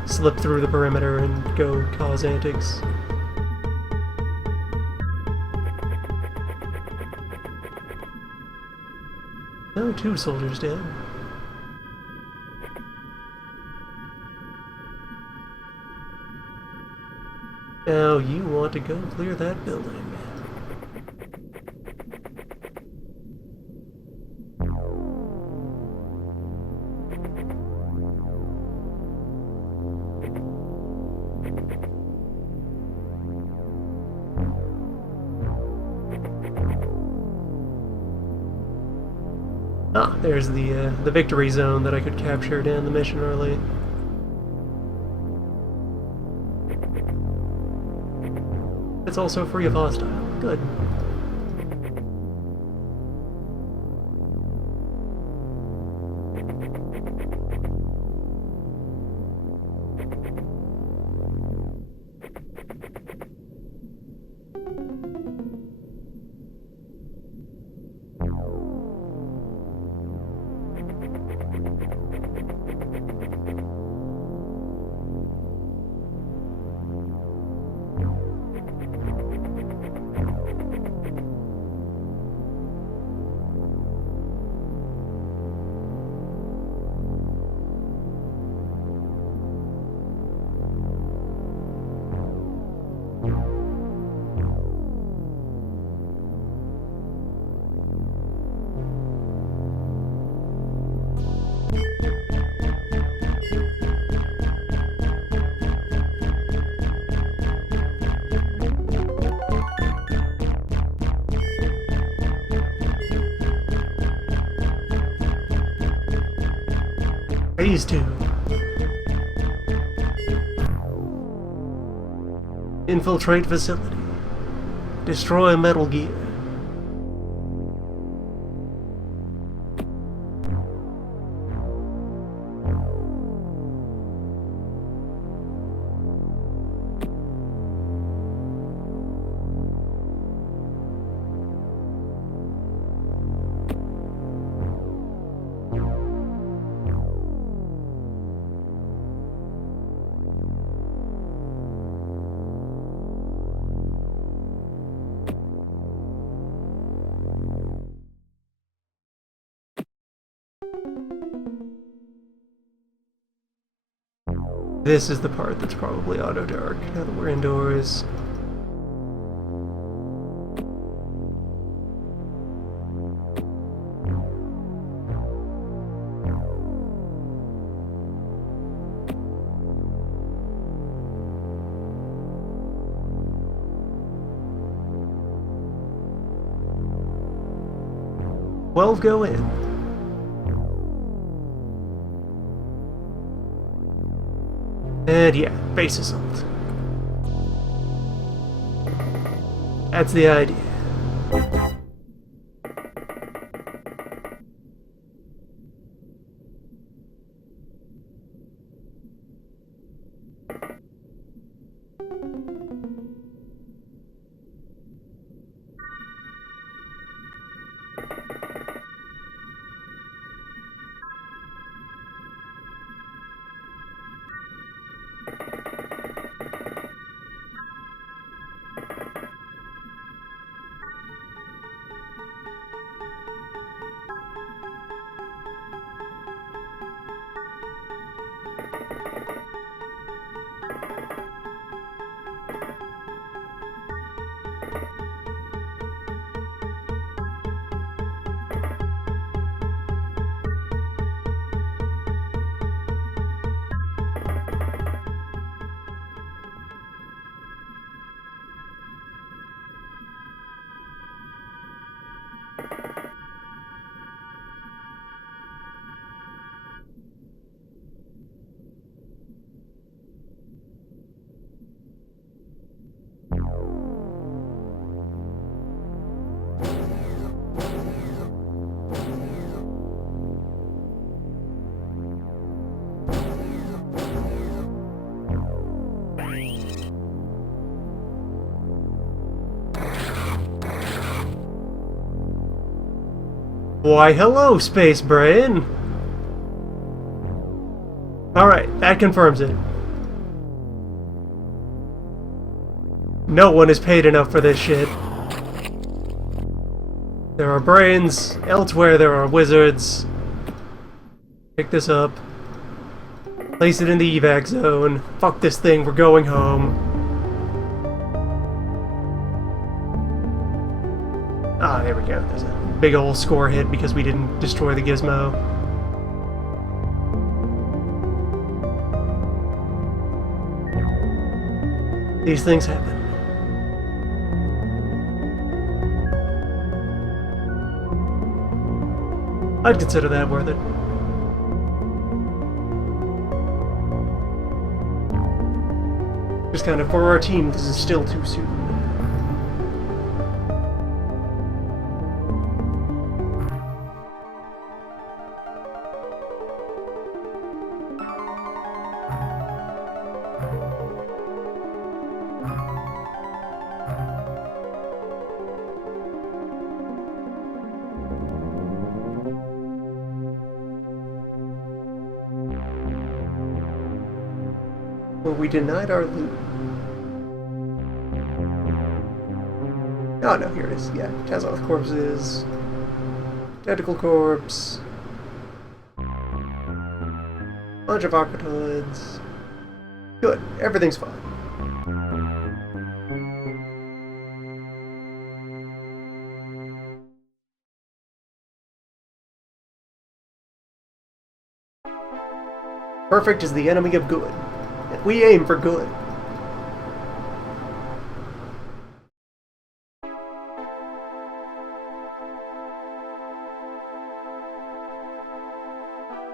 slip through the perimeter and go cause antics. No, 2 soldiers dead. Now you want to go clear that building. Ah, there's the victory zone that I could capture down the mission early. It's also free of hostile. Good. Phase 2. Infiltrate facility. Destroy Metal Gear. This is the part that's probably auto-dark, now that we're indoors. Twelve go in. And yeah, base assault. That's the idea. Why, hello, Space Brain! Alright, that confirms it. No one is paid enough for this shit. There are brains. Elsewhere there are wizards. Pick this up. Place it in the evac zone. Fuck this thing, we're going home. Ah, there we go. There's a big ol' score hit because we didn't destroy the gizmo. These things happen. I'd consider that worth it. Just kind of, for our team, this is still too soon. Well, we denied our loot. Oh no, here it is. Yeah, Kazoth corpses. Tentacle corpse. Bunch of aquatoids. Good, everything's fine. Perfect is the enemy of good. And we aim for good.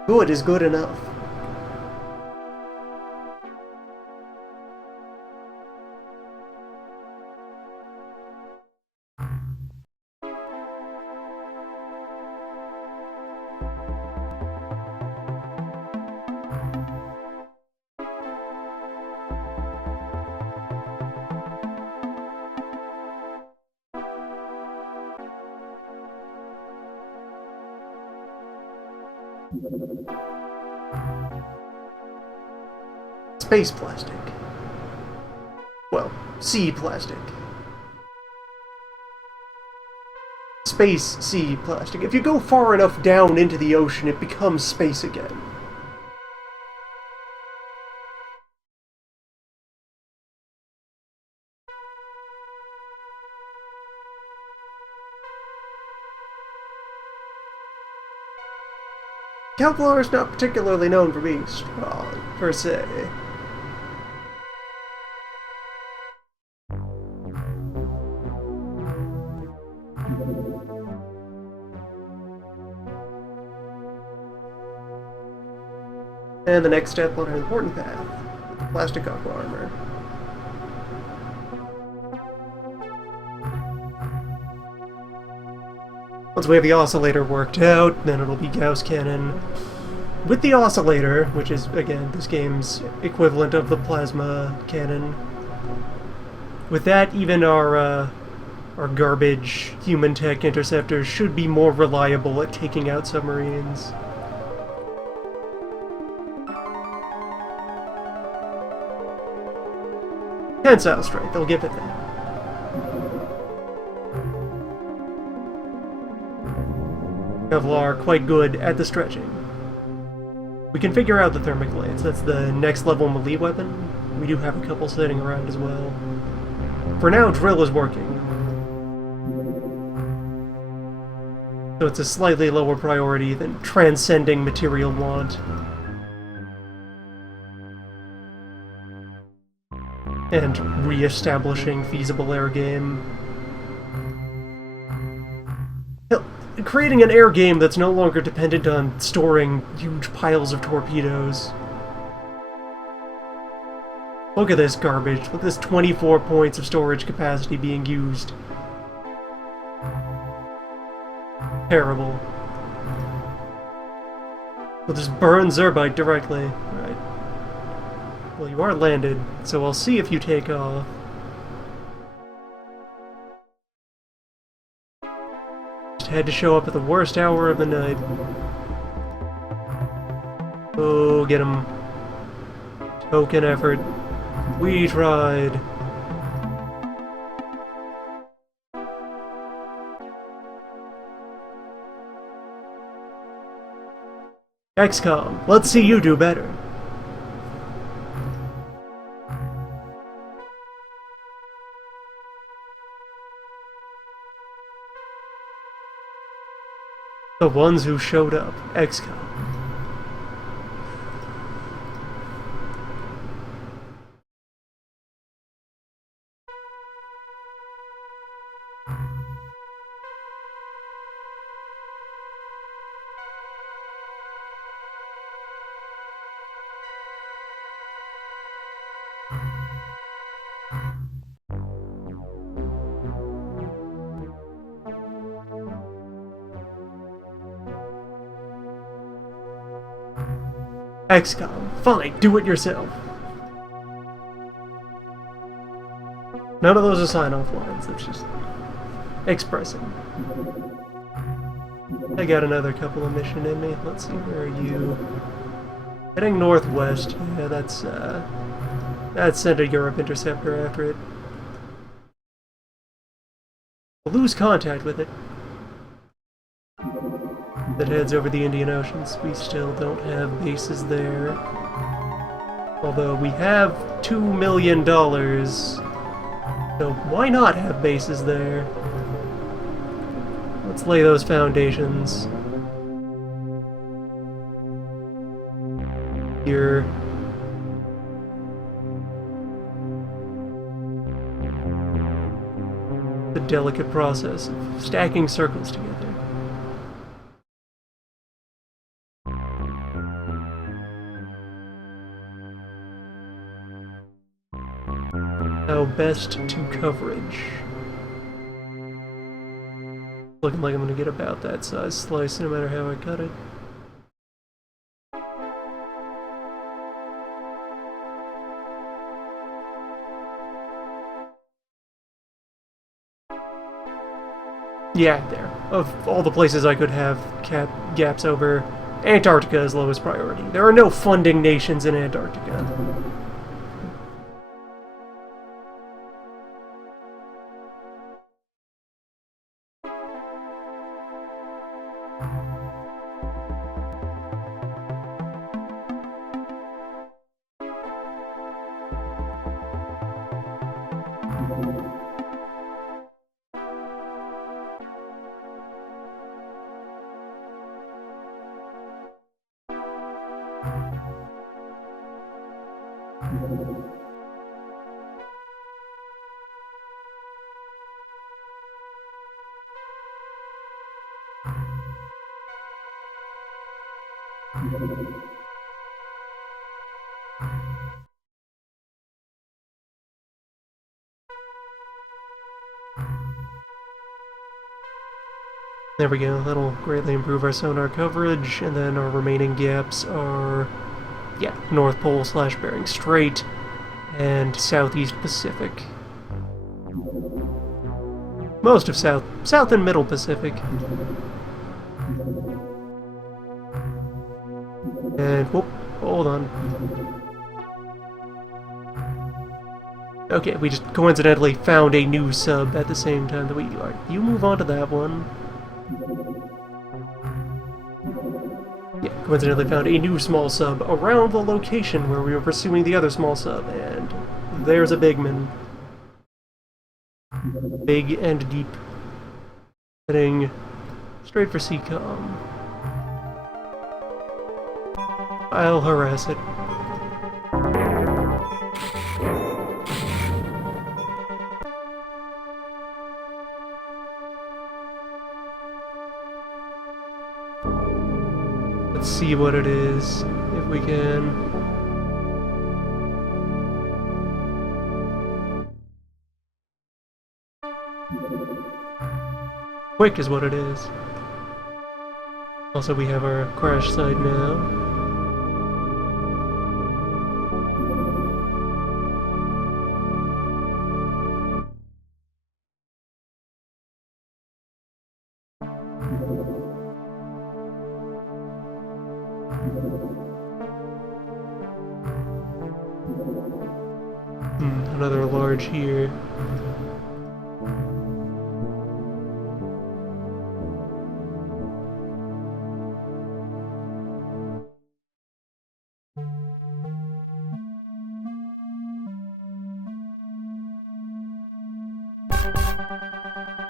Good is good enough. Space plastic. Well, sea plastic. Space sea plastic. If you go far enough down into the ocean, it becomes space again. Kevlar is not particularly known for being strong, per se. And the next step on our important path, the plastic aqua armor. Once we have the oscillator worked out, then it'll be Gauss cannon. With the oscillator, which is, again, this game's equivalent of the plasma cannon. With that, even our garbage human tech interceptors should be more reliable at taking out submarines. Tensile strength, I'll give it that. Kevlar quite good at the stretching. We can figure out the thermic blades. That's the next level melee weapon. We do have a couple sitting around as well. For now, drill is working. So it's a slightly lower priority than transcending material want. And re-establishing feasible air game. Creating an air game that's no longer dependent on storing huge piles of torpedoes. Look at this garbage. Look at this 24 points of storage capacity being used. Terrible. We'll just burn Zerbite directly. Right. Well, you are landed, so I'll see if you take off. had to show up at the worst hour of the night. Oh, get him. Token effort. We tried. XCOM, let's see you do better. The ones who showed up. XCOM. XCOM. Fine, do it yourself. None of those are sign-off lines, it's just expressing. I got another couple of mission in me. Let's see, where are you? Heading northwest. Yeah, that's sent a Europe interceptor after it. We'll lose contact with it. That heads over the Indian Oceans. We still don't have bases there. Although we have $2 million. So why not have bases there? Let's lay those foundations. Here. The delicate process of stacking circles together. How best to coverage. Looking like I'm gonna get about that size slice no matter how I cut it. Yeah, there. Of all the places I could have gaps over, Antarctica is lowest priority. There are no funding nations in Antarctica. There we go, that'll greatly improve our sonar coverage, and then our remaining gaps are, yeah, North Pole / Bering Strait, and Southeast Pacific. Most of South and Middle Pacific. And, whoop, hold on. Okay, we just coincidentally found a new sub at the same time that we are. You move on to that one. Yeah, coincidentally found a new small sub around the location where we were pursuing the other small sub, and there's a bigman. Big and deep. Heading straight for CCOM. I'll harass it. Let's see what it is, if we can. Quick is what it is. Also, we have our crash site now. Another large here.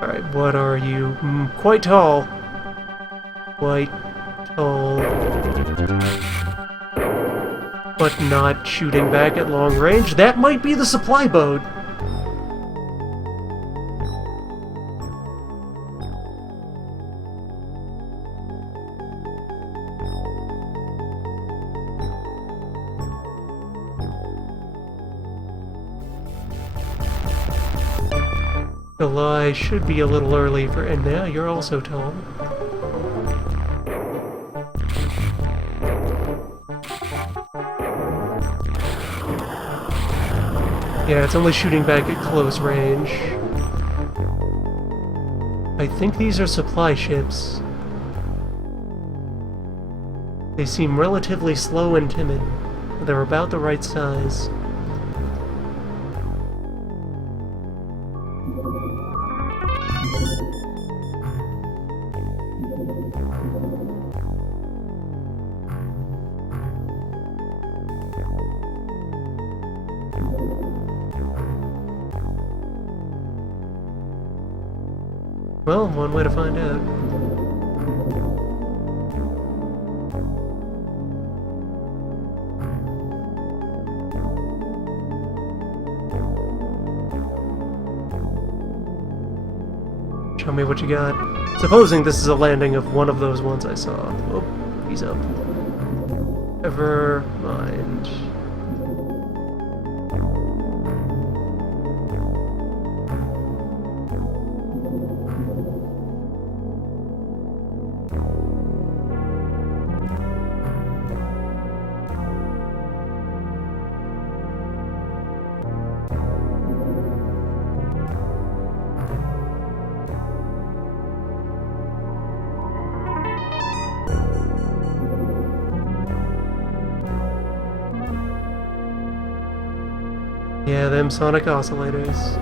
Alright, what are you? Quite tall. Quite tall. But not shooting back at long range. That might be the supply boat. July should be a little early for, and now you're also tall. Yeah, it's only shooting back at close range. I think these are supply ships. They seem relatively slow and timid, but they're about the right size. Well, one way to find out. Show me what you got. Supposing this is a landing of one of those ones I saw. Oh, he's up. Never mind. Yeah, them sonic oscillators.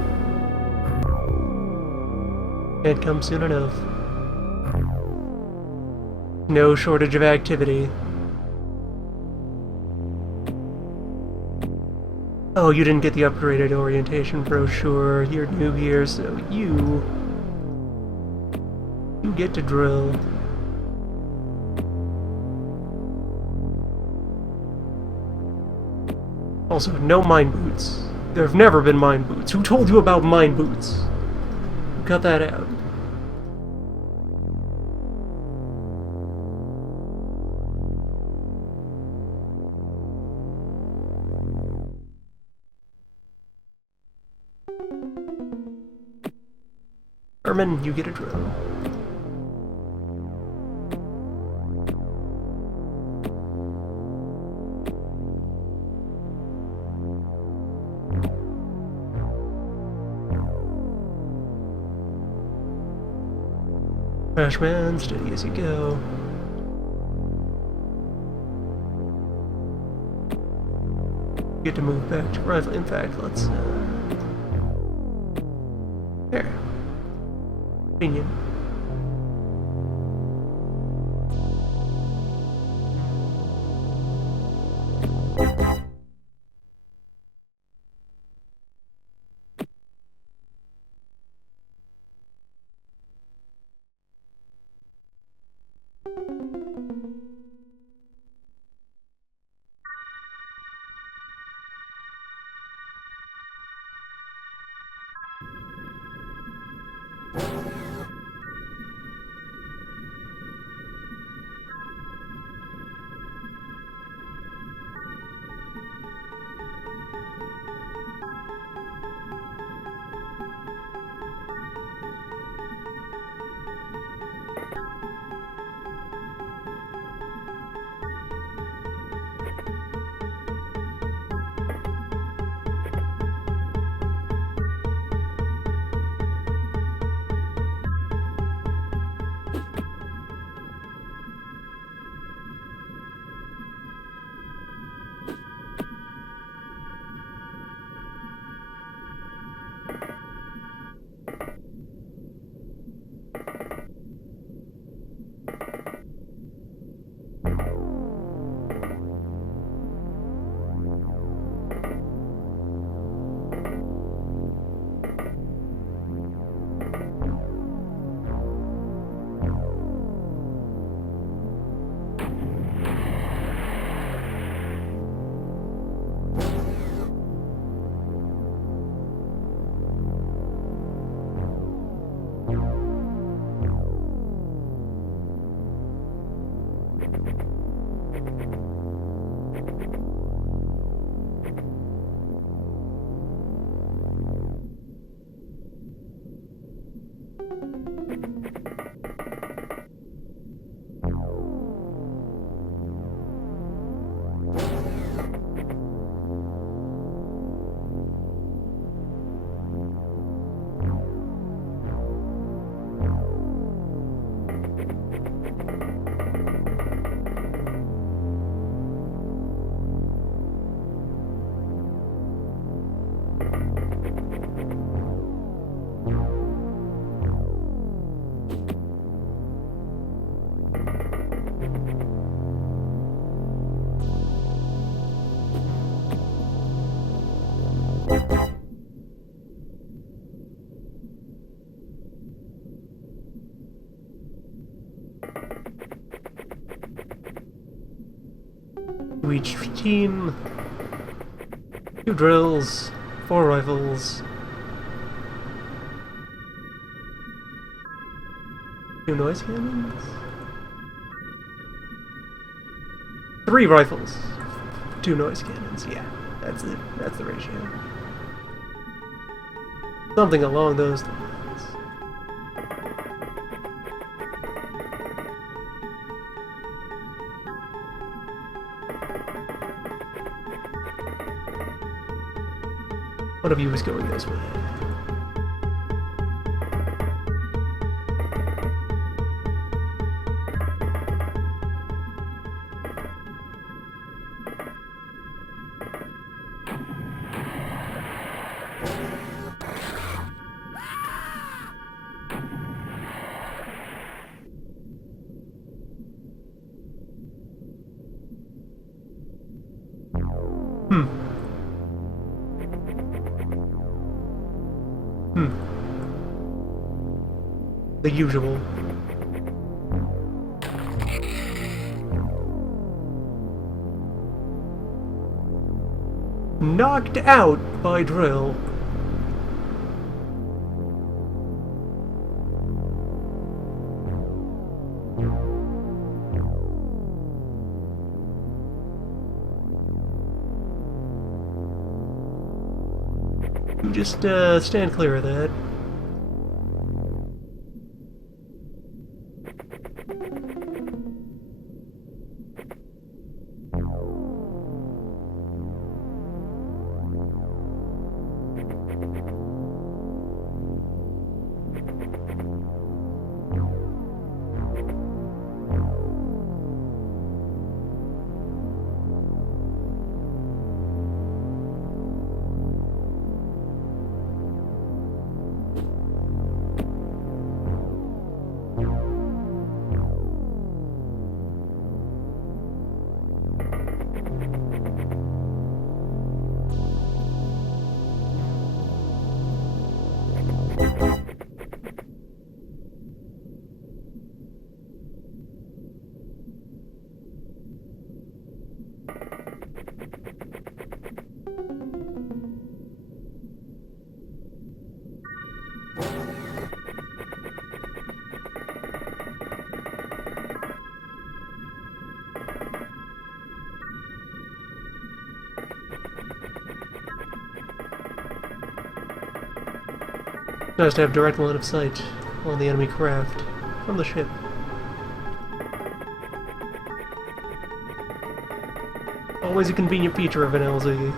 Can't come soon enough. No shortage of activity. Oh, you didn't get the upgraded orientation brochure. You're new here, so you get to drill. Also, no mine boots. There have never been mine boots. Who told you about mine boots? Cut that out. Herman, you get a drill. Crashman, steady as you go. Get to move back to rifle. In fact, let's there. Convenient. To each team, 2 drills, 4 rifles, 2 noise cannons, 3 rifles, 2 noise cannons. Yeah, that's it. That's the ratio. Something along those lines. One of you is going this way. The usual. Knocked out by drill. Just stand clear of that. Nice to have direct line of sight on the enemy craft from the ship. Always a convenient feature of an LZ.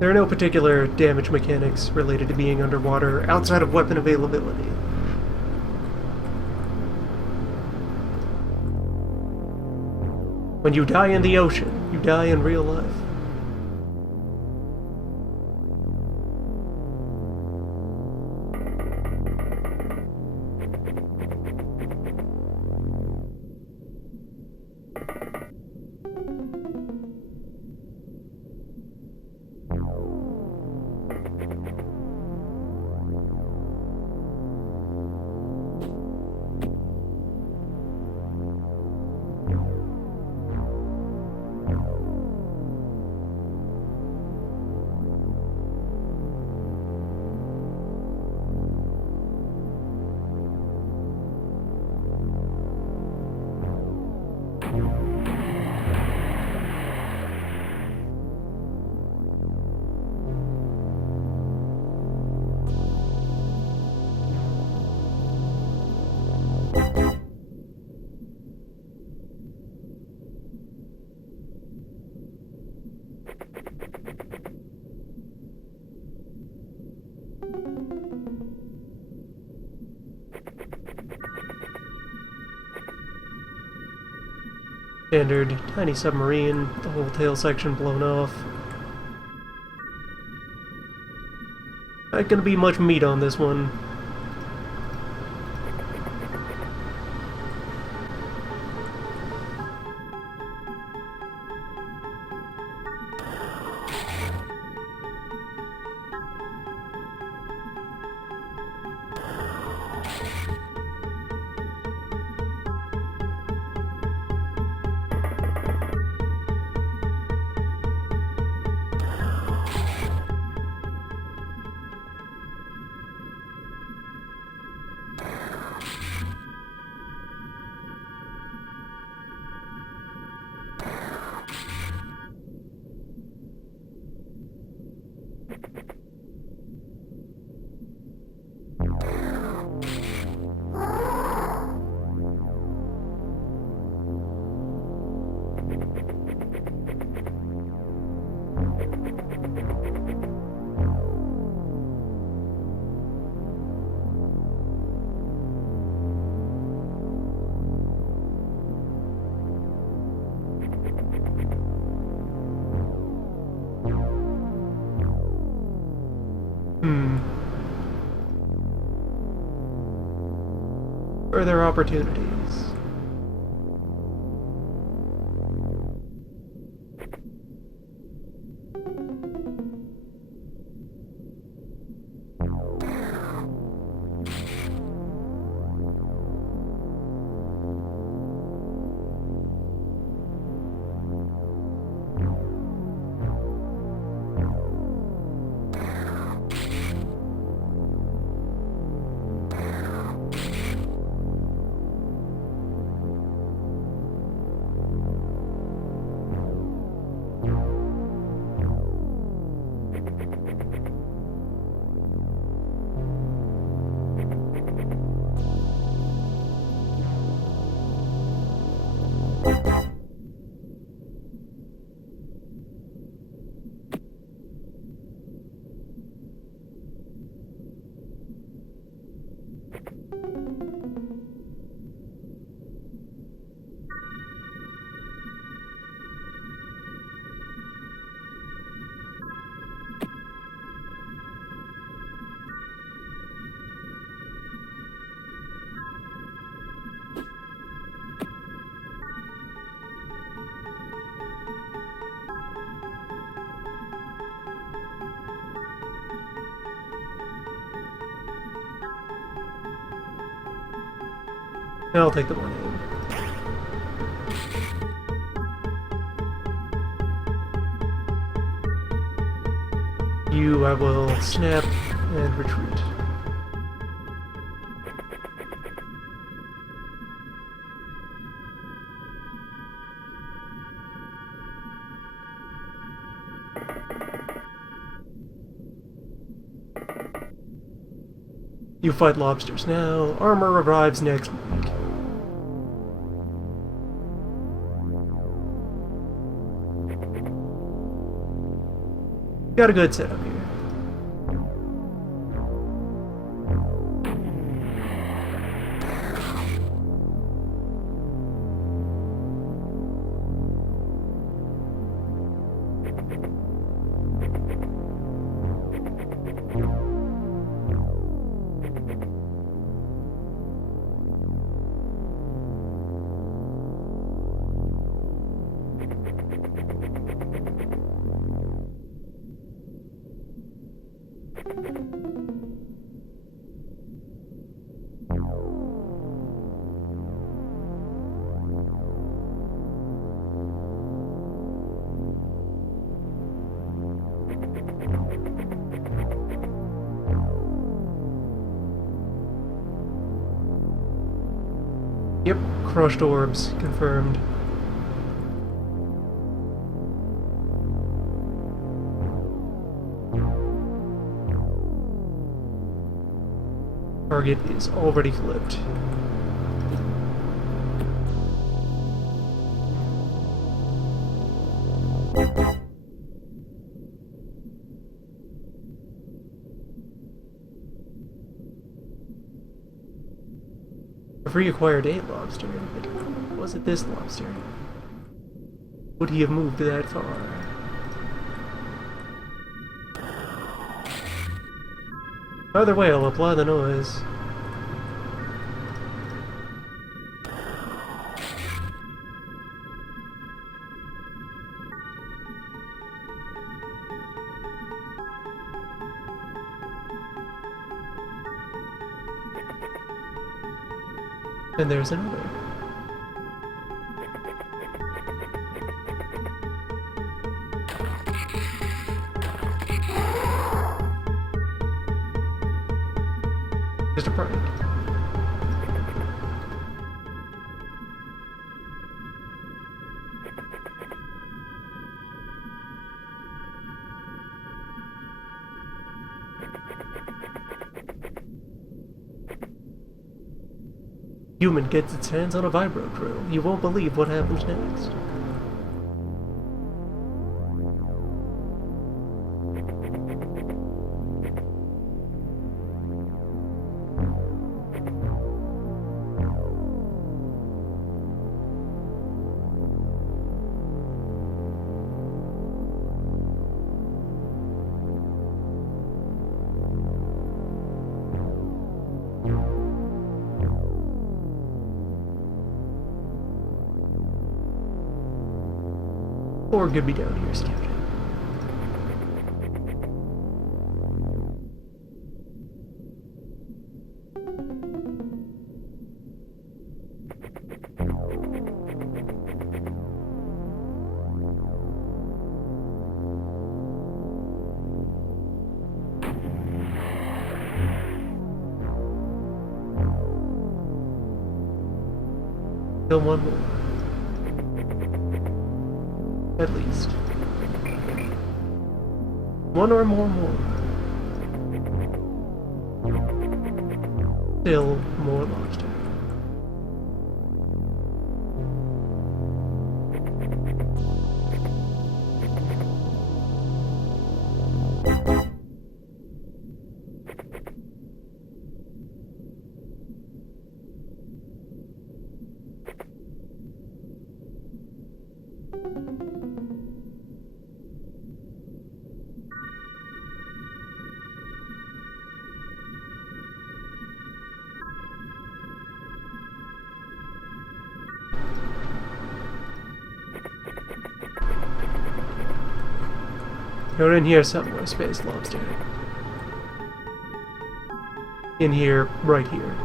There are no particular damage mechanics related to being underwater outside of weapon availability. When you die in the ocean, you die in real life. Standard tiny submarine, the whole tail section blown off. Not gonna be much meat on this one. Further opportunities. I'll take the 1 aim. You, I will snap and retreat. You fight lobsters now. Armor arrives next week. Got a good setup here. Yep, crushed orbs, confirmed. Target is already flipped. I've reacquired a lobster, but was it this lobster? Would he have moved that far? Either way, I'll apply the noise. And there's another. Just a prank. Human gets its hands on a vibro drill. You won't believe what happens next. Or could be down here scouting. Still one more. At least. One or more. Still more lobster. You're in here somewhere, Space Lobster. In here, right here.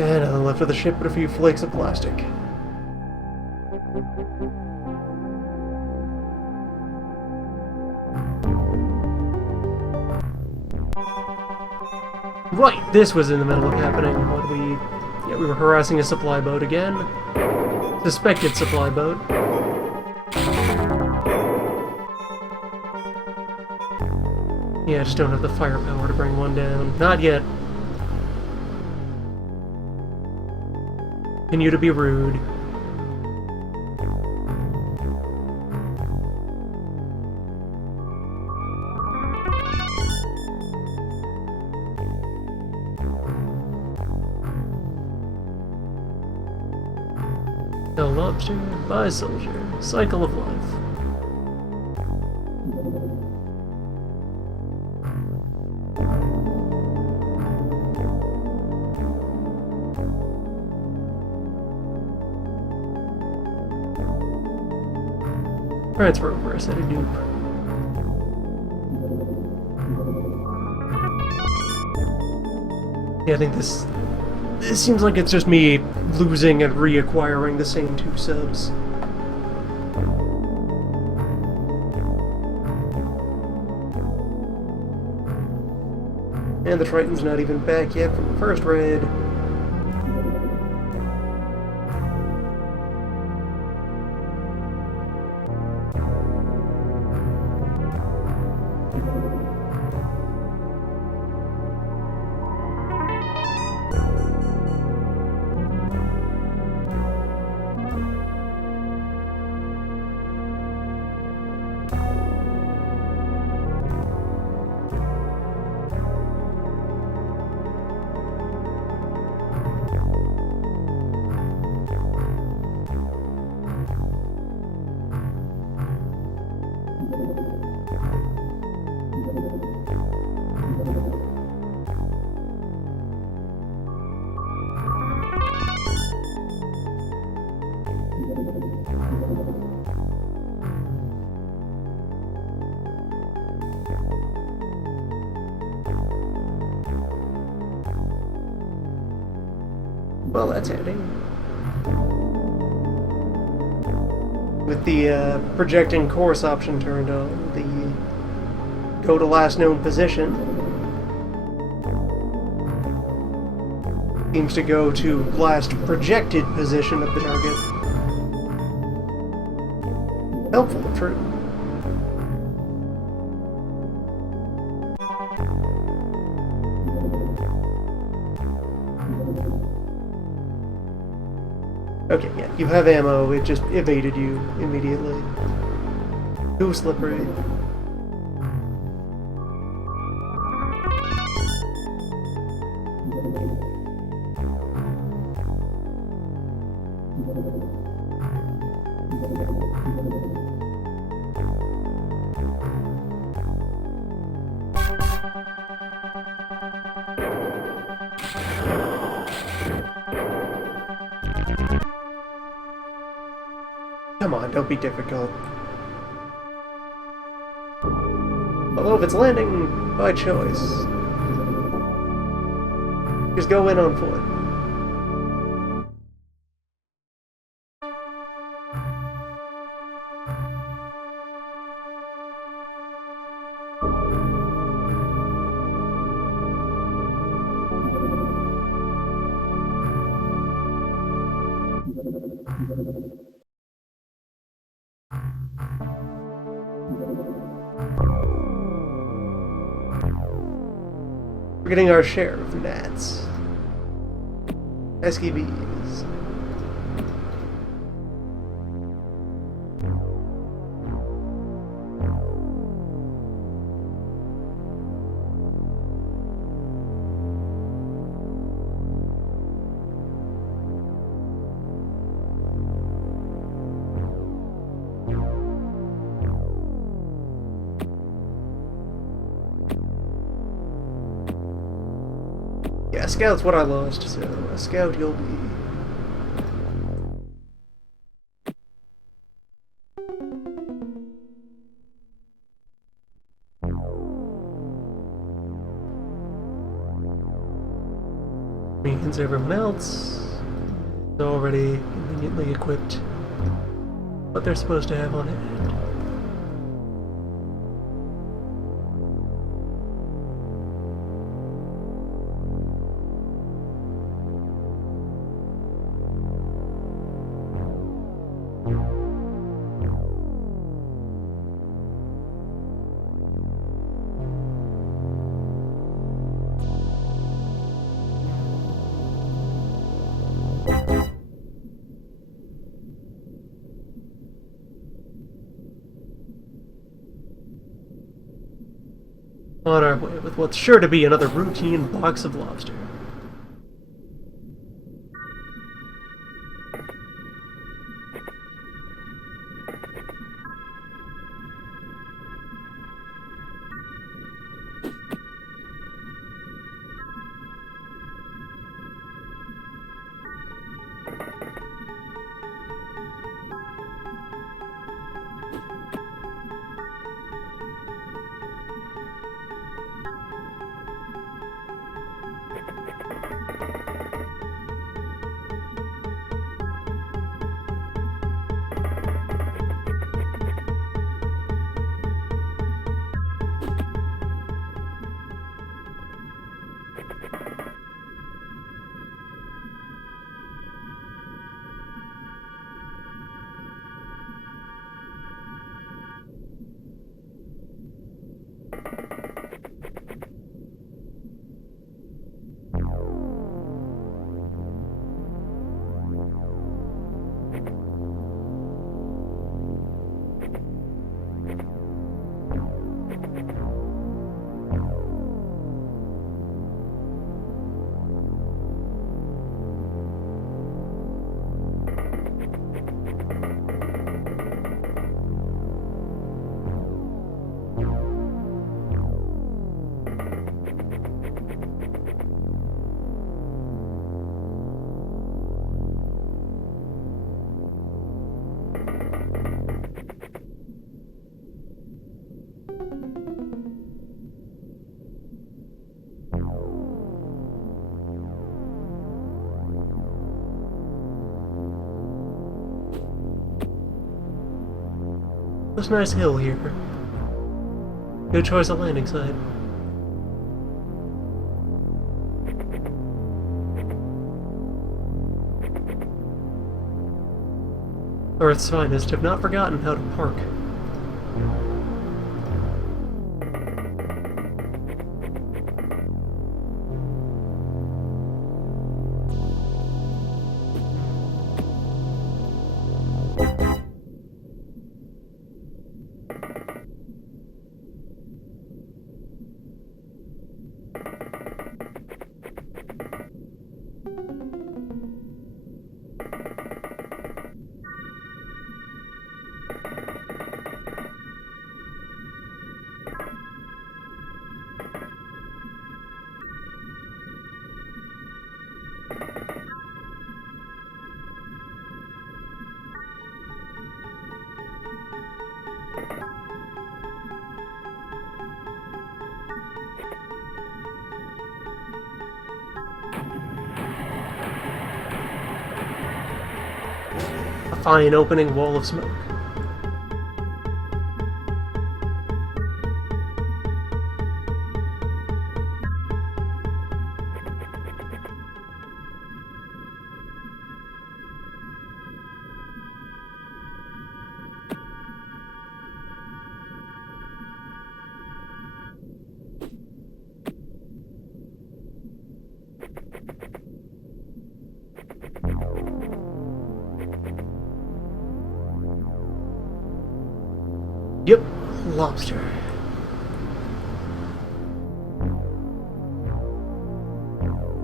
And nothing left of the ship but a few flakes of plastic. Right, this was in the middle of happening when we were harassing a supply boat again. Suspected supply boat. Yeah, I just don't have the firepower to bring one down. Not yet. Continue to be rude. No lobster, bye soldier. Cycle of life. Transfer over a set of dupe. Yeah, I think this seems like it's just me losing and reacquiring the same 2 subs. And the Triton's not even back yet from the first raid. Well, that's handy. With the projecting course option turned on, the go to last known position seems to go to last projected position of the target. Helpful, true. Okay, yeah, you have ammo, it just evaded you immediately. Too slippery. Come on, don't be difficult. Although if it's landing by choice, just go in on foot. We're getting our share of gnats. Pesky bees. Yeah, scout's what I lost, so a scout you'll be. Means everyone else is already conveniently equipped what they're supposed to have on hand. On our way with what's sure to be another routine box of lobster. There's a nice hill here. Good choice of landing site. Earth's finest have not forgotten how to park. A fine opening wall of smoke. Yep, lobster.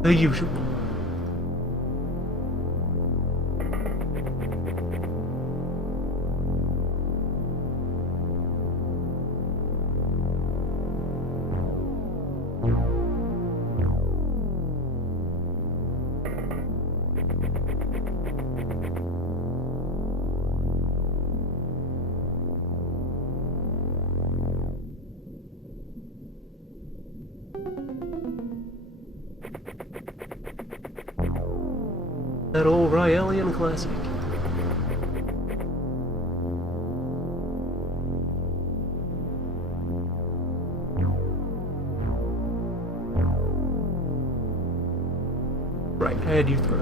The usual. That old Ryalian classic. Right, had you throw.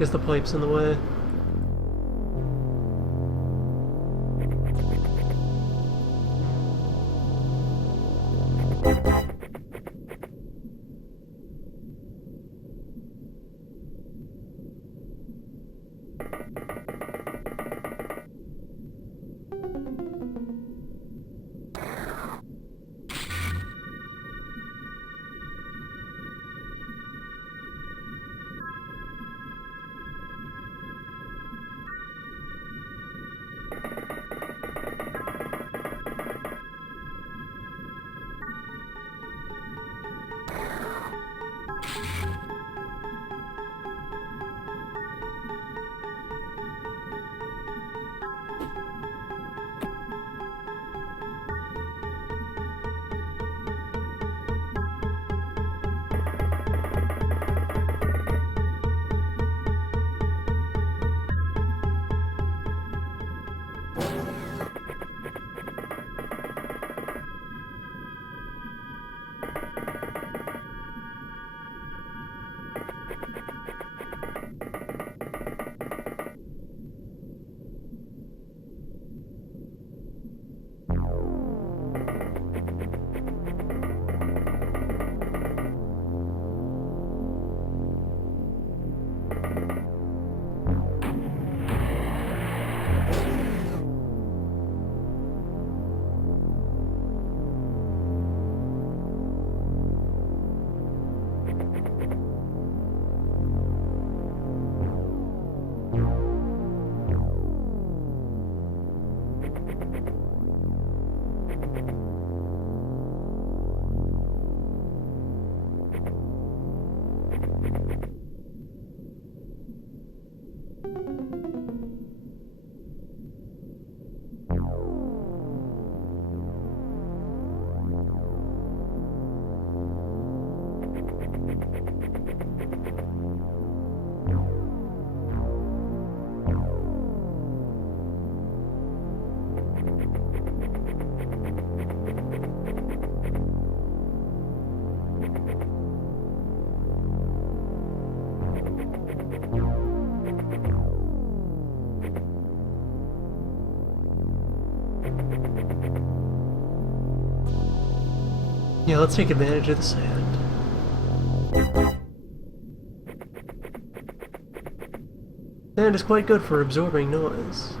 Guess the pipe's in the way. Yeah, let's take advantage of the sand. Sand is quite good for absorbing noise.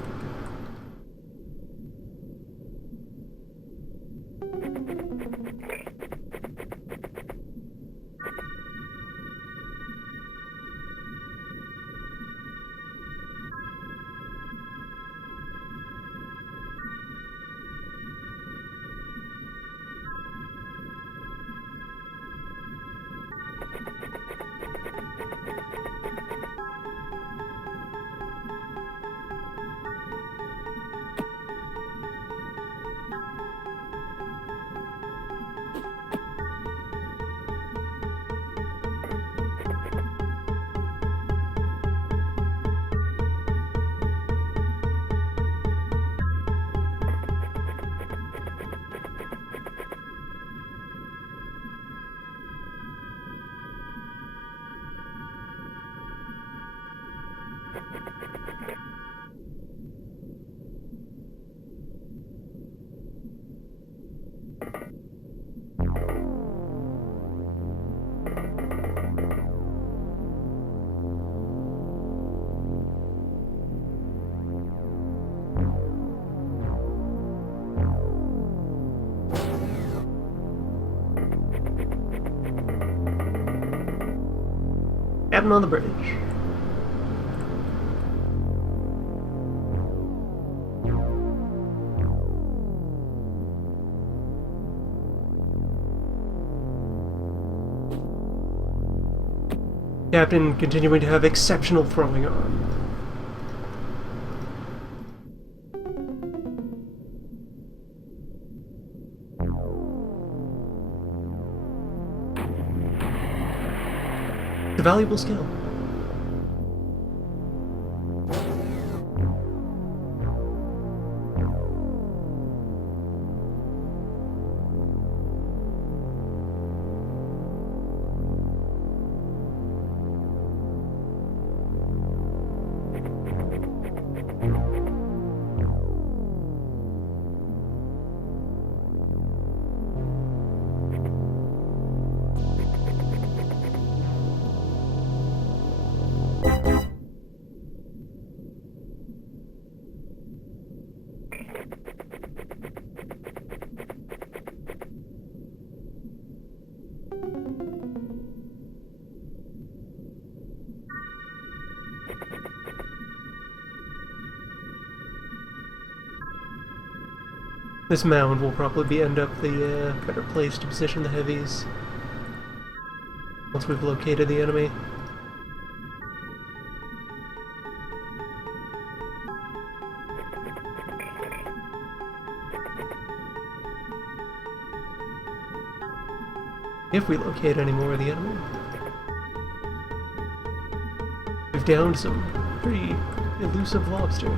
Cabin on the bridge. Captain continuing to have exceptional throwing arm. It's a valuable skill. This mound will probably end up the better place to position the heavies once we've located the enemy. If we locate any more of the enemy. We've downed some pretty elusive lobster.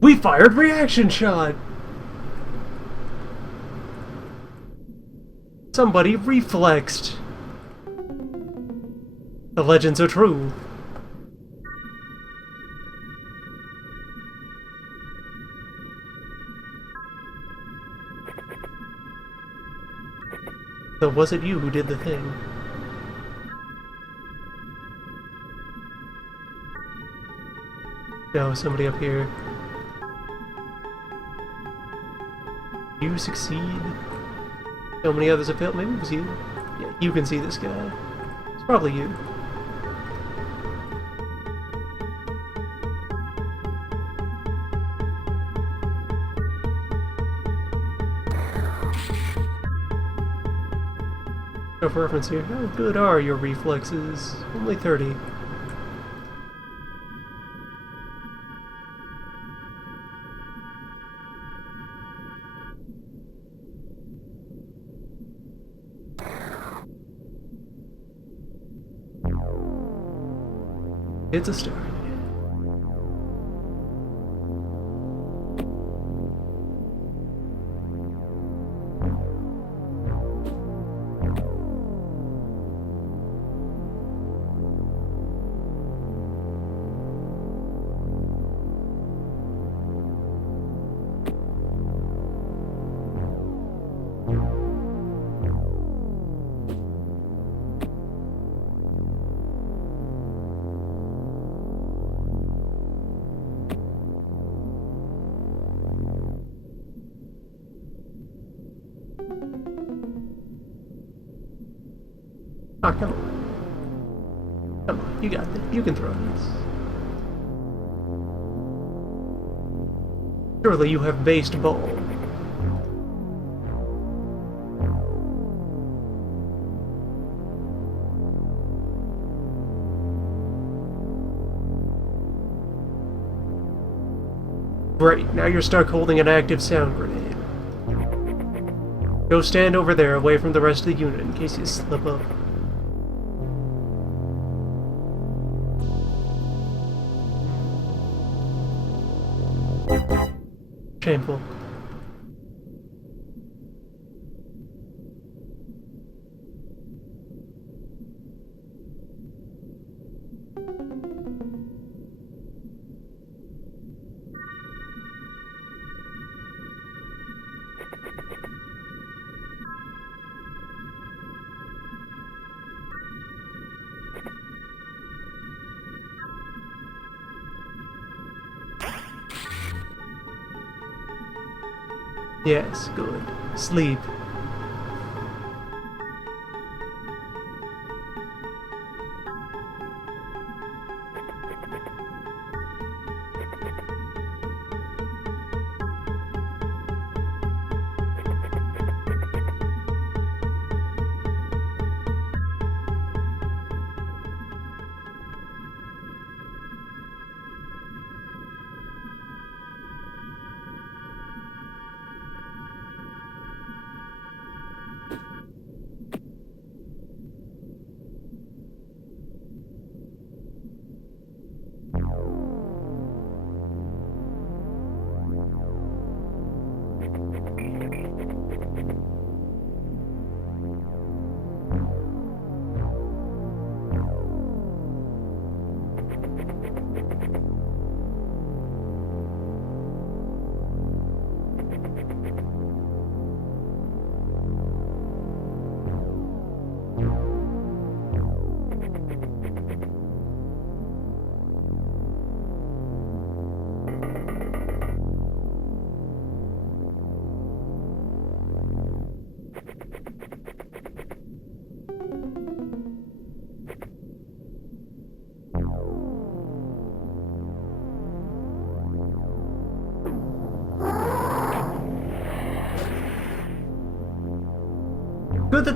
We fired reaction shot! Somebody reflexed. The legends are true. So was it you who did the thing? No, somebody up here. You succeed. So many others have failed. Maybe it was you. Yeah, you can see this guy. It's probably you. No reference here. How good are your reflexes? Only 30. It's a start. Oh, come on. Come on, you got this. You can throw this. Surely you have based ball. Great, now you're stuck holding an active sound grenade. Go stand over there away from the rest of the unit in case you slip up. Shameful. Yes, good. Sleep.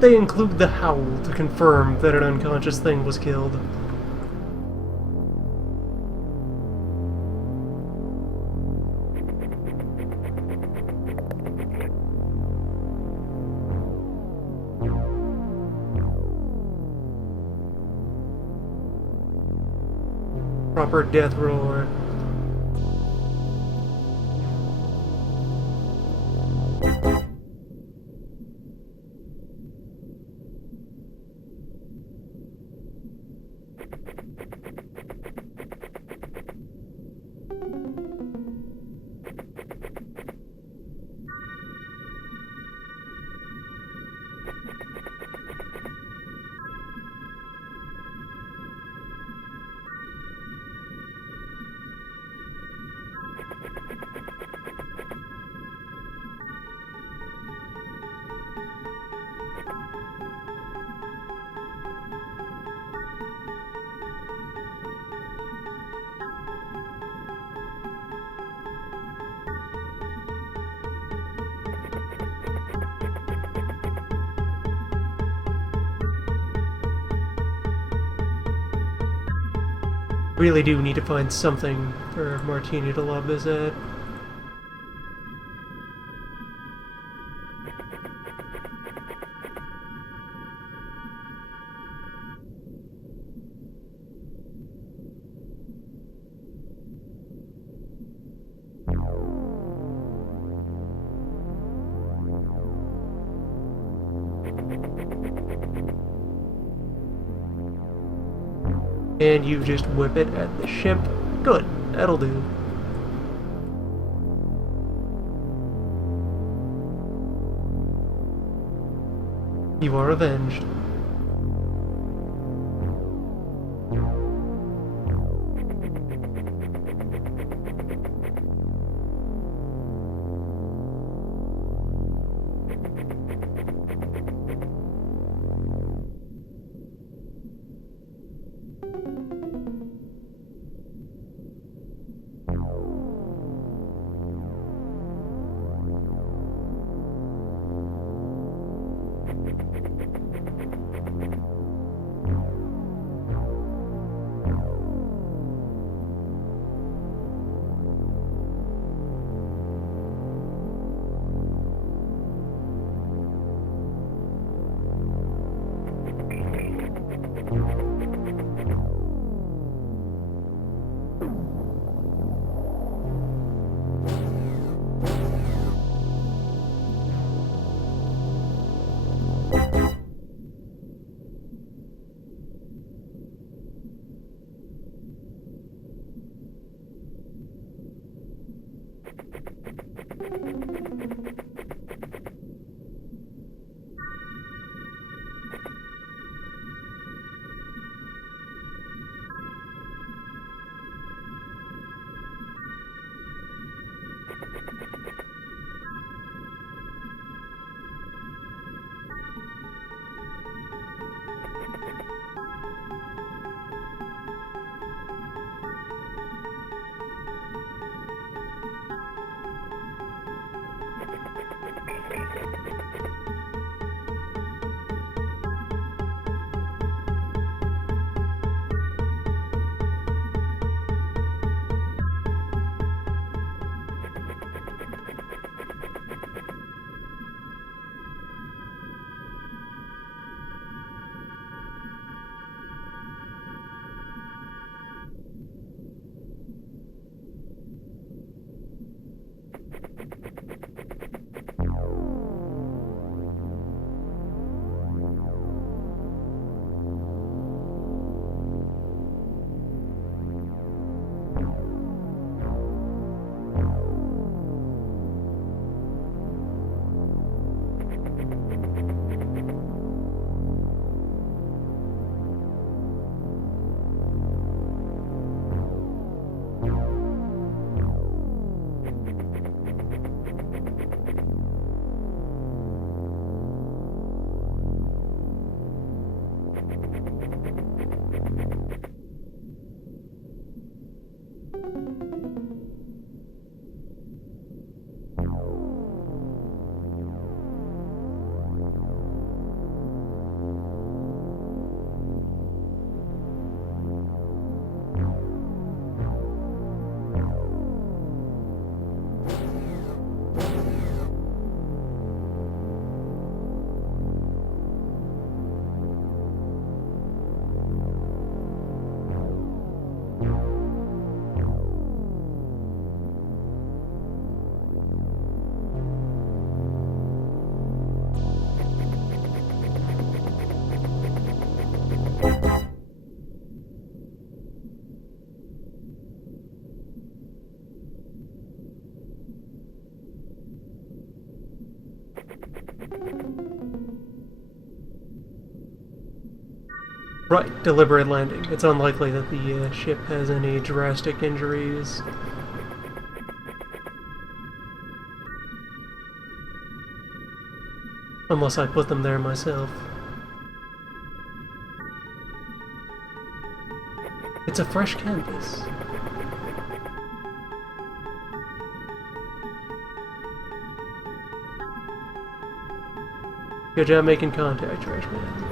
they include the howl to confirm that an unconscious thing was killed. Proper death roar. Really do need to find something for Martini to lob this at. And you just whip it at the ship. Good, that'll do. You are avenged. Right, deliberate landing. It's unlikely that the ship has any drastic injuries. Unless I put them there myself. It's a fresh canvas. Good job making contact, Trash Man.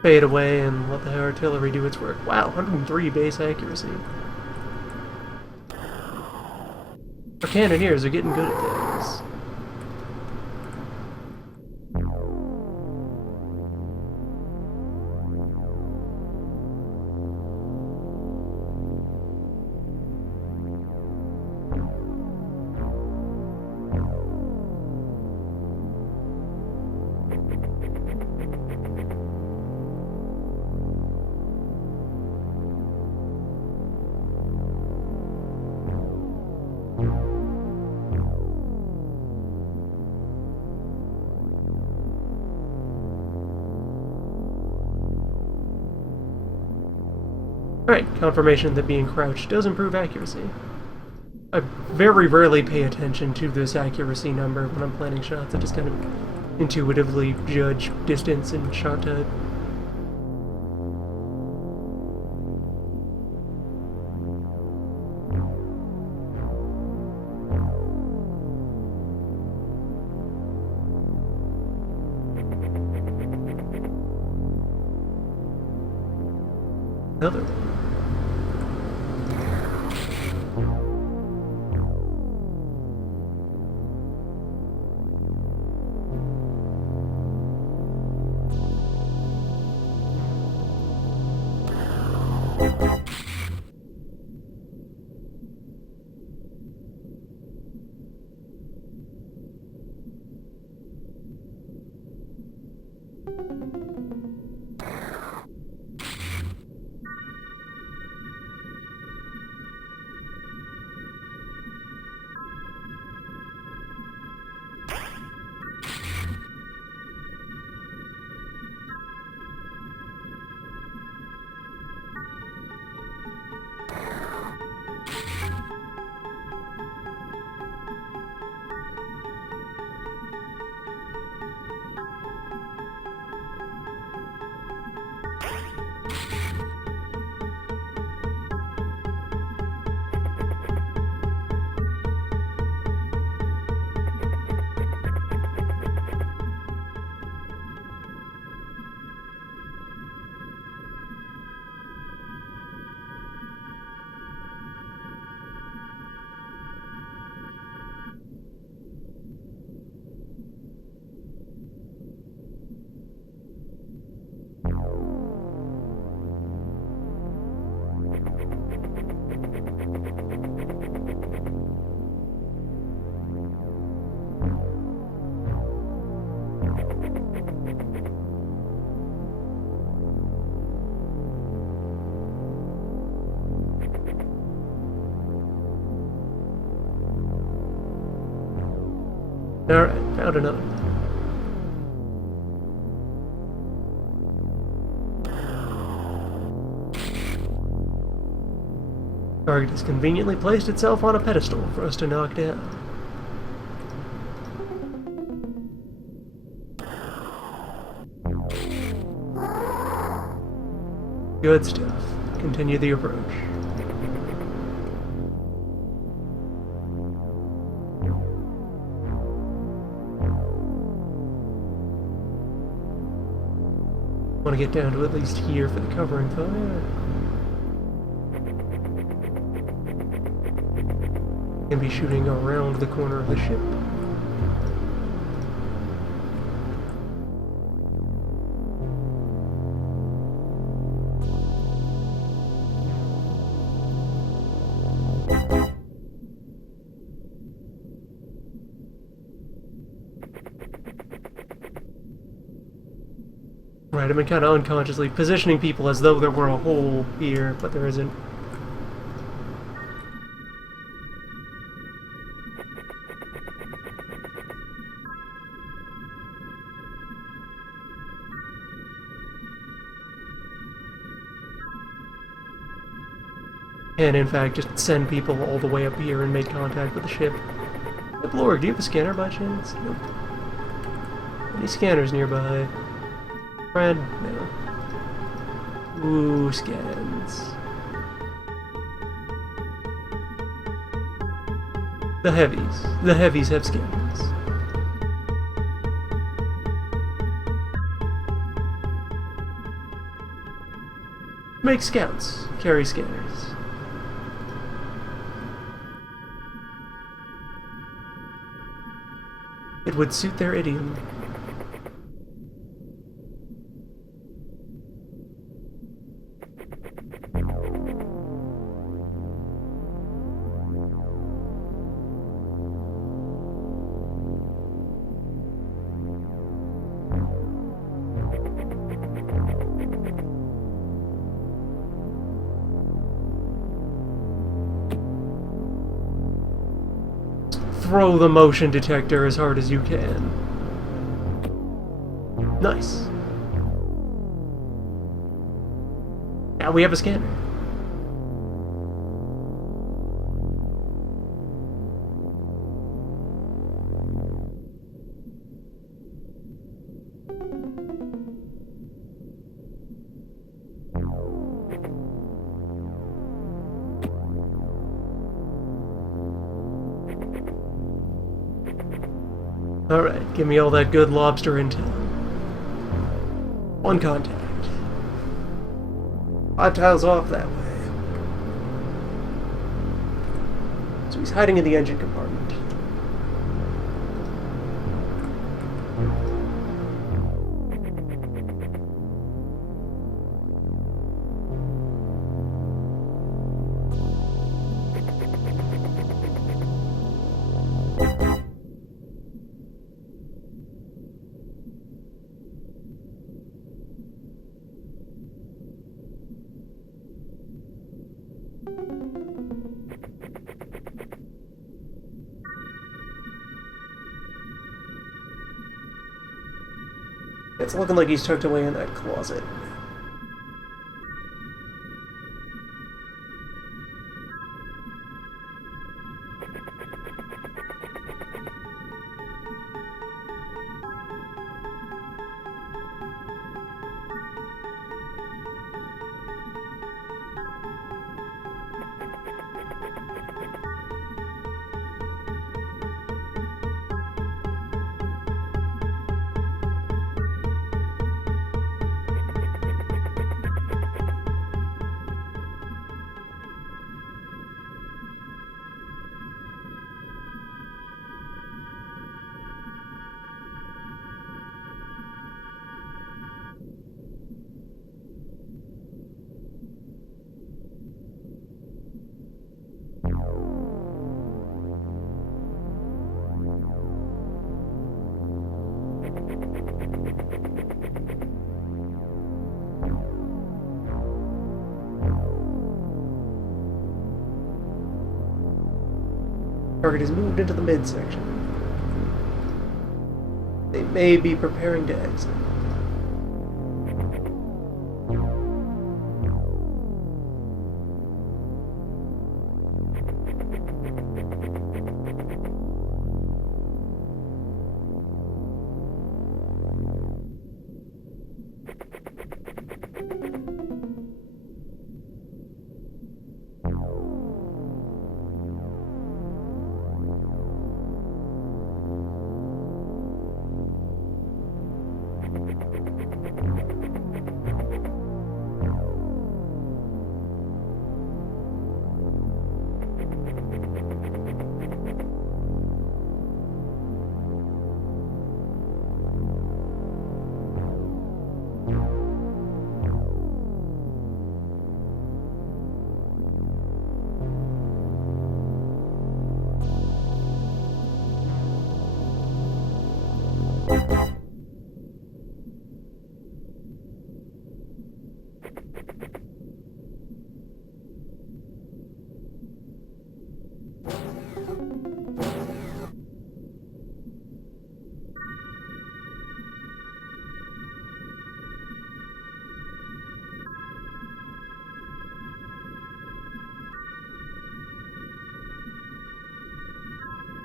Fade away and let the artillery do its work. Wow, 103 base accuracy. Our cannoneers are getting good at things. Alright, confirmation that being crouched does improve accuracy. I very rarely pay attention to this accuracy number when I'm planning shots. I just kind of intuitively judge distance and shot type. Another one. Alright, found another. Target has conveniently placed itself on a pedestal for us to knock down. Good stuff. Continue the approach. Want to get down to at least here for the covering fire. And be shooting around the corner of the ship. Right, I've been kind of unconsciously positioning people as though there were a hole here, but there isn't. And in fact, just send people all the way up here and make contact with the ship. Hey, Blorg, do you have a scanner by chance? Nope. Any scanners nearby? Fred? No. Ooh, scans. The heavies. The heavies have scanners. Make scouts. Carry scanners. It would suit their idiom. Throw the motion detector as hard as you can. Nice. Now we have a scanner. Alright, give me all that good lobster intel. One contact. 5 tiles off that way. So he's hiding in the engine compartment. It's looking like he's tucked away in that closet. Target is moved into the midsection. They may be preparing to exit.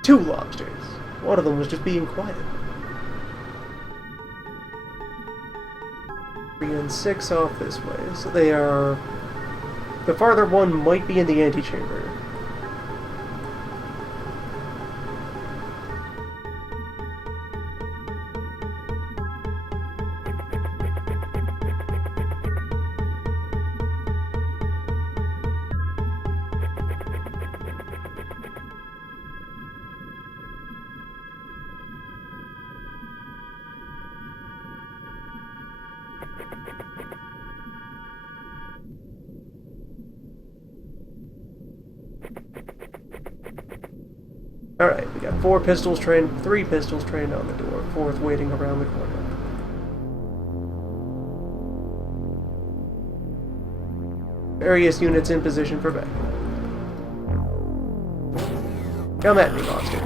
2 lobsters. One of them was just being quiet. 3 and 6 off this way, so they are... The farther one might be in the antechamber. Alright, we got 3 pistols trained on the door, 4th waiting around the corner. Various units in position for backup. Come at me, monster.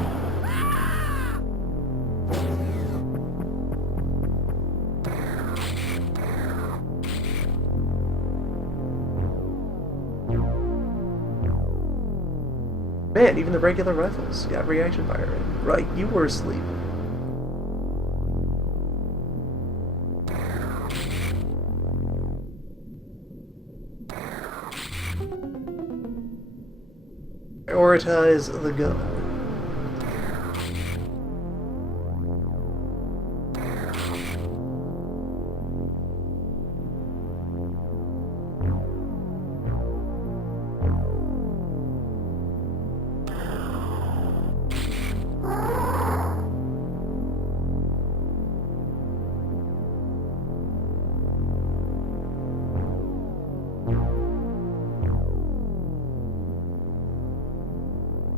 Man, even the regular rifles got reaction fire in. Right, you were asleep. Prioritize the gun.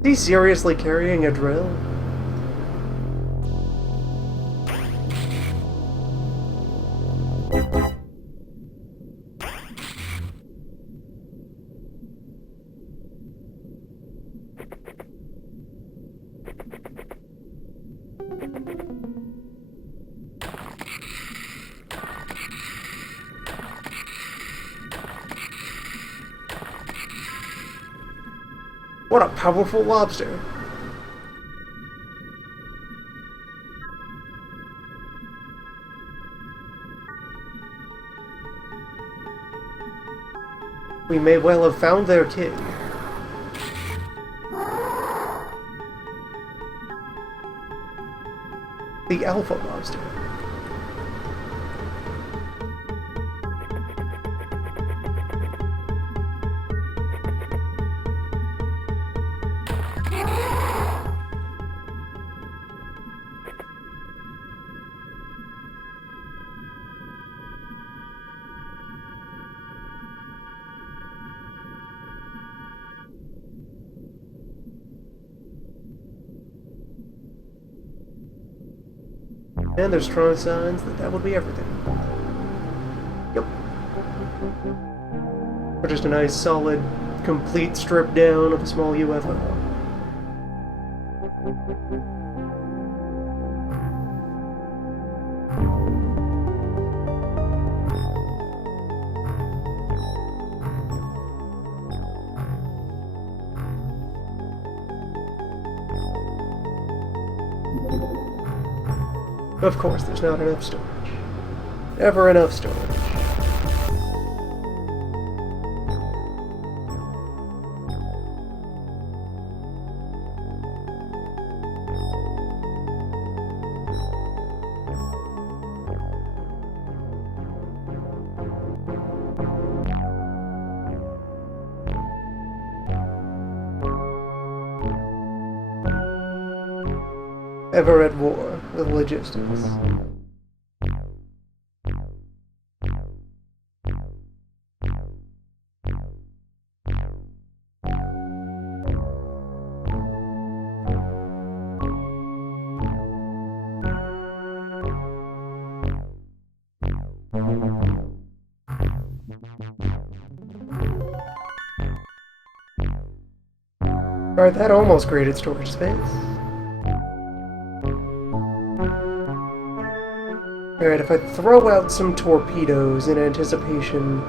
Is he seriously carrying a drill? What a powerful lobster! We may well have found their king. The alpha lobster. And there's strong signs that that would be everything. Yep. Or just a nice, solid, complete strip down of a small UFO. Of course, there's not enough storage. Never enough storage. Ever at war with logistics. Alright, that almost created storage space. Alright, if I throw out some torpedoes in anticipation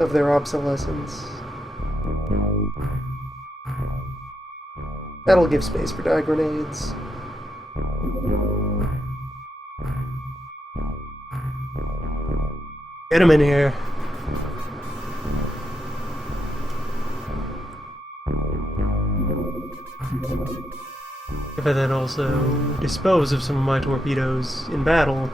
of their obsolescence, That'll give space for dye grenades. Get him in here. If I then also dispose of some of my torpedoes in battle,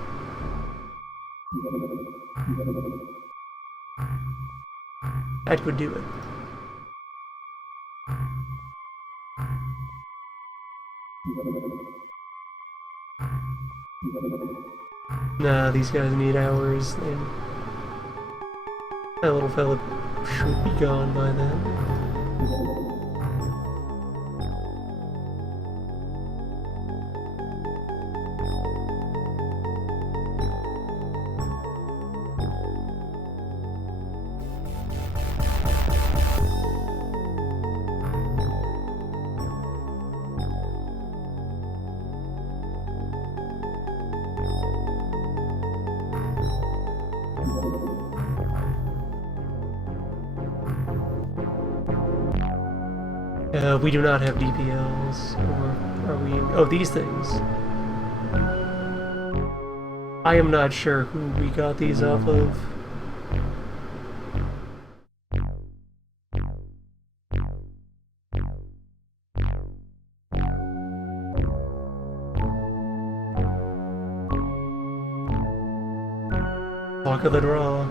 that could do it. Nah, these guys need hours. That little fella should be gone by then. We do not have DPLs, or are we? Oh, these things. I am not sure who we got these off of. Luck of the draw.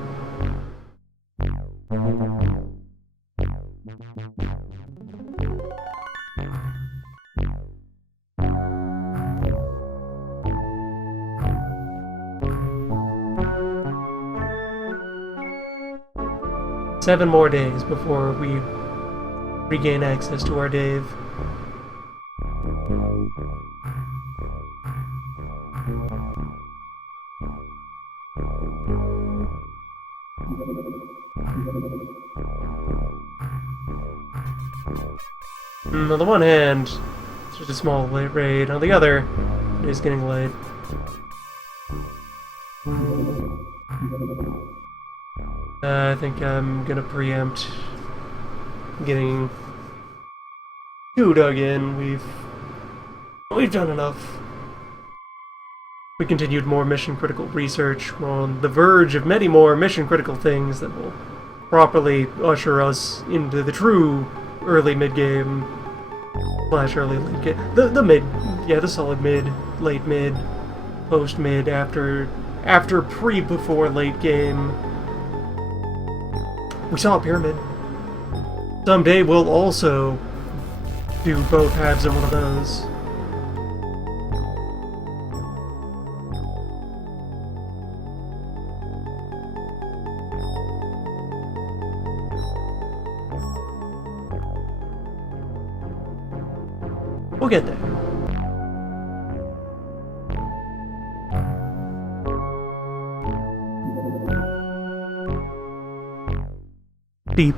Seven more days before we regain access to our Dave. On the one hand, it's just a small raid. On the other, it is getting late. I think I'm gonna preempt getting too dug in. We've done enough. We continued more mission-critical research. We're on the verge of many more mission-critical things that will properly usher us into the true early mid-game / early late game. The mid, yeah, the solid mid, late mid, post mid, after pre before late game. We saw a pyramid. Someday we'll also do both halves of one of those. We'll get there. Deep.